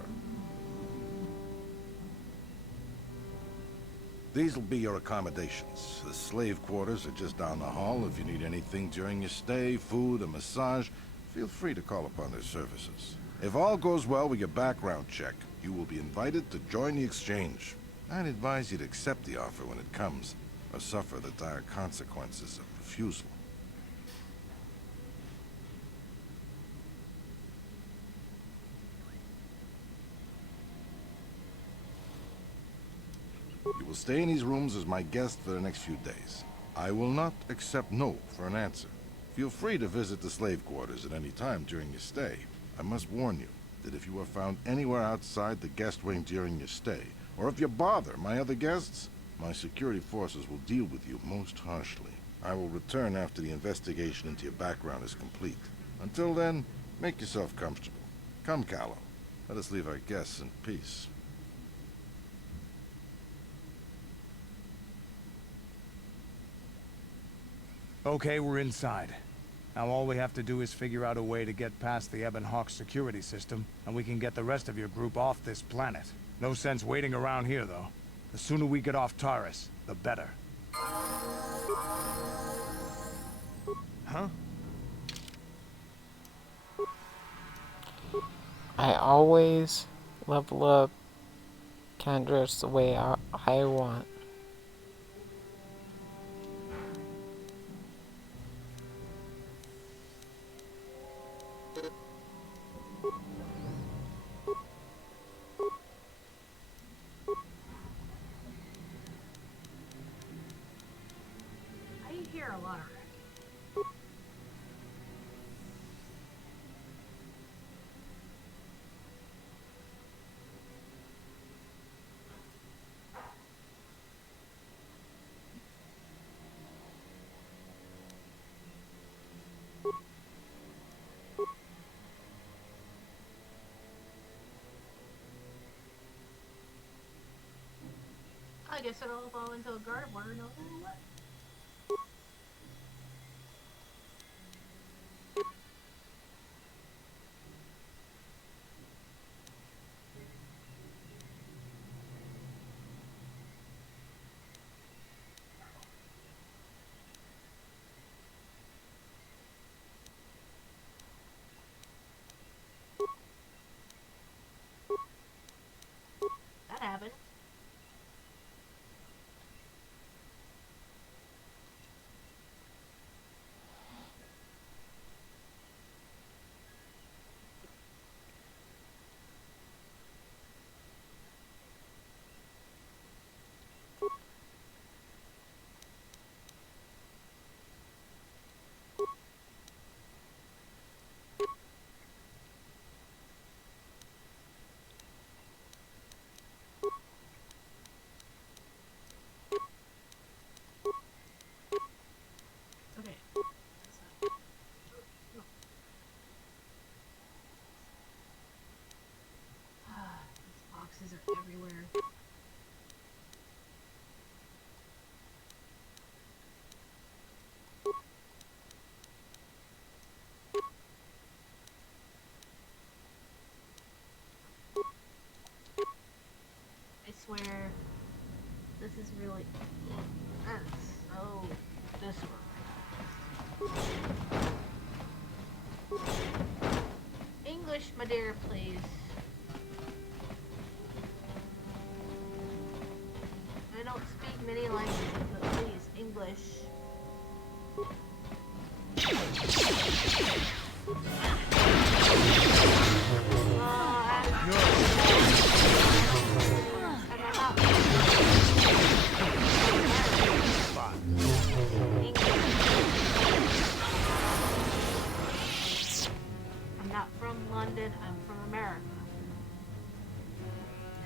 These will be your accommodations. The slave quarters are just down the hall. If you need anything during your stay, food, a massage, feel free to call upon their services. If all goes well with your background check, you will be invited to join the Exchange. I'd advise you to accept the offer when it comes, or suffer the dire consequences of refusal. You will stay in these rooms as my guest for the next few days. I will not accept no for an answer. Feel free to visit the slave quarters at any time during your stay. I must warn you that if you are found anywhere outside the guest wing during your stay, or if you bother my other guests, my security forces will deal with you most harshly. I will return after the investigation into your background is complete. Until then, make yourself comfortable. Come, Callow. Let us leave our guests in peace. Okay, we're inside. Now all we have to do is figure out a way to get past the Ebonhawk security system, and we can get the rest of your group off this planet. No sense waiting around here, though. The sooner we get off Taris, the better. Huh? I always level up Canderous the way I want. I hear a lot of wrecking. I guess it'll fall into a gardevoir no matter what. That happened. Okay. These boxes are everywhere. I swear, this is really. That's so disorganized. English, my dear, please. I don't speak many languages, but please, English. I'm not from London, I'm from America.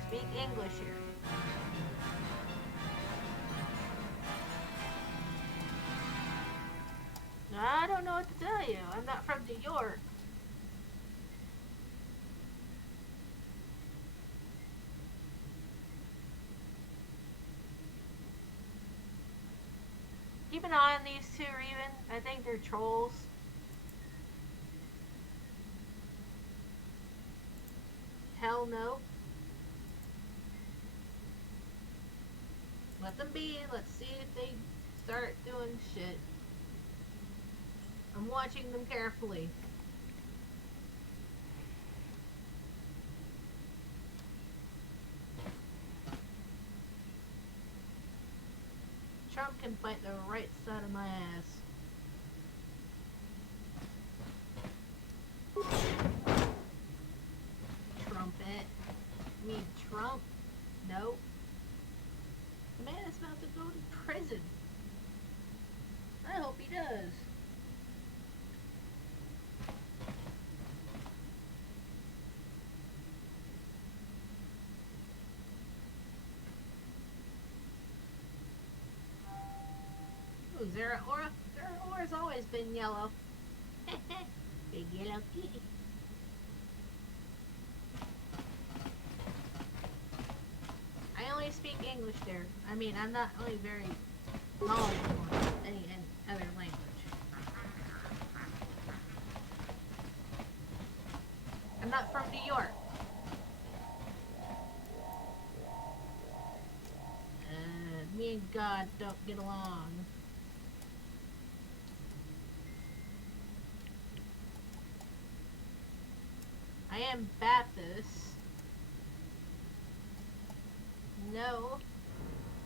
Speak English here. I don't know what to tell you. I'm not from New York. Keep an eye on these two, Reven. I think they're trolls. Hell no. Let them be. Let's see if they start doing shit. I'm watching them carefully. Trump can bite the right side of my ass. Trumpet. You mean Trump? No. The man is about to go to prison. I hope he does. Ooh, Zeraora. Zeraora's always been yellow. Big yellow kitty. I only speak English there. I mean, I'm not really very knowledgeable in any other language. I'm not from New York. Me and God don't get along. I am Baptist. No,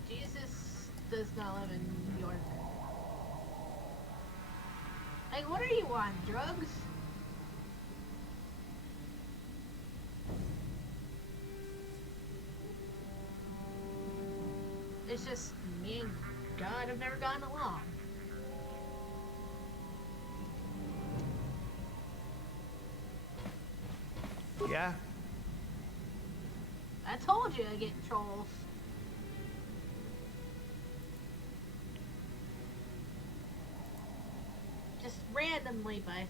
Jesus does not live in New York. Like, what are you on, drugs? It's just me and God have never gotten along. Yeah? I told you I get trolls. Just randomly by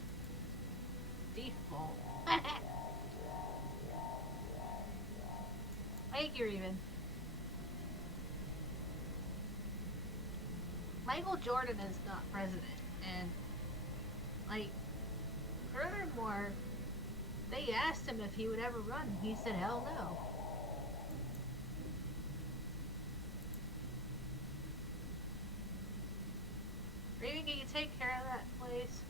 default. Thank you, even. Michael Jordan is not president, and like, furthermore, they asked him if he would ever run, and he said, hell no. Raven, can you take care of that, please?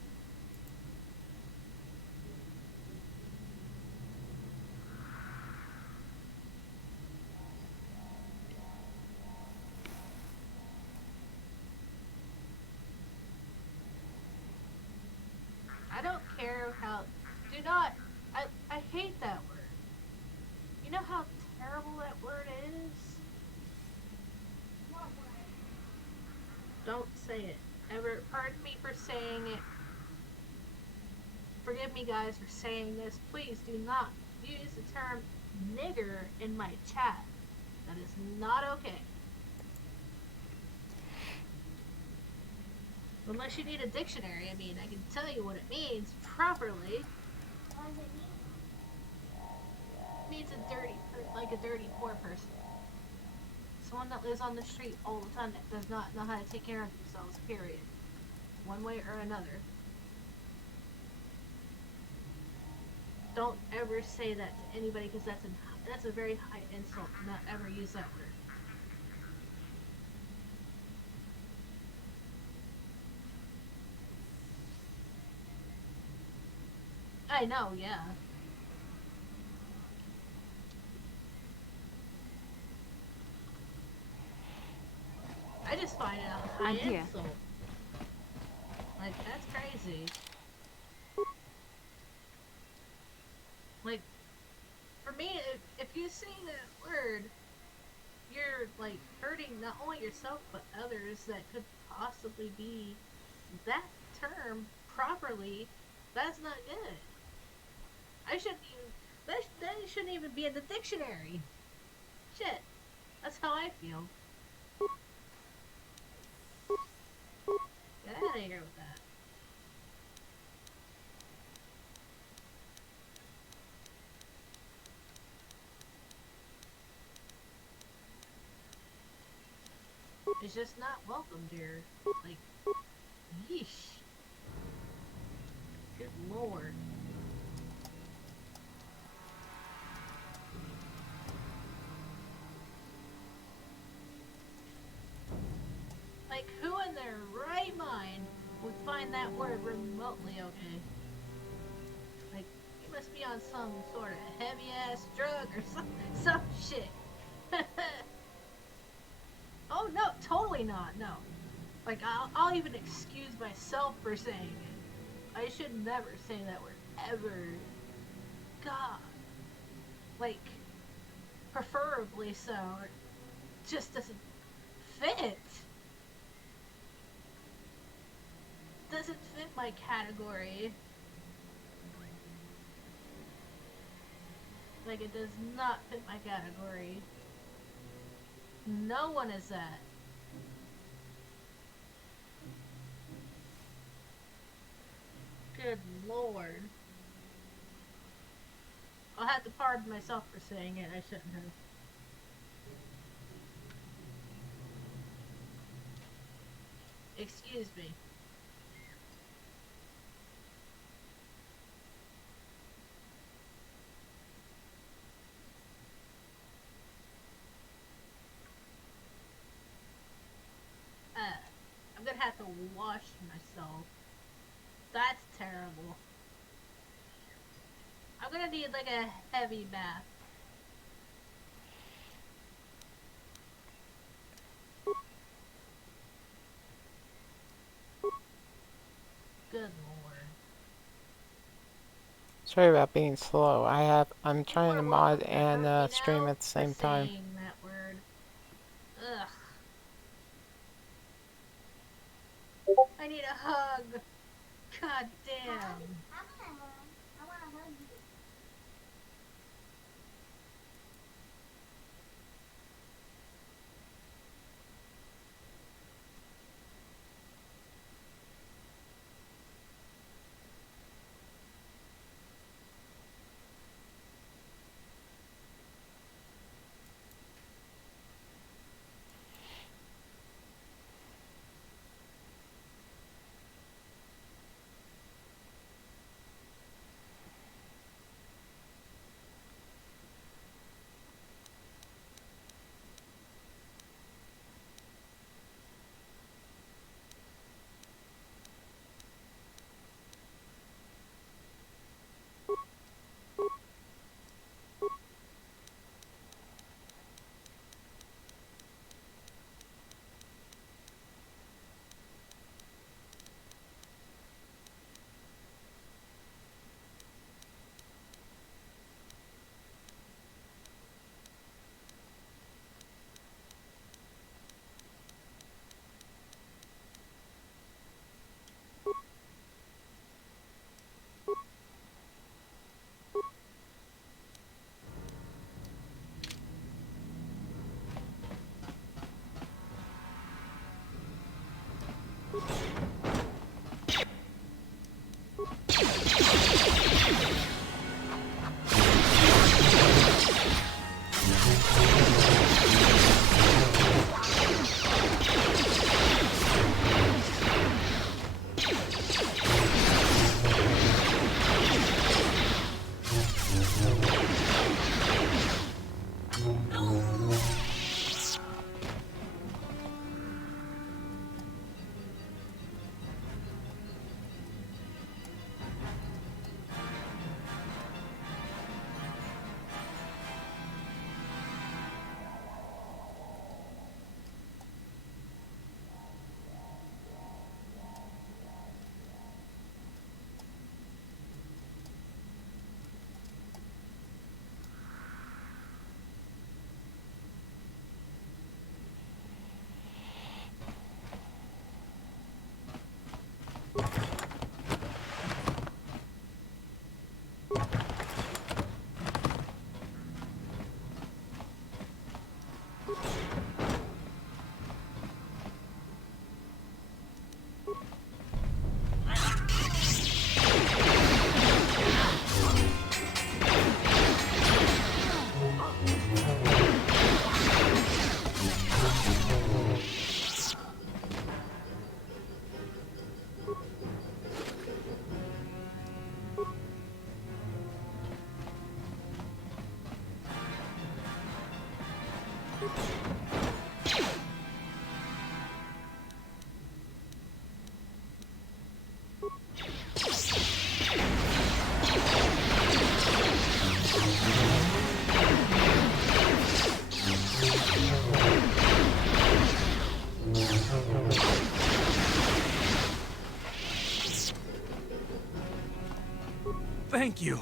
I don't care how... Do not... I hate that word. You know how terrible that word is? Don't say it. Ever. Pardon me for saying it. Forgive me, guys, for saying this. Please do not use the term nigger in my chat. That is not okay. Unless you need a dictionary, I mean, I can tell you what it means properly. What does it mean? It means like a dirty poor person. Someone that lives on the street all the time that does not know how to take care of themselves, period. One way or another. Don't ever say that to anybody, because that's a very high insult. Do not ever use that word. I know, yeah. I just find it a high insult. Like, that's crazy. Like, for me, if you say that word, you're, like, hurting not only yourself, but others that could possibly be that term properly. That's not good. I shouldn't even, that shouldn't even be in the dictionary. Shit. That's how I feel. Get out of here with that. It's just not welcomed here. Like, yeesh. Good lord. Like, who in their right mind would find that word remotely okay? Like, you must be on some sort of heavy-ass drug or some shit. Oh, no, totally not, no. Like, I'll even excuse myself for saying it. I should never say that word, ever. God. Like, preferably so. It just doesn't fit. Doesn't fit my category. Like, it does not fit my category. No one is that. Good lord. I'll have to pardon myself for saying it. I shouldn't have. Excuse me. I'm gonna have to wash myself. That's terrible. I'm gonna need like a heavy bath. Good lord. Sorry about being slow. I'm trying to mod and stream at the same time. That word. Ugh. I need a hug. God damn. I wanna hug you. Thank you.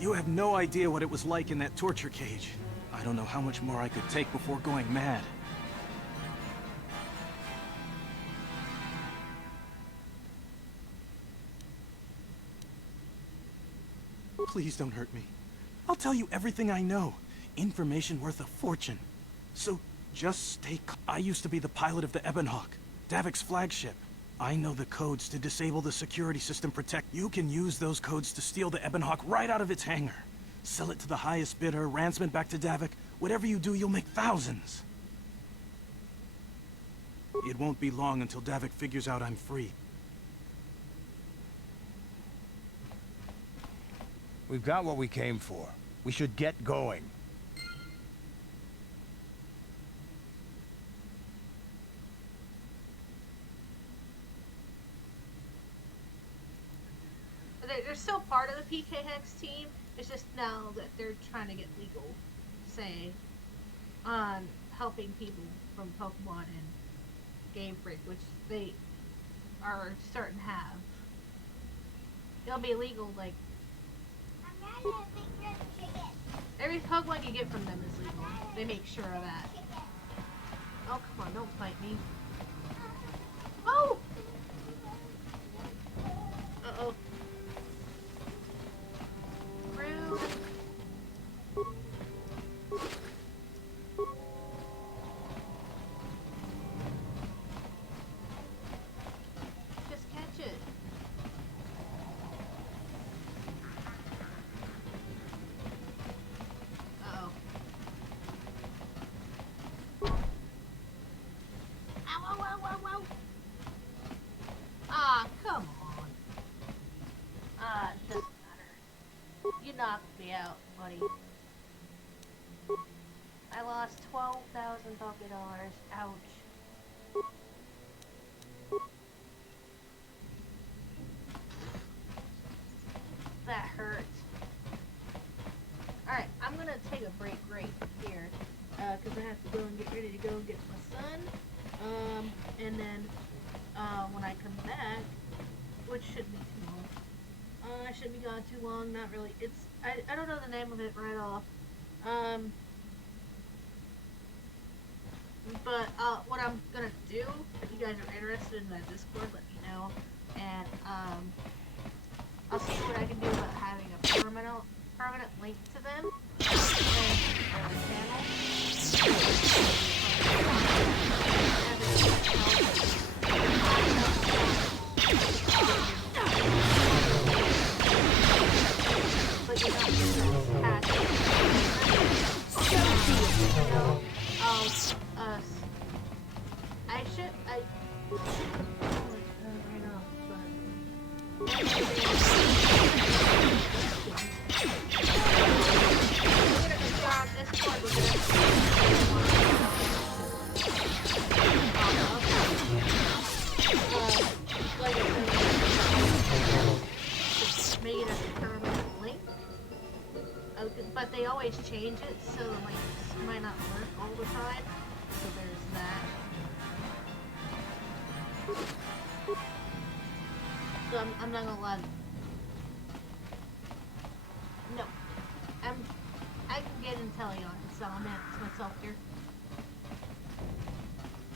You have no idea what it was like in that torture cage. I don't know how much more I could take before going mad. Please don't hurt me. I'll tell you everything I know. Information worth a fortune. So just stay calm. I used to be the pilot of the Ebonhawk, Davik's flagship. I know the codes to disable the security system protect. You can use those codes to steal the Ebonhawk right out of its hangar. Sell it to the highest bidder, ransom it back to Davik. Whatever you do, you'll make thousands. It won't be long until Davik figures out I'm free. We've got what we came for. We should get going. They're still part of the PK Hex team. It's just now that they're trying to get legal say on helping people from Pokemon and Game Freak, which they are starting to have. It'll be illegal, like every Pokemon you get from them is legal. They make sure of that. Oh, come on, don't fight me. Oh! Uh-oh. Rude. Just catch it. Uh-oh. Ow, ow, ow, ow, ow. Ah, come on. It doesn't matter. You knocked me out, buddy. I lost 12,000 Poké dollars. Ouch. That hurts. Alright, I'm gonna take a break right here. Because I have to go and get ready to go and get my son. And then, when I come back, which shouldn't be too long. I shouldn't be gone too long, not really. It's, I don't know the name of it right off. But, what I'm gonna do, if you guys are interested in that Discord, let me know. And, I'll see what I can do about having a permanent link to them. And, channel. they always change it, so the links might not work all the time. So there's that. So I'm not gonna lie. No, I can get Intellion, so I'm gonna ask myself here.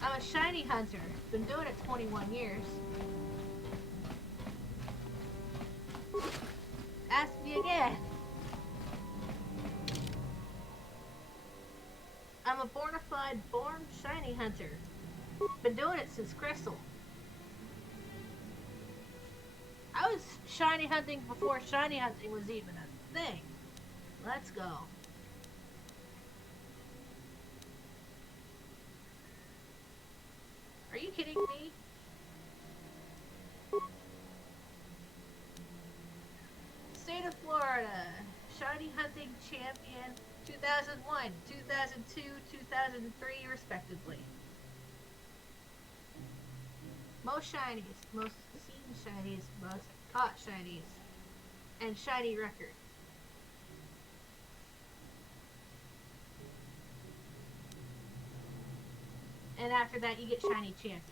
I'm a shiny hunter. Been doing it 21 years. Ask me again. I'm a bona fide born shiny hunter. Been doing it since Crystal. I was shiny hunting before shiny hunting was even a thing. Let's go. Are you kidding me? State of Florida, shiny hunting champion 2001, 2002, 2003 respectively. Most shinies, most seen shinies, most caught shinies, and shiny record. And after that, you get shiny champion.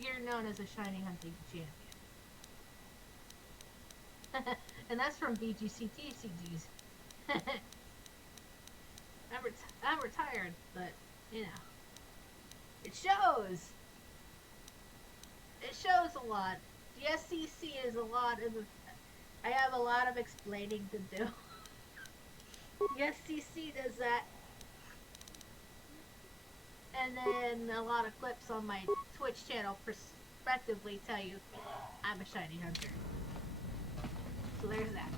You're known as a shiny hunting champion. And that's from BGCT CGs. I'm retired, but, you know. It shows! It shows a lot. The SCC is a lot of... I have a lot of explaining to do. The SCC does that. And then a lot of clips on my Twitch channel prospectively tell you I'm a shiny hunter. So there's that.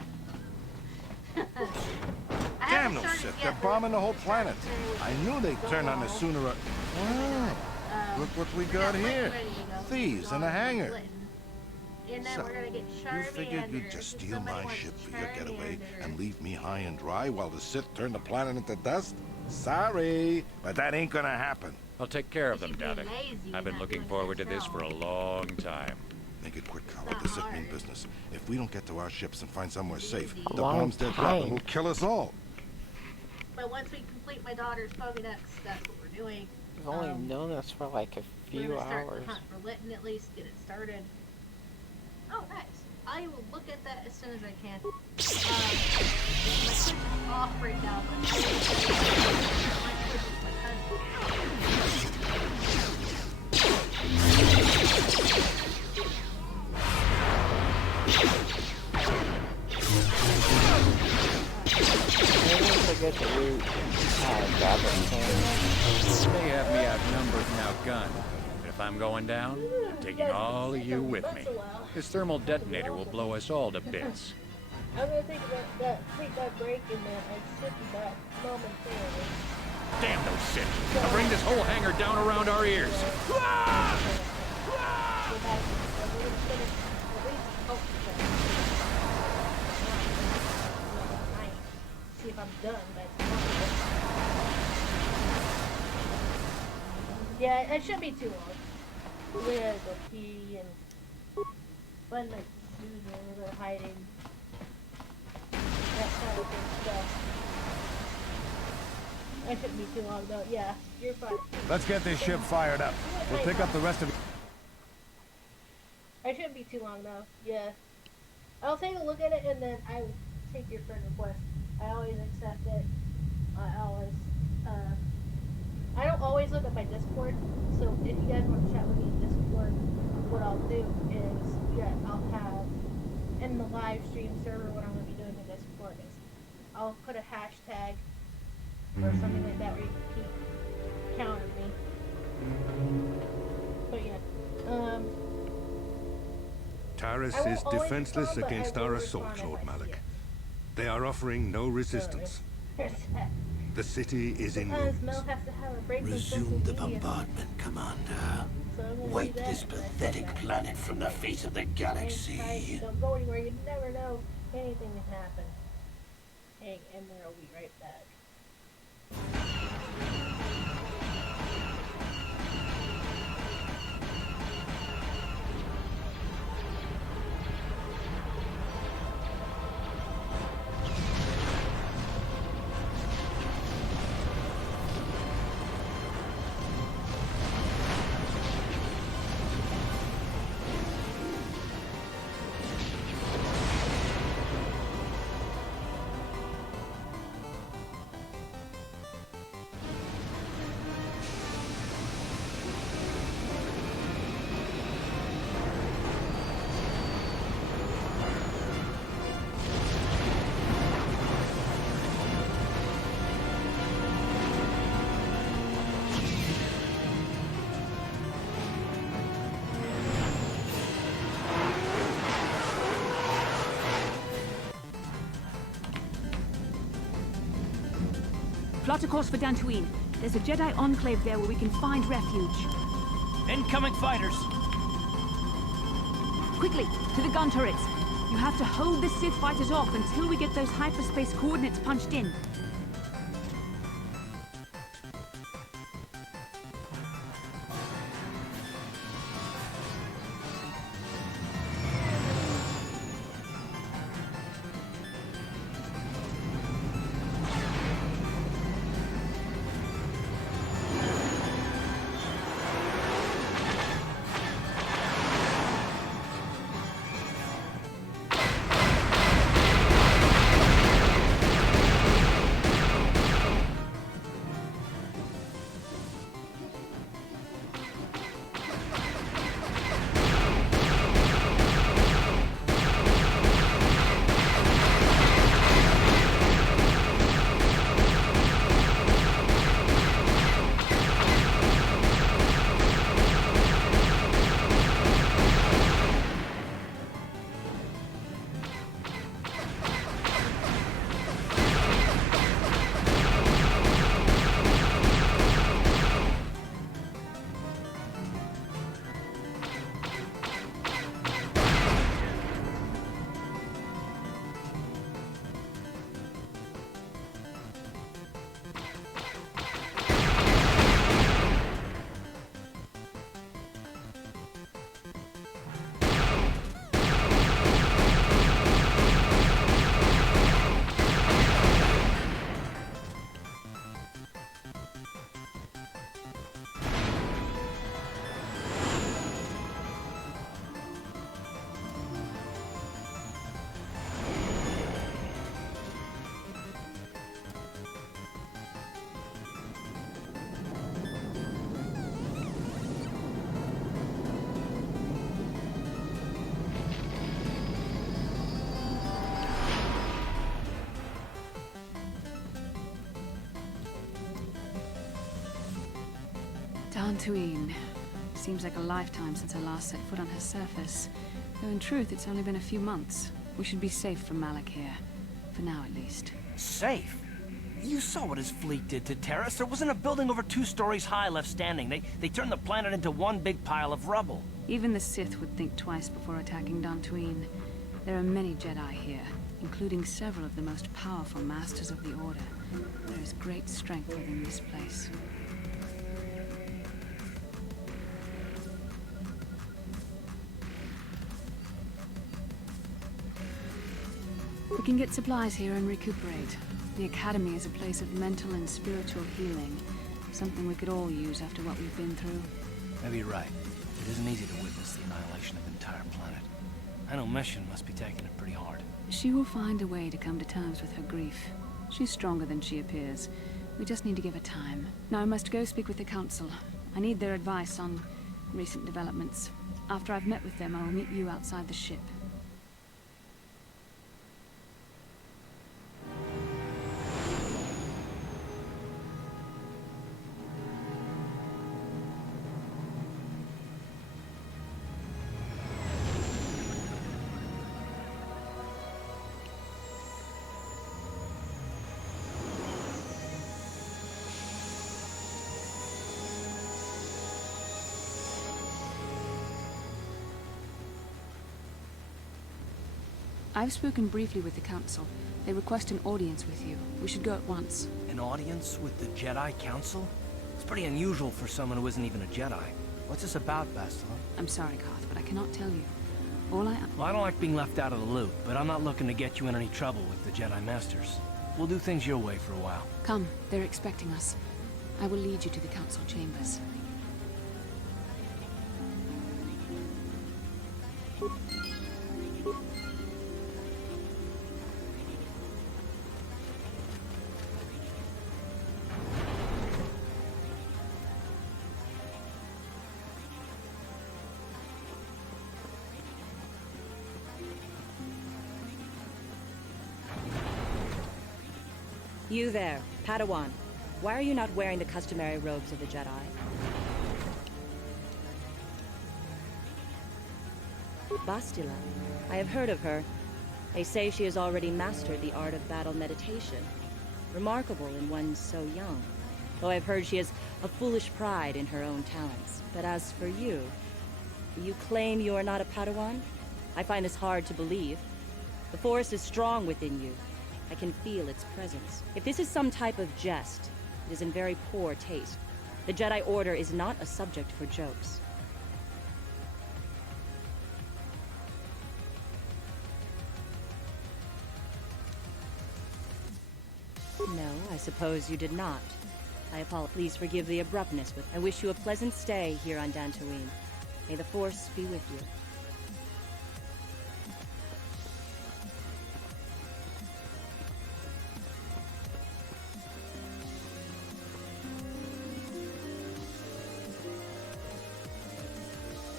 Damn those Sith, they're bombing the whole planet. I knew they'd turn on us sooner or... Wow, look what we got here. Thieves in a hangar. So, you figured you'd just steal my ship for your getaway and leave me high and dry while the Sith turn the planet into dust? Sorry, but that ain't gonna happen. I'll take care of them, Davik. I've been looking forward to this for a long time. Make it quick, Kala. This is mean business. If we don't get to our ships and find somewhere safe, the bombs they're dropping will kill us all. But once we complete my daughter's Pokédex, that's what we're doing. We've only known this for like a few we're gonna start hours. The hunt for Litten at least, get it started. Oh, nice. I will look at that as soon as I can. My Twitch is off right now, but my Twitch is my cousin. Forget to root They have me outnumbered and outgunned. But if I'm going down, I'm taking all of you with me. This thermal detonator will blow us all to bits. I'm gonna take that break and then I sit back momentarily. Damn those Sith! They'll bring this whole hangar down around our ears. See if I'm done. Yeah, it shouldn't be too long. We gotta go pee and find my shoes or hiding. That kind of good stuff. That shouldn't be too long though. Yeah, you're fine. Let's get this ship fired up. We'll pick up the rest of it. I shouldn't be too long though. Yeah. I'll take a look at it and then I will take your friend request. I always accept it. I don't always look at my Discord, so if you guys want to chat with me in Discord, what I'll do is, I'll have, in the live stream server, what I'm going to be doing in Discord is, I'll put a hashtag or something like that where you can keep count of me. But yeah, Taris is defenseless against our assault, Lord Malik. They are offering no resistance. The city is in ruins. Resume the bombardment, Commander. Wipe this pathetic planet from the face of the galaxy. Don't go anywhere, you never know anything can happen. Hang in there, I'll be right back. Plot a course for Dantooine. There's a Jedi enclave there where we can find refuge. Incoming fighters! Quickly, to the gun turrets. You have to hold the Sith fighters off until we get those hyperspace coordinates punched in. Dantooine. Seems like a lifetime since I last set foot on her surface. Though in truth, it's only been a few months. We should be safe from Malak here. For now, at least. Safe? You saw what his fleet did to Terrace. There wasn't a building over 2 stories high left standing. They turned the planet into one big pile of rubble. Even the Sith would think twice before attacking Dantooine. There are many Jedi here, including several of the most powerful Masters of the Order. There is great strength within this place. We can get supplies here and recuperate. The Academy is a place of mental and spiritual healing. Something we could all use after what we've been through. Maybe you're right. It isn't easy to witness the annihilation of an entire planet. I know Mission must be taking it pretty hard. She will find a way to come to terms with her grief. She's stronger than she appears. We just need to give her time. Now I must go speak with the Council. I need their advice on recent developments. After I've met with them, I will meet you outside the ship. I've spoken briefly with the Council. They request an audience with you. We should go at once. An audience with the Jedi Council? It's pretty unusual for someone who isn't even a Jedi. What's this about, Bastila? I'm sorry, Koth, but I cannot tell you. All I... Well, I don't like being left out of the loop, but I'm not looking to get you in any trouble with the Jedi Masters. We'll do things your way for a while. Come, they're expecting us. I will lead you to the Council chambers. You there, Padawan. Why are you not wearing the customary robes of the Jedi? Bastila. I have heard of her. They say she has already mastered the art of battle meditation. Remarkable in one so young. Though I've heard she has a foolish pride in her own talents. But as for you claim you are not a Padawan? I find this hard to believe. The Force is strong within you. I can feel its presence. If this is some type of jest, it is in very poor taste. The Jedi Order is not a subject for jokes. No, I suppose you did not. I apologize. Please forgive the abruptness, but I wish you a pleasant stay here on Dantooine. May the Force be with you.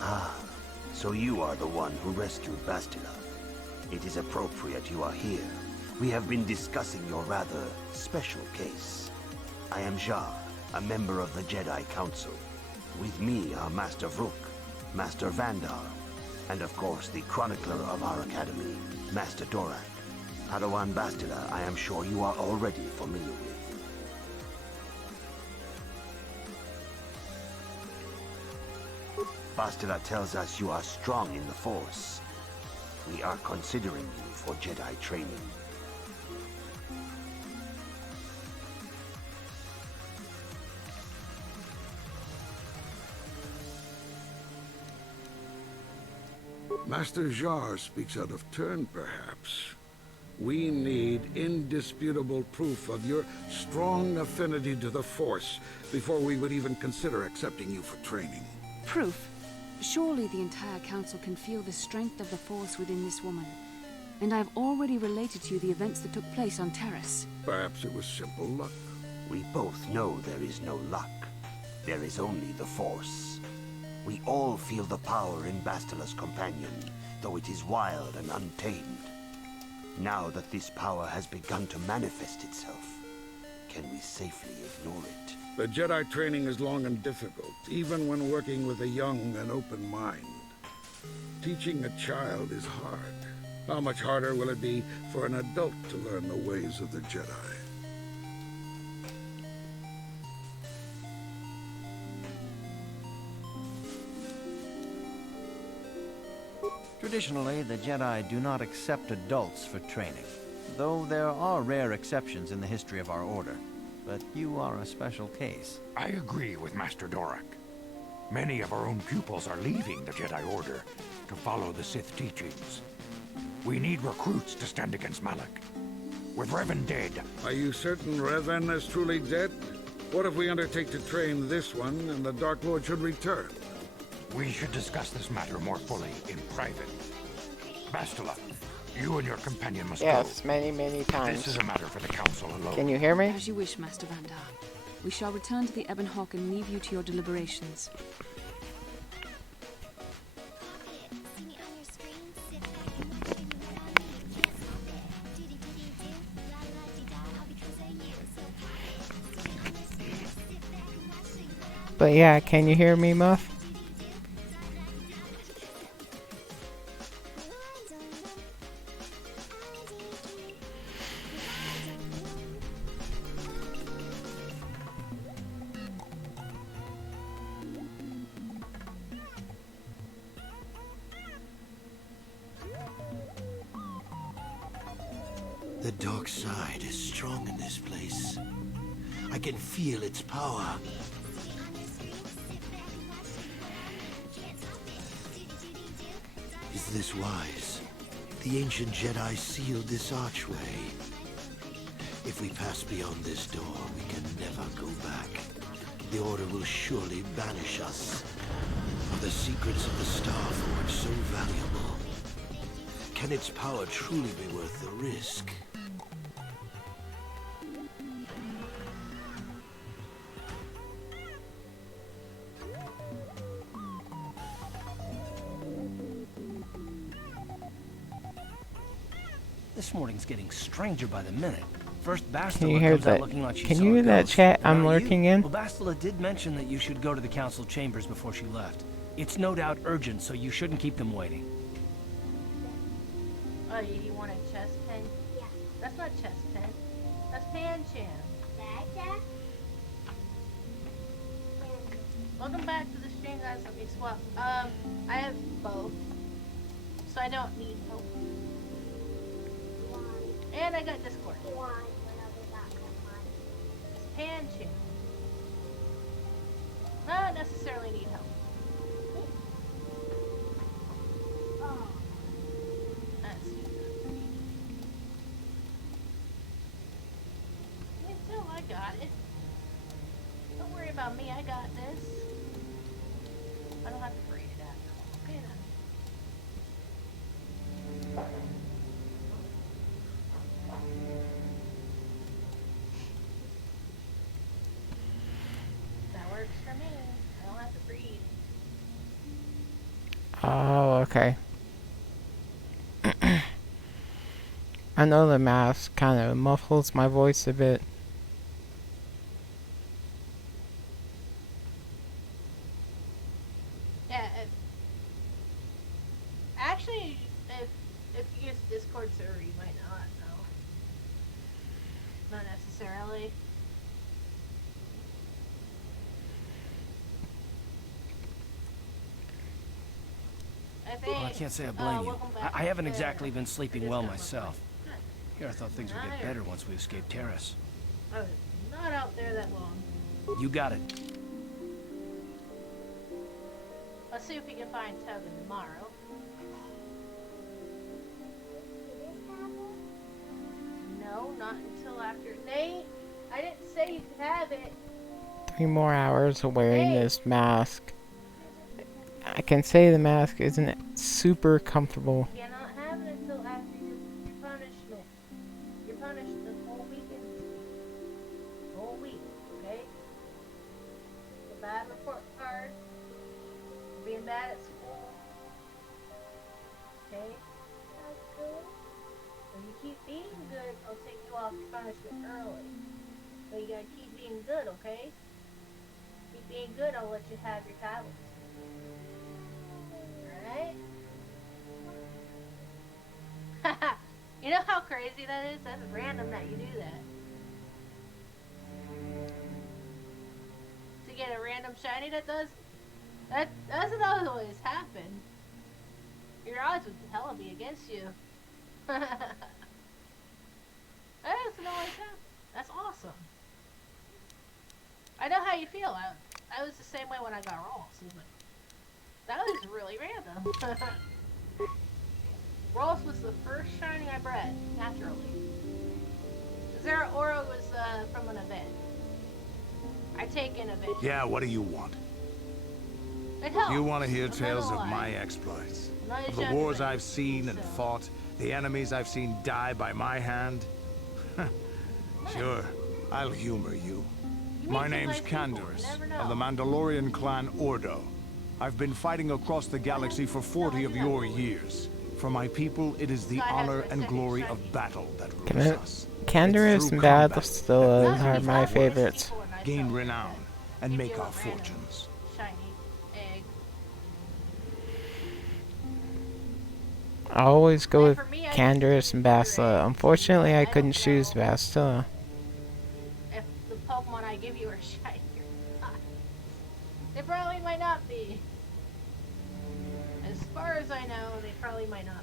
Ah, so you are the one who rescued Bastila. It is appropriate you are here. We have been discussing your rather special case. I am Jar, a member of the Jedi Council. With me are Master Vrook, Master Vandar, and of course the chronicler of our academy, Master Dorak. Padawan Bastila, I am sure you are already familiar with. Bastila tells us you are strong in the Force. We are considering you for Jedi training. Master Jar speaks out of turn, perhaps. We need indisputable proof of your strong affinity to the Force before we would even consider accepting you for training. Proof? Surely the entire council can feel the strength of the Force within this woman. And I've already related to you the events that took place on Terrace. Perhaps it was simple luck. We both know there is no luck. There is only the Force. We all feel the power in Bastila's companion, though it is wild and untamed. Now that this power has begun to manifest itself, can we safely ignore it? The Jedi training is long and difficult, even when working with a young and open mind. Teaching a child is hard. How much harder will it be for an adult to learn the ways of the Jedi? Traditionally, the Jedi do not accept adults for training, though there are rare exceptions in the history of our order. But you are a special case. I agree with Master Dorak. Many of our own pupils are leaving the Jedi Order to follow the Sith teachings. We need recruits to stand against Malak. With Revan dead... Are you certain Revan is truly dead? What if we undertake to train this one and the Dark Lord should return? We should discuss this matter more fully in private. Bastila, you and your companion must go. Yes, many times. This is a matter for the Council alone. Can you hear me? As you wish, Master Vandar. We shall return to the Ebon Hawk and leave you to your deliberations. But yeah, can you hear me, Muff? The dark side is strong in this place. I can feel its power. Is this wise? The ancient Jedi sealed this archway. If we pass beyond this door, we can never go back. The Order will surely banish us. Are the secrets of the Star Forge so valuable? Can its power truly be worth the risk? This morning's getting stranger by the minute. First, Bastila Can you hear comes out that? looking like she Can saw you a hear that ghost. chat And I'm are lurking you? in? Well, Bastila did mention that you should go to the council chambers before she left. It's no doubt urgent, so you shouldn't keep them waiting. Oh, you want a chest pen? Yeah. That's not chest pen. That's Pan-chan. Welcome back to the stream, guys. Let me swap. I have both, so I don't need help. And I got Discord. It's Pan-chan. Not necessarily need help. Let's see. Until I got it. Don't worry about me, I got this. I don't have to braid it out. Okay then. That works for me. I don't have to breathe. Oh, okay. I know the mask kind of muffles my voice a bit. Yeah, actually, if you use Discord server, you might not know. Not necessarily. I think. Well, I can't say I blame you. I haven't exactly been sleeping well myself. Here, I thought things would get better once we escaped Terrace. I was not out there that long. You got it. Let's see if we can find Tevin tomorrow. No, not until after. Nate, I didn't say you could have it. 3 more hours of wearing this mask. I can say the mask isn't super comfortable. You cannot have it until after your punishment. You're punished the whole weekend. Whole week, okay? The bad report card. Being bad at school. Okay? If you keep being good, I'll take you off your punishment early. But you gotta keep being good, okay? Keep being good, I'll let you have your tablets. Alright? You know how crazy that is? That's random that you do that. To get a random shiny that doesn't always happen. Your odds would hella be against you. That doesn't always happen. That's awesome. I know how you feel. I was the same way when I got Rolls. It was like, that was really random. Rolls was the first shiny I bred, naturally. Zera Oro was from an event. I take an event. Yeah, what do you want? It helps. You want to hear I'm not tales gonna of lie. my exploits? Not Of the ashamed wars of it, I've seen and fought, the enemies I've seen die by my hand? Sure, I'll humor you. My name's Canderous, of the Mandalorian clan Ordo. I've been fighting across the galaxy for 40 of your years. For my people, it is the honor and glory of battle that rules us. Canderous and Bad still are my favorites. Gain renown and make our fortunes. Shiny egg. I always go with Canderous and Bastila. Unfortunately, I couldn't choose Bastila. If the Pokemon I give you are shiny or not. They probably might not be. As far as I know, they probably might not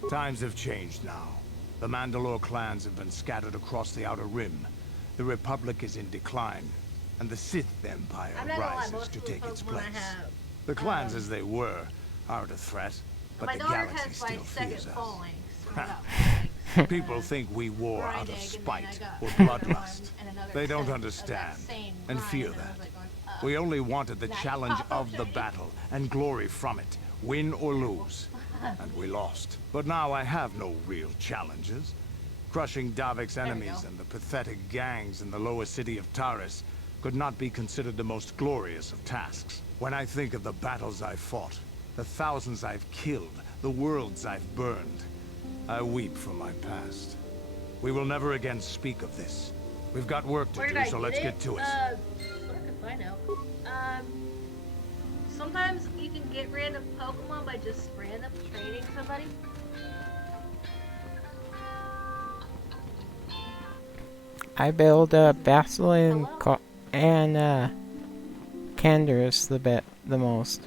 be. Times have changed now. The Mandalore clans have been scattered across the Outer Rim. The Republic is in decline, and the Sith Empire rises to take its place. The clans as they were aren't a threat, but the galaxy still fears us. People think we war out of spite or bloodlust. They don't understand and fear that. We only wanted the challenge of the battle and glory from it, win or lose. And we lost. But now I have no real challenges. Crushing Davik's enemies and the pathetic gangs in the lower city of Taris could not be considered the most glorious of tasks. When I think of the battles I've fought, the thousands I've killed, the worlds I've burned, I weep for my past. We will never again speak of this. We've got work to do, so let's get to it. Where could I know? Sometimes you can get random Pokemon by just random trading somebody. I build Basilisk and Canderous the most.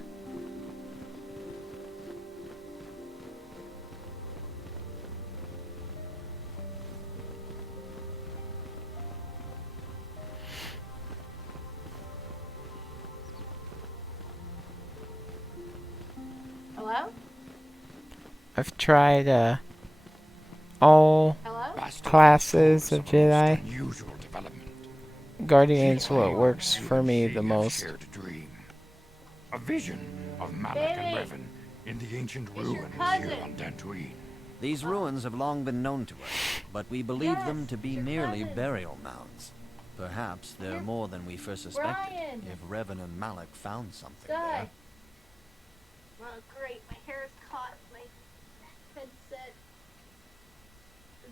Hello? I've tried all classes of Jedi. Guardian's what works for me the most. A vision of Malak and Revan in the ancient ruins here on Dantooine. These ruins have long been known to us, but we believe them to be merely burial mounds. Perhaps they're more than we first suspected, if Revan and Malak found something there. Oh, great. My hair is caught. My headset.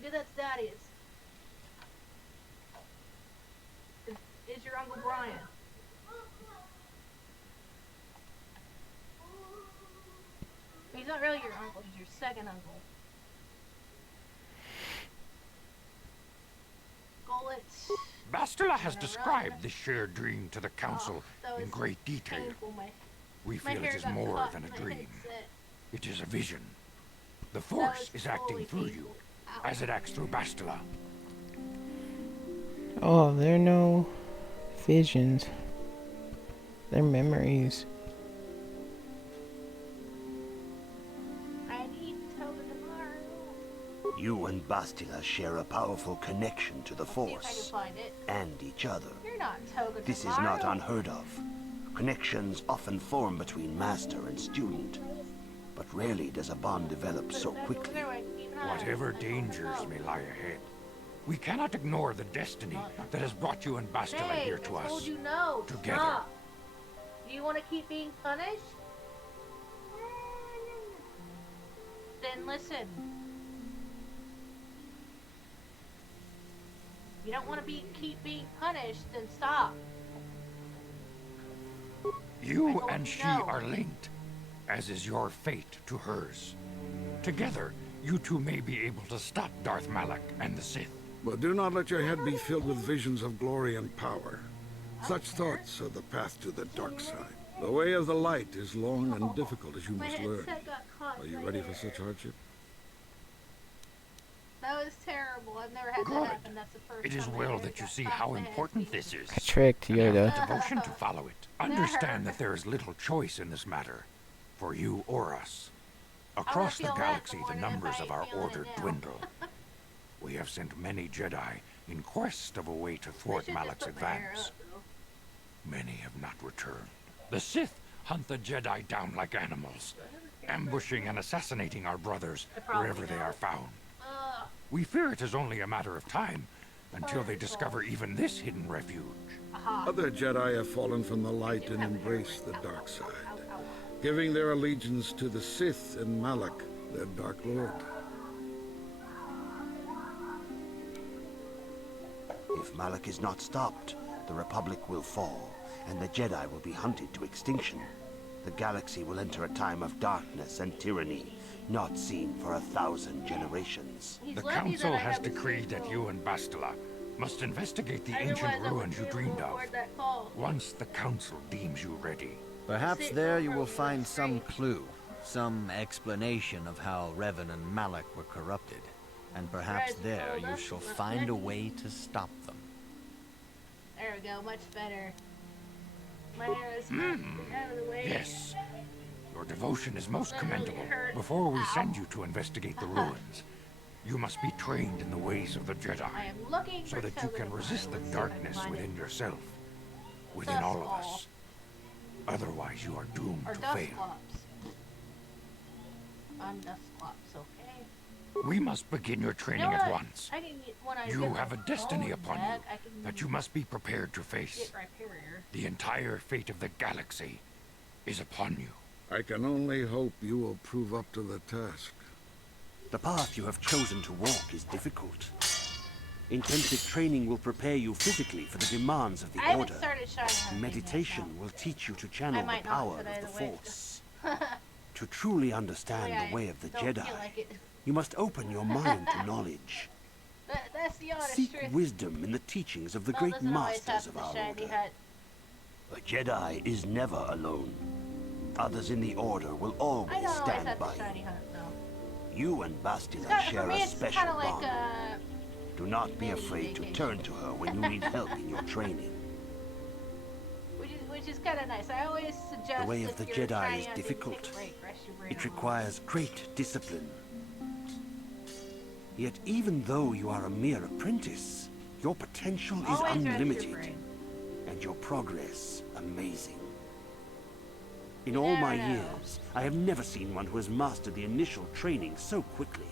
Good, that's Daddy's. Is your Uncle Brian? He's not really your uncle, he's your second uncle. Gullet. Bastila has described this shared dream to the Council in great detail. We feel it is more than a dream. It is a vision. The Force is acting through you, as it acts through Bastila. Oh, there are no visions. They're memories. I need Toga tomorrow. You and Bastila share a powerful connection to the Force and each other. You're not Toga This is not unheard of. Connections often form between master and student, but rarely does a bond develop so quickly. Whatever dangers may lie ahead, we cannot ignore the destiny that has brought you and Bastila here to us. Told you no. Together. Stop. Do you want to keep being punished? Then listen. You don't want to keep being punished, then stop. You and she are linked, as is your fate to hers. Together, you two may be able to stop Darth Malak and the Sith. But do not let your head be filled with visions of glory and power. Such thoughts are the path to the dark side. The way of the light is long and difficult, as you must learn. Are you ready for such hardship? That was terrible. I've never had that happen. That's the first It is time well that you see how important this is. I tricked Yoda. Have devotion to follow it. Understand that there is little choice in this matter, for you or us. Across the galaxy, the numbers of our order dwindle. We have sent many Jedi in quest of a way to thwart Malak's advance. Many have not returned. The Sith hunt the Jedi down like animals, ambushing and assassinating our brothers wherever they are found. We fear it is only a matter of time until they discover even this hidden refuge. Other Jedi have fallen from the light and embraced the dark side, giving their allegiance to the Sith and Malak, their Dark Lord. If Malak is not stopped, the Republic will fall, and the Jedi will be hunted to extinction. The galaxy will enter a time of darkness and tyranny, not seen for 1,000 generations. The Council has decreed that you and Bastila must investigate the ancient ruins you dreamed of, once the Council deems you ready. Perhaps there you will find some clue, some explanation of how Revan and Malak were corrupted. And perhaps there you shall find a way to stop them. There we go, much better. My hair is out of the way. Yes. Your devotion is most commendable. Before we send you to investigate the ruins, you must be trained in the ways of the Jedi, so that you can resist the darkness within yourself, within all of us. Otherwise, you are doomed to fail. I'm Dusclops, okay? We must begin your training at once. You have a destiny upon you that you must be prepared to face. The entire fate of the galaxy is upon you. I can only hope you will prove up to the task. The path you have chosen to walk is difficult. Intensive training will prepare you physically for the demands of the Order. Meditation will teach you to channel the power of the Force. To truly understand the way of the Jedi, you must open your mind to knowledge. That's the honest Seek truth. wisdom in the teachings of the Well, great doesn't always masters have of the our shiny order. hut. A Jedi is never alone. Others in the Order will always I don't always stand have by the shiny hut, though. you. And Bastila For share me, a it's special kind of like bond. Do not be afraid to turn to her when you need help in your training. which is kind of nice. I always suggest The way if of the you're Jedi trying is out, difficult. take a break, rest your brain It on requires great discipline. Yet even though you are a mere apprentice, your potential is Always rest your unlimited, brain. and your progress amazing. In all my years, I have never seen one who has mastered the initial training so quickly.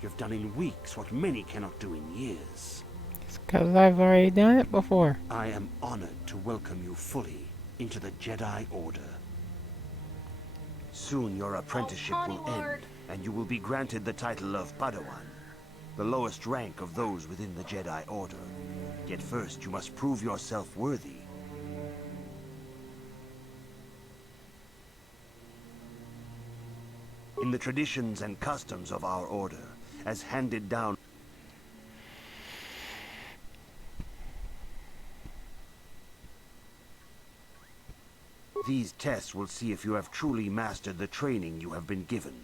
You've done in weeks what many cannot do in years. It's because I've already done it before. I am honored to welcome you fully into the Jedi Order. Soon your apprenticeship will end, and you will be granted the title of Padawan, the lowest rank of those within the Jedi Order. Yet first you must prove yourself worthy. In the traditions and customs of our order, as handed down these tests will see if you have truly mastered the training you have been given,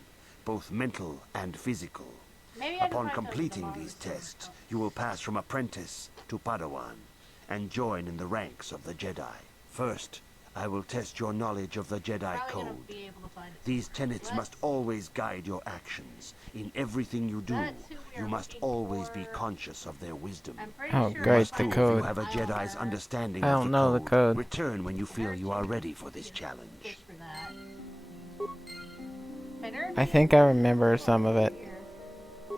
both mental and physical. Maybe I Upon can find completing these tests, you will pass from apprentice to Padawan and join in the ranks of the Jedi. First, I will test your knowledge of the Jedi Probably gonna Code. be able to find it. These tenets must always guide your actions. In everything you do, That's who we you are must looking always be for. conscious of their wisdom. I'm pretty Oh, sure great, Must the prove code. You have a Jedi's understanding I of don't know the code. Return when you feel you are ready for this challenge. For that. I think I remember some of it.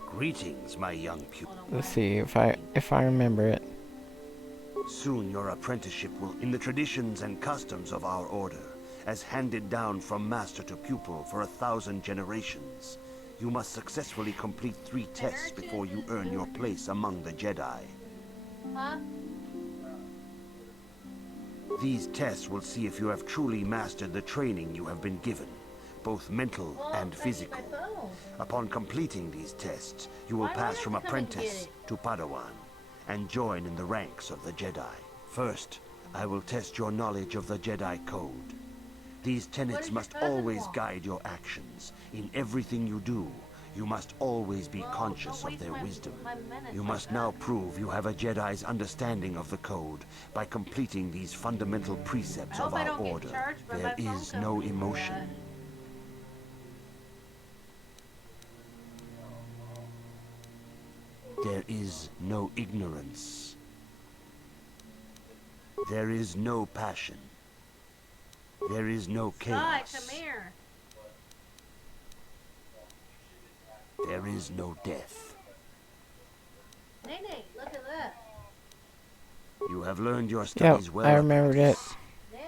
Greetings, my young pupil. Let's see if I remember it. Soon your apprenticeship will, in the traditions and customs of our order, as handed down from master to pupil for 1,000 generations. You must successfully complete 3 tests before you earn your place among the Jedi. Huh? These tests will see if you have truly mastered the training you have been given, both mental and physical. Upon completing these tests, you will pass from apprentice to Padawan and join in the ranks of the Jedi. First, I will test your knowledge of the Jedi Code. These tenets must always guide your actions. In everything you do, you must always be conscious of their wisdom. You must now prove you have a Jedi's understanding of the Code by completing these fundamental precepts of our order. There is no emotion. There is no ignorance. There is no passion. There is no Sky, chaos. come here. There is no death. Nene, look at that. You have learned your studies Yep, well. I remembered it.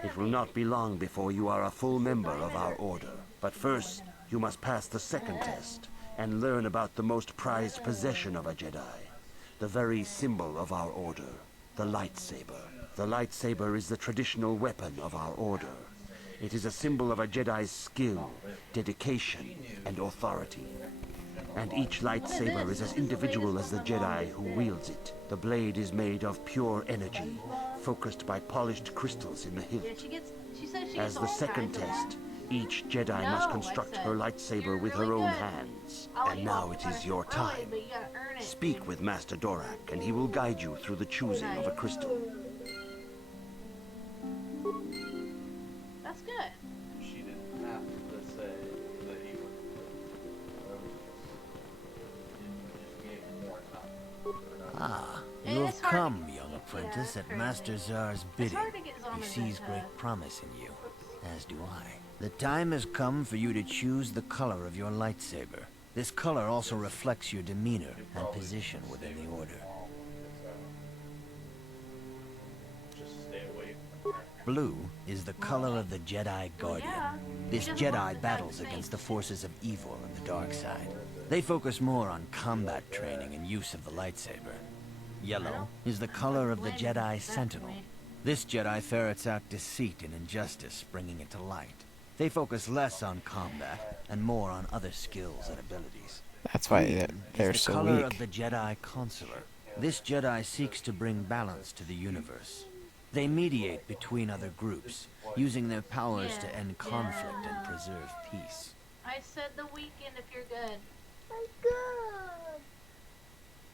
It will not be long before you are a full member of our order. But first, you must pass the second test and learn about the most prized possession of a Jedi, the very symbol of our order, the lightsaber. The lightsaber is the traditional weapon of our order. It is a symbol of a Jedi's skill, dedication, and authority. And each lightsaber is as individual as the Jedi who wields it. The blade is made of pure energy, focused by polished crystals in the hilt. She said she As gets the all second kinds of test, each Jedi must construct her lightsaber with her own hands. And now it is your time. but you gotta earn it. Speak with Master Dorak, and he will guide you through the choosing of a crystal. That's good. She didn't have to say that he would. Just gave him more time. Ah, It you is have hard come, young apprentice, at Master Zar's bidding. He sees great promise in you, as do I. The time has come for you to choose the color of your lightsaber. This color also reflects your demeanor and position within the Order. Just stay away from her. Blue is the color of the Jedi Guardian. This Jedi battles against the forces of evil and the dark side. They focus more on combat training and use of the lightsaber. Yellow is the color of the Jedi Sentinel. This Jedi ferrets out deceit and injustice, bringing it to light. They focus less on combat and more on other skills and abilities. That's why they're is the so color weak. of the Jedi Consular. This Jedi seeks to bring balance to the universe. They mediate between other groups, using their powers to end conflict and preserve peace. I said the weekend if you're good.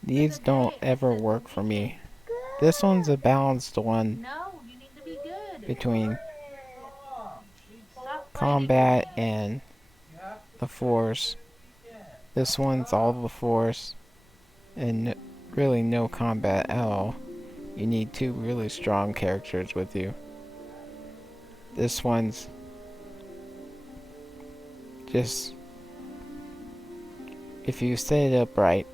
These don't ever work for me. This one's a balanced one No, you need to be good. between Stop combat and the Force. This one's all the Force and really no combat at all. You need two really strong characters with you. This one's just, if you set it up right,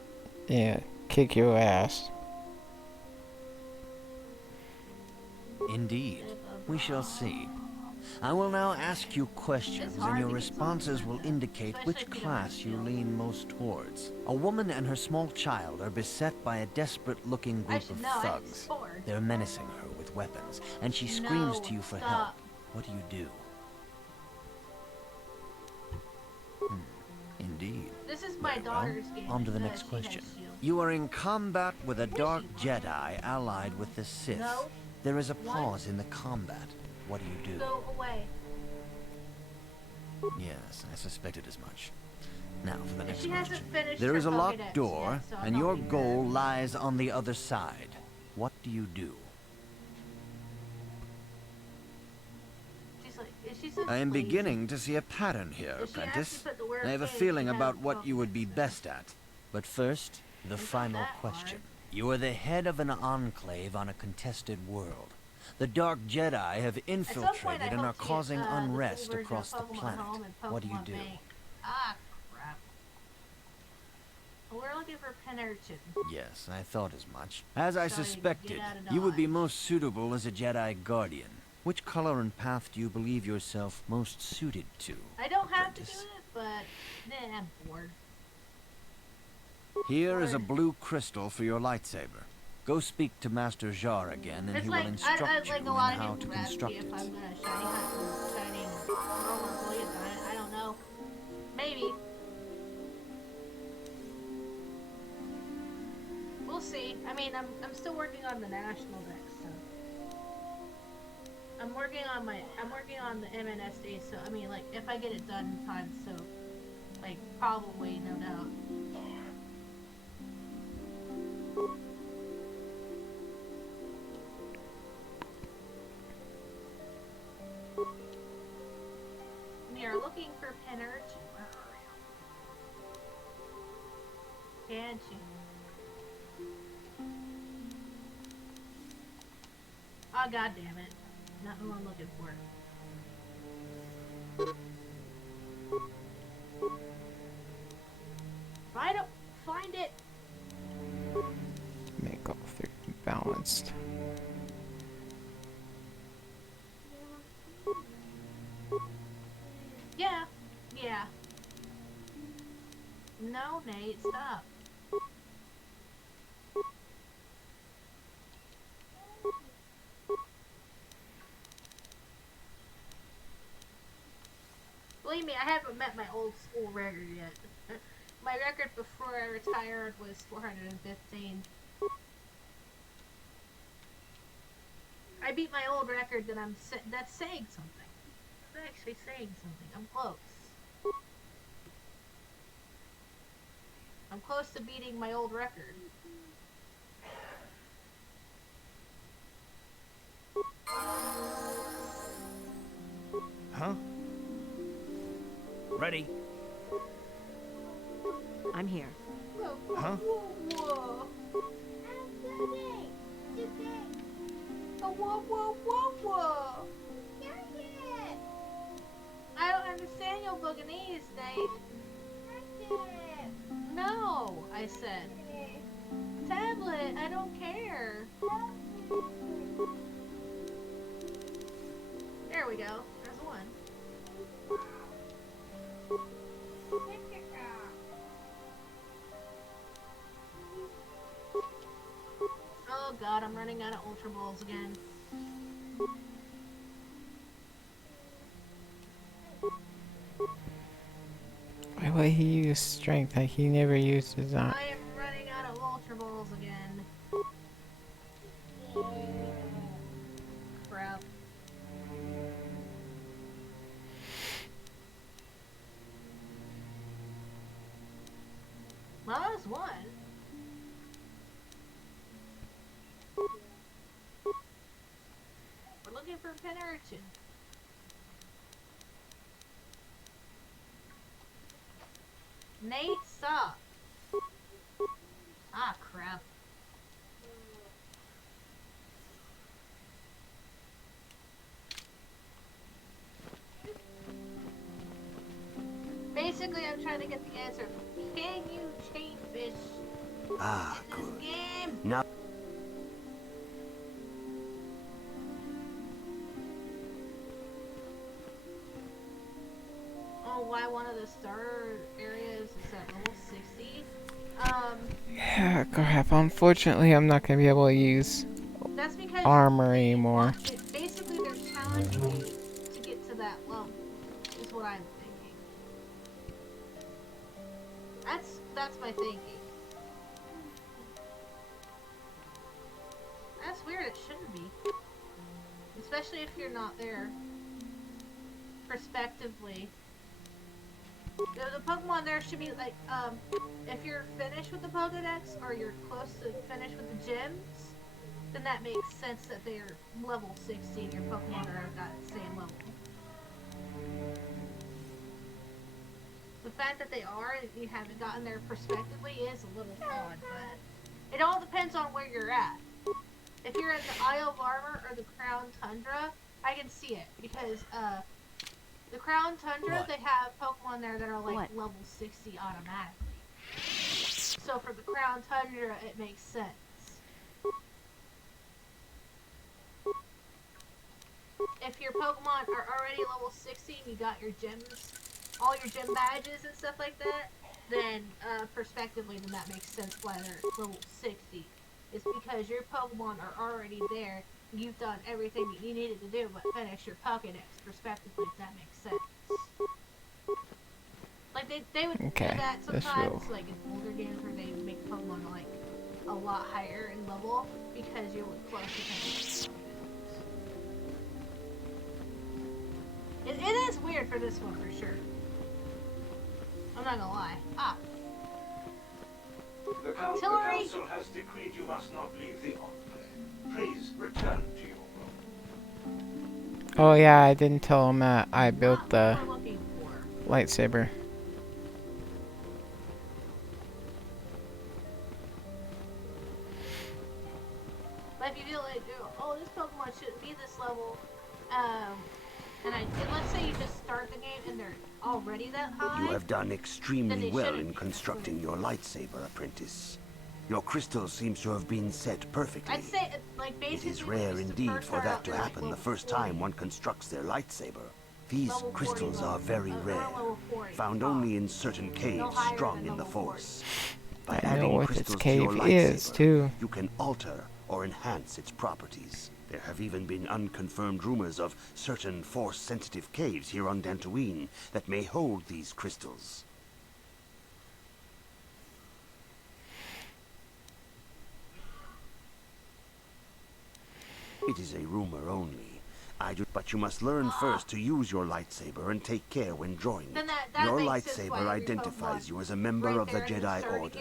yeah, kick your ass. Indeed. We shall see. I will now ask you questions, and your responses will indicate which class you lean most towards. A woman and her small child are beset by a desperate-looking group of thugs. They're menacing her with weapons, and she screams to you for help. What do you do? Indeed. This is my daughter's game. On to the next question. You are in combat with a dark Jedi allied with the Sith. No. There is a pause in the combat. What do you do? Go away. Yes, I suspected as much. Now for the next She hasn't question. finished There her is a locked Pokédex door, yet, so I'm and not your being goal nervous. lies on the other side. What do you do? She's like, is she so I am sleepy? beginning to see a pattern here, Does she have to apprentice. put the word I have a in? feeling She has about what focus you would be best at. But first, the final question. You are the head of an enclave on a contested world. The Dark Jedi have infiltrated and are causing unrest across the planet. What do you do? Ah, crap. We're looking for Pennerton. Yes, I thought as much. As I So you suspected, get out of you would be Dodge. most suitable as a Jedi Guardian. Which color and path do you believe yourself most suited to? I don't have to do it, but I'm bored. Here is a blue crystal for your lightsaber. Go speak to Master Jar again, and It's he like will instruct like you a in lot of how people to ask construct me it. if I'm gonna shiny hunt and shining normal bullies. I don't know. Maybe. We'll see. I mean, I'm still working on the national deck, so I'm working on the MNSD. So I mean, like if I get it done in time, so like probably no doubt. We are looking for Pennerton. Where are you? Can't you? Oh, god damn it. Not who I'm looking for. If I don't find it. Make all three balanced. Yeah. Yeah. No, Nate, stop. Believe me, I haven't met my old school record yet. My record before I retired was 415. I beat my old record that that's saying something. It's actually saying something. I'm close. I'm close to beating my old record. Huh? Ready? I'm here. Huh? Whoa. Whoa, whoa, whoa, whoa. I don't understand your Buganese, Nate. No, I said. Tablet, I don't care. There we go. There's one. Oh god, I'm running out of Ultra Balls again. I way he used strength. Like he never used his I am running out of Ultra Balls again. Crap. Well, that was one. We're looking for Pen Urchin. Nate Saw. Ah, crap. Basically, I'm trying to get the answer. Can you chain fish? Ah, good. Game? Now. Oh, why one of the starter areas is at level 60? Yeah, crap. Unfortunately, I'm not gonna be able to use That's because armor anymore. basically they're challenging you to get to that level, is what I'm thinking. That's my thinking. That's weird, it shouldn't be. Especially if you're not there. Prospectively. The Pokemon there should be like, if you're finished with the Pokedex, or you're close to finished with the gyms, then that makes sense that they're level 60 and your Pokemon are at that same level. The fact that they are, and you haven't gotten there prospectively, is a little odd, but it all depends on where you're at. If you're at the Isle of Armor or the Crown Tundra, I can see it, because, the Crown Tundra, they have Pokemon there that are like level 60 automatically. So for the Crown Tundra, it makes sense. If your Pokemon are already level 60 and you got your gyms, all your gym badges and stuff like that, then prospectively, then that makes sense why they're level 60. It's because your Pokemon are already there. You've done everything that you needed to do but finish your Pokédex prospectively, if that makes sense. Like, they would do that sometimes, like in older games where they make Pokemon like a lot higher in level because you were close to finishing your Pokédex. It is weird for this one, for sure. I'm not gonna lie. Ah. The council has decreed you must not leave the enclave. Please return to your room. Oh yeah, I didn't tell him that I built the lightsaber. But if you feel like, oh, this Pokemon shouldn't be this level, and let's say you just start the game and they're already that high. You have done extremely well in constructing your lightsaber, apprentice. Your crystal seems to have been set perfectly. I'd say, like, basically, it is rare indeed for that to happen the first time one constructs their lightsaber. These crystals are very rare, found only in certain caves strong in the Force. By adding what crystals its cave to your is, lightsaber, too. you can alter or enhance its properties. There have even been unconfirmed rumors of certain Force-sensitive caves here on Dantooine that may hold these crystals. It is a rumor only. But you must learn first to use your lightsaber and take care when drawing it. Your lightsaber identifies you as a member of the Jedi Order.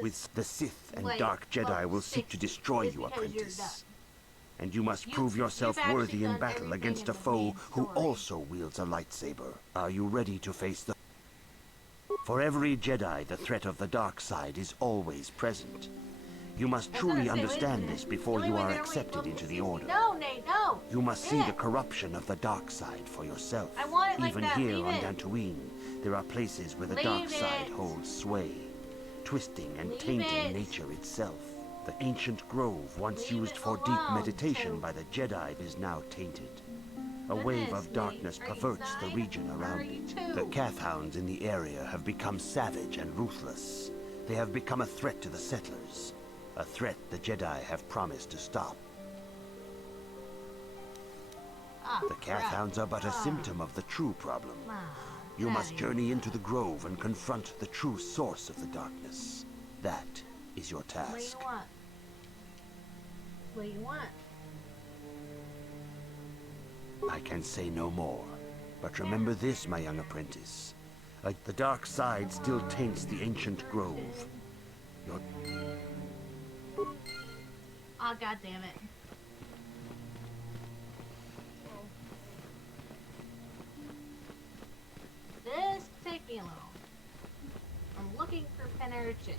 With the Sith and Dark Jedi will seek to destroy you, apprentice. And you must prove yourself worthy in battle against a foe who also wields a lightsaber. Are you ready to face the... For every Jedi, the threat of the dark side is always present. You must truly understand this before you are accepted into the Order. No, Nate, no! You must see the corruption of the dark side for yourself. I want it like Even that. here Leave on it. Dantooine, there are places where the Leave dark side it. holds sway, twisting and Leave tainting it. nature itself. The ancient grove, once Leave used it for deep alone, meditation too. by the Jedi, is now tainted. A wave of darkness perverts the region around it. The Kathhounds in the area have become savage and ruthless. They have become a threat to the settlers. A threat the Jedi have promised to stop. The Kathhounds are but a symptom of the true problem. You must journey into the grove and confront the true source of the darkness. That is your task. What do you want? What do you want? I can say no more. But remember this, my young apprentice. The dark side still taints the ancient grove. Your... Oh, God damn it. This could take me a little. I'm looking for Penarchin.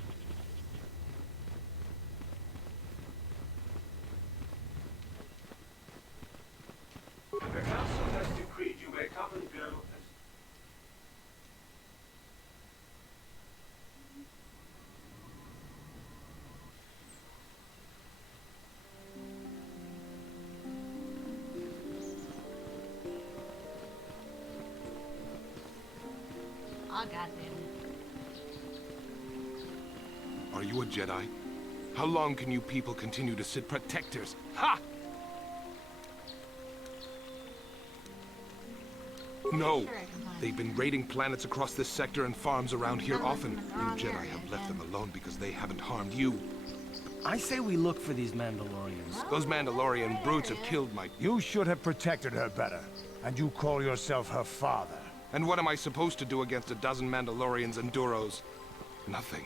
The council has decreed you may come and go as... Oh, God damn it. Are you a Jedi? How long can you people continue to sit protectors? Ha! No! They've been raiding planets across this sector and farms around here often. You Jedi have left them alone because they haven't harmed you. I say we look for these Mandalorians. Those Mandalorian brutes have killed my... You should have protected her better. And you call yourself her father. And what am I supposed to do against a dozen Mandalorians and Duros? Nothing.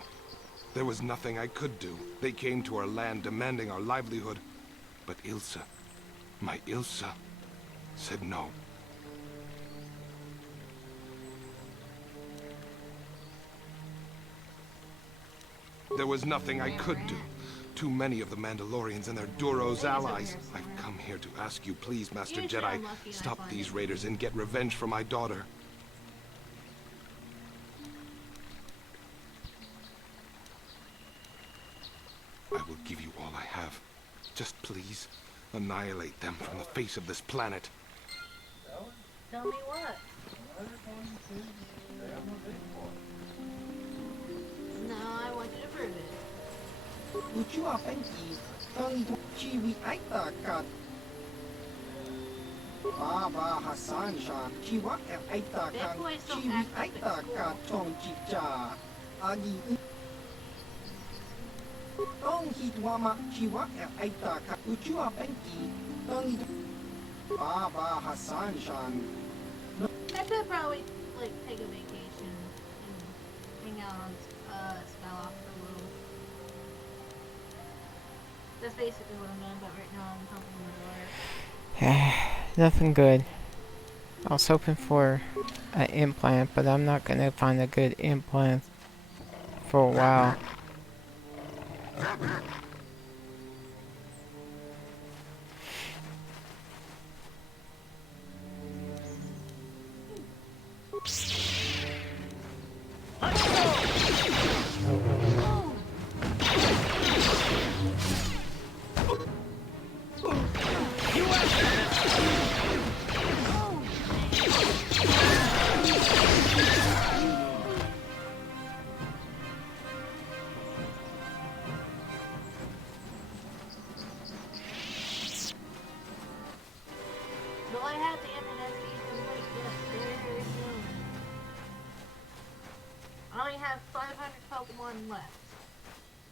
There was nothing I could do. They came to our land demanding our livelihood. But Ilsa, my Ilsa, said no. There was nothing I could do. Too many of the Mandalorians and their Duros allies. I've come here to ask you, please, Master Jedi, stop these raiders and get revenge for my daughter. I will give you all I have. Just please, annihilate them from the face of this planet. Tell me what? No, I want you to prove it. Uchu apenki, tang chiwi aita kat. Baba Hassan Shan, chiwa aita kan, chiwi aita kat tong chicha. Agi tong hitwama chiwa aita kat. Uchu apenki, tang Baba Hassan Shan. I should probably, like, take a vacation and hang out on spell off for a little. That's basically what I'm doing, but right now I'm helping my daughter. Nothing good. I was hoping for an implant, but I'm not gonna find a good implant for a while. Will I have the internet feed complete? Yes, very soon. I only have 500 Pokemon left.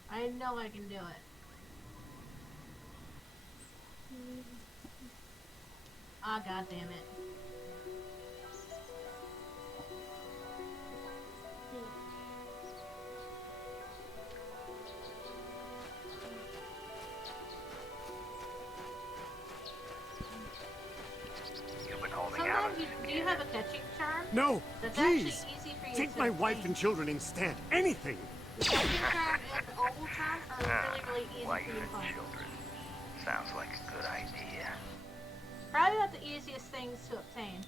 I know I can do it. Ah, God damn it. Sometimes do you have a catching charm? No, That's please. actually easy for you Take to my wife obtain. and children instead. Anything. The catching charm and the oval charm are really easy Wife for you to and find. children. Sounds like a good idea. Probably not the easiest things to obtain.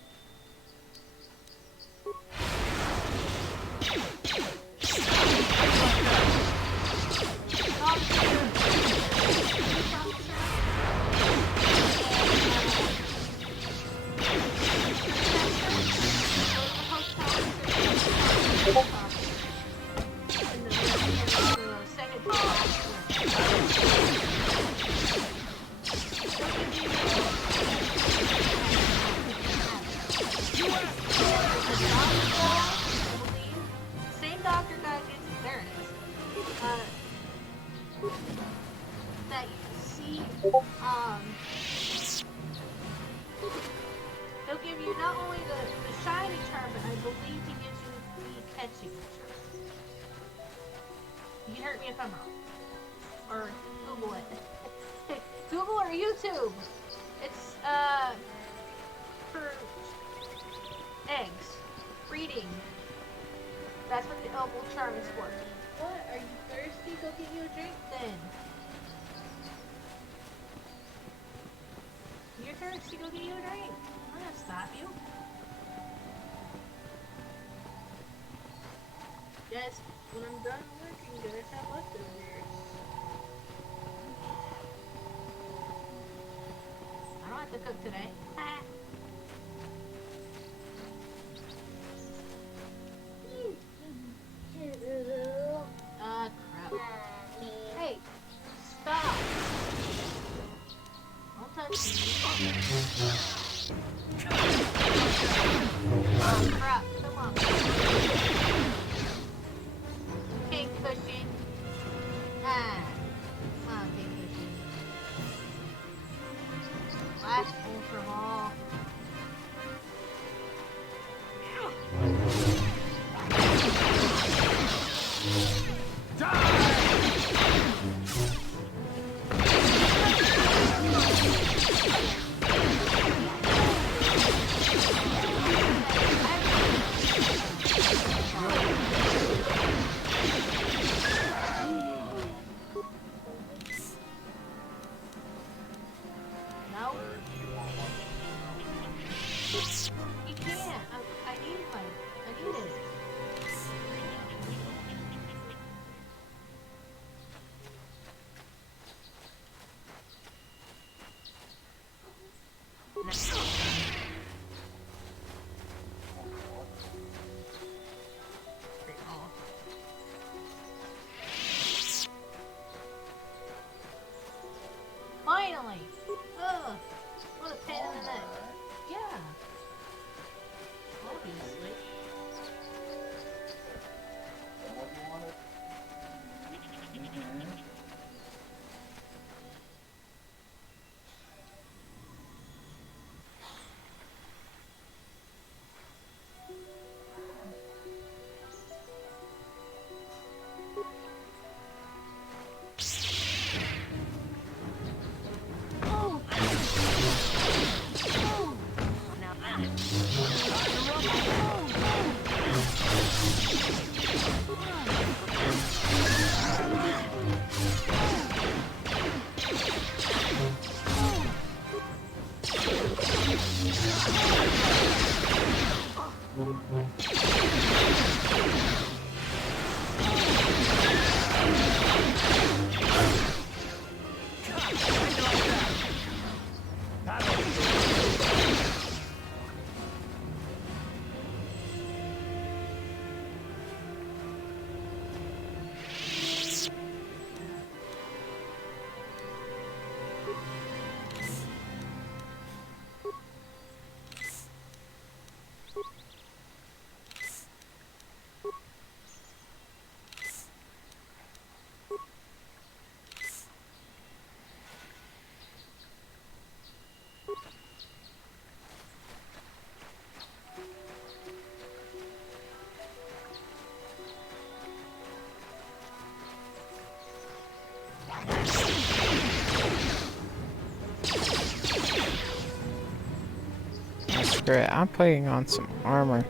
Same doctor guy gets there it is. That you see, he'll give you not only the shiny charm, but I believe he gives you the catching charm. You can hurt me if I'm wrong. Or Google it. Google or YouTube. It's for eggs. Breeding. That's what the elbow charm is for. What? Are you thirsty? Go get you a drink then. You're thirsty, go get you a drink. I'm not gonna stop you. Yes, when I'm done working, guys have leftovers. I don't have to cook today. Crap. Hey, stop. Don't touch me. Oh, crap. Come on. Pink cushion. Come on, pink cushion. Last ultra ball. Finally! Ugh! What a pain in the neck. Yeah. Obviously. Screw it, I'm putting on some armor.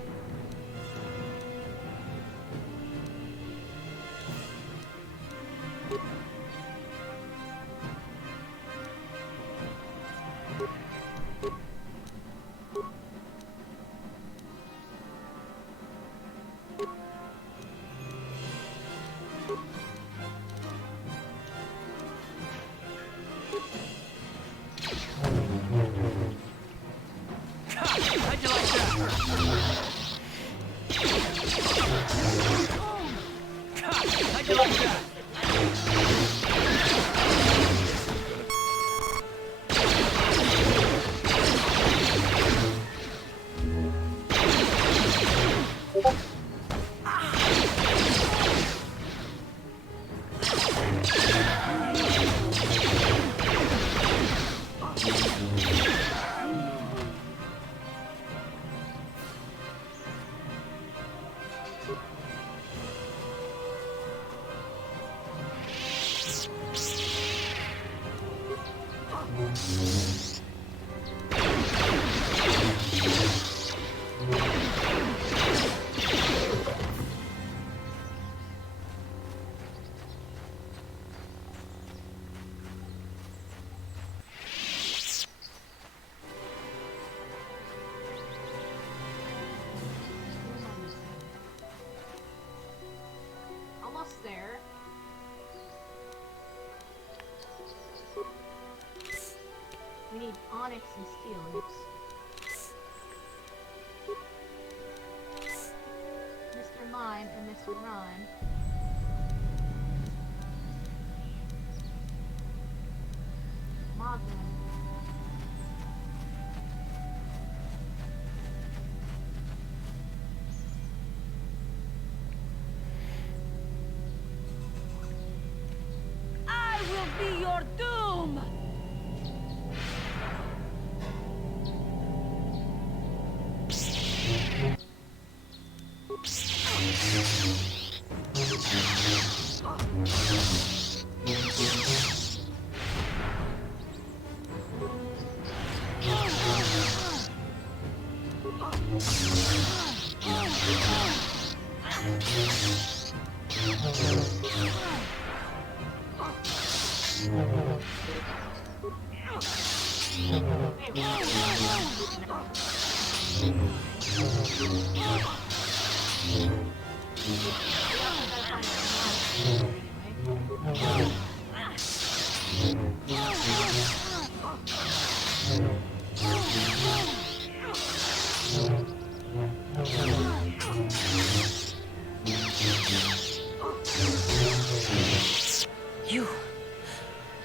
How'd you like that? How'd you like that? need onyx and steel. Oops. Mr. Mime and Mr. Rhyme. Moglin. I will be your doom!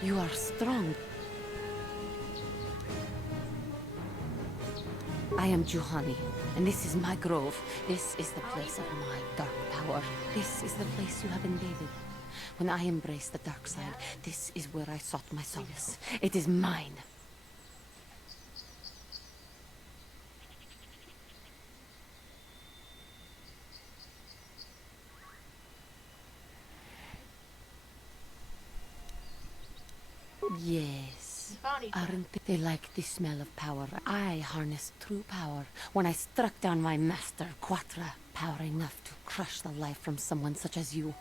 You are strong. I am Juhani, and this is my grove. This is the place of my dark power. This is the place you have invaded. When I embraced the dark side, this is where I sought my solace. It is mine. Yes. Aren't they like the smell of power? I harnessed true power when I struck down my master, Quatra. Power enough to crush the life from someone such as you.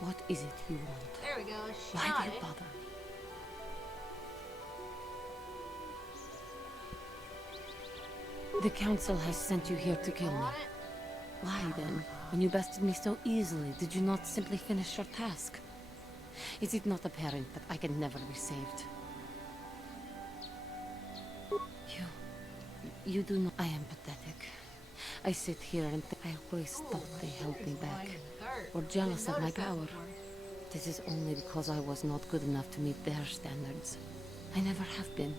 What is it you want? There we go. Why do you bother? The council has sent you here to kill me. Why then, when you bested me so easily, did you not simply finish your task? Is it not apparent that I can never be saved? You do not. I am pathetic. I sit here and I always thought they held me back, or jealous of my power. This is only because I was not good enough to meet their standards. I never have been.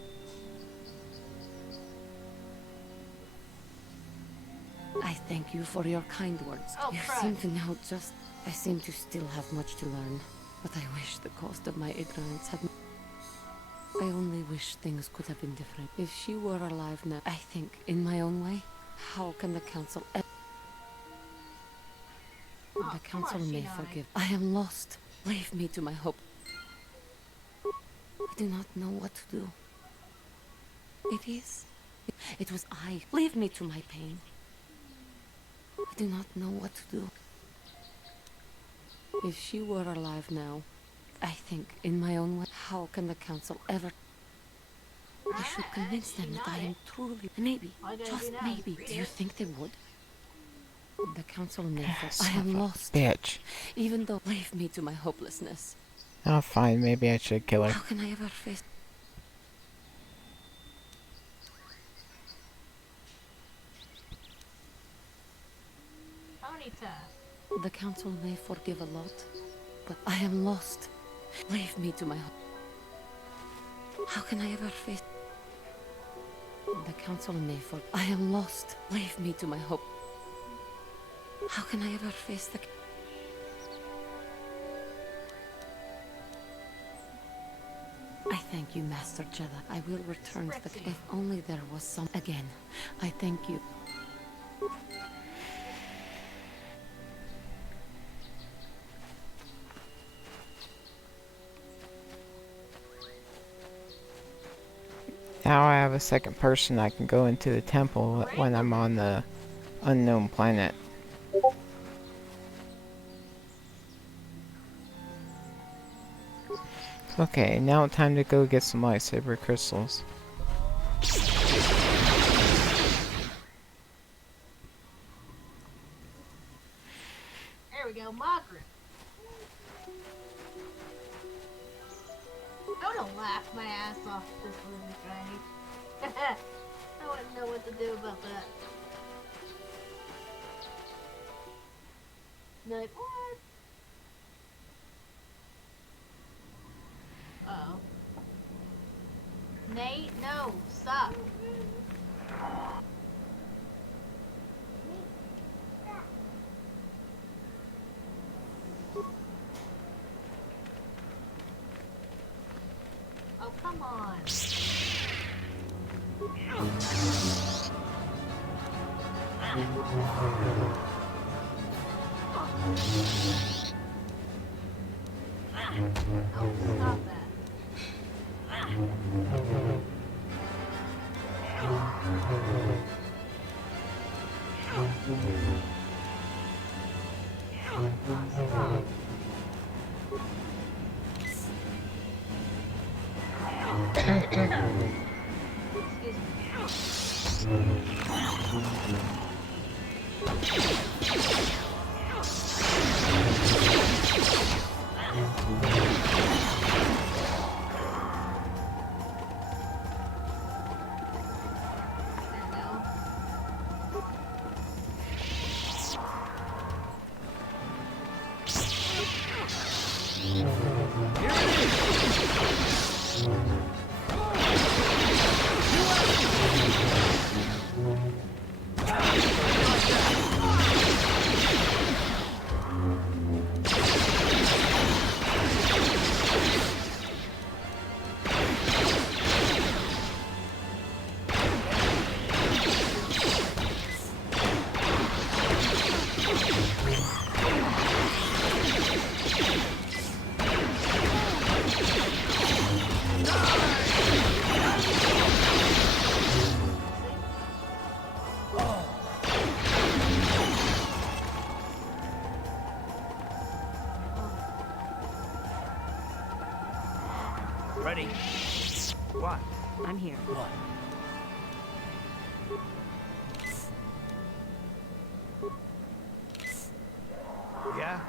I thank you for your kind words. You seem to know just... I seem to still have much to learn, but I wish the cost of my ignorance had... I only wish things could have been different. If she were alive now, I think, in my own way, how can the council... The council may forgive. I am lost. Leave me to my hope. I do not know what to do. It was I. Leave me to my pain. I do not know what to do. If she were alive now, I think, in my own way, how can the council ever... I should convince them that I am truly... Maybe, just maybe. Do you think they would? The council may I am lost. Bitch. Even though, leave me to my hopelessness. Oh, fine. Maybe I should kill her. How can I ever face... The council may forgive a lot, but I am lost. Leave me to my hope. How can I ever face... The council may forgive... I am lost. Leave me to my hope. How can I ever face the... I thank you, Master Jedi. I will return to the... If only there was some... Again, I thank you. Now I have a second person I can go into the temple when I'm on the unknown planet. Okay, now time to go get some lightsaber crystals. There we go, Margaret. laugh my ass off at this movie, right? I wouldn't know what to do about that. Like, what? Uh-oh. Nate, no, stop. Oh, come on. Oh, stop that. Stop. Ready? What? I'm here. What? Yeah?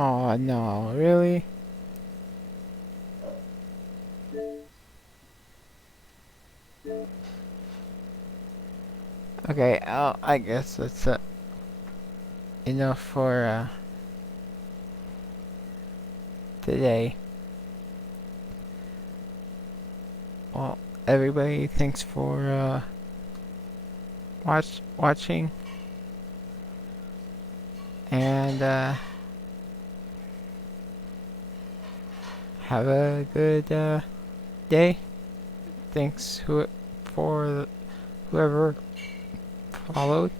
Oh no, really? Okay, I guess that's enough for today. Well, everybody, thanks for watching, and have a good day. Thanks for whoever followed.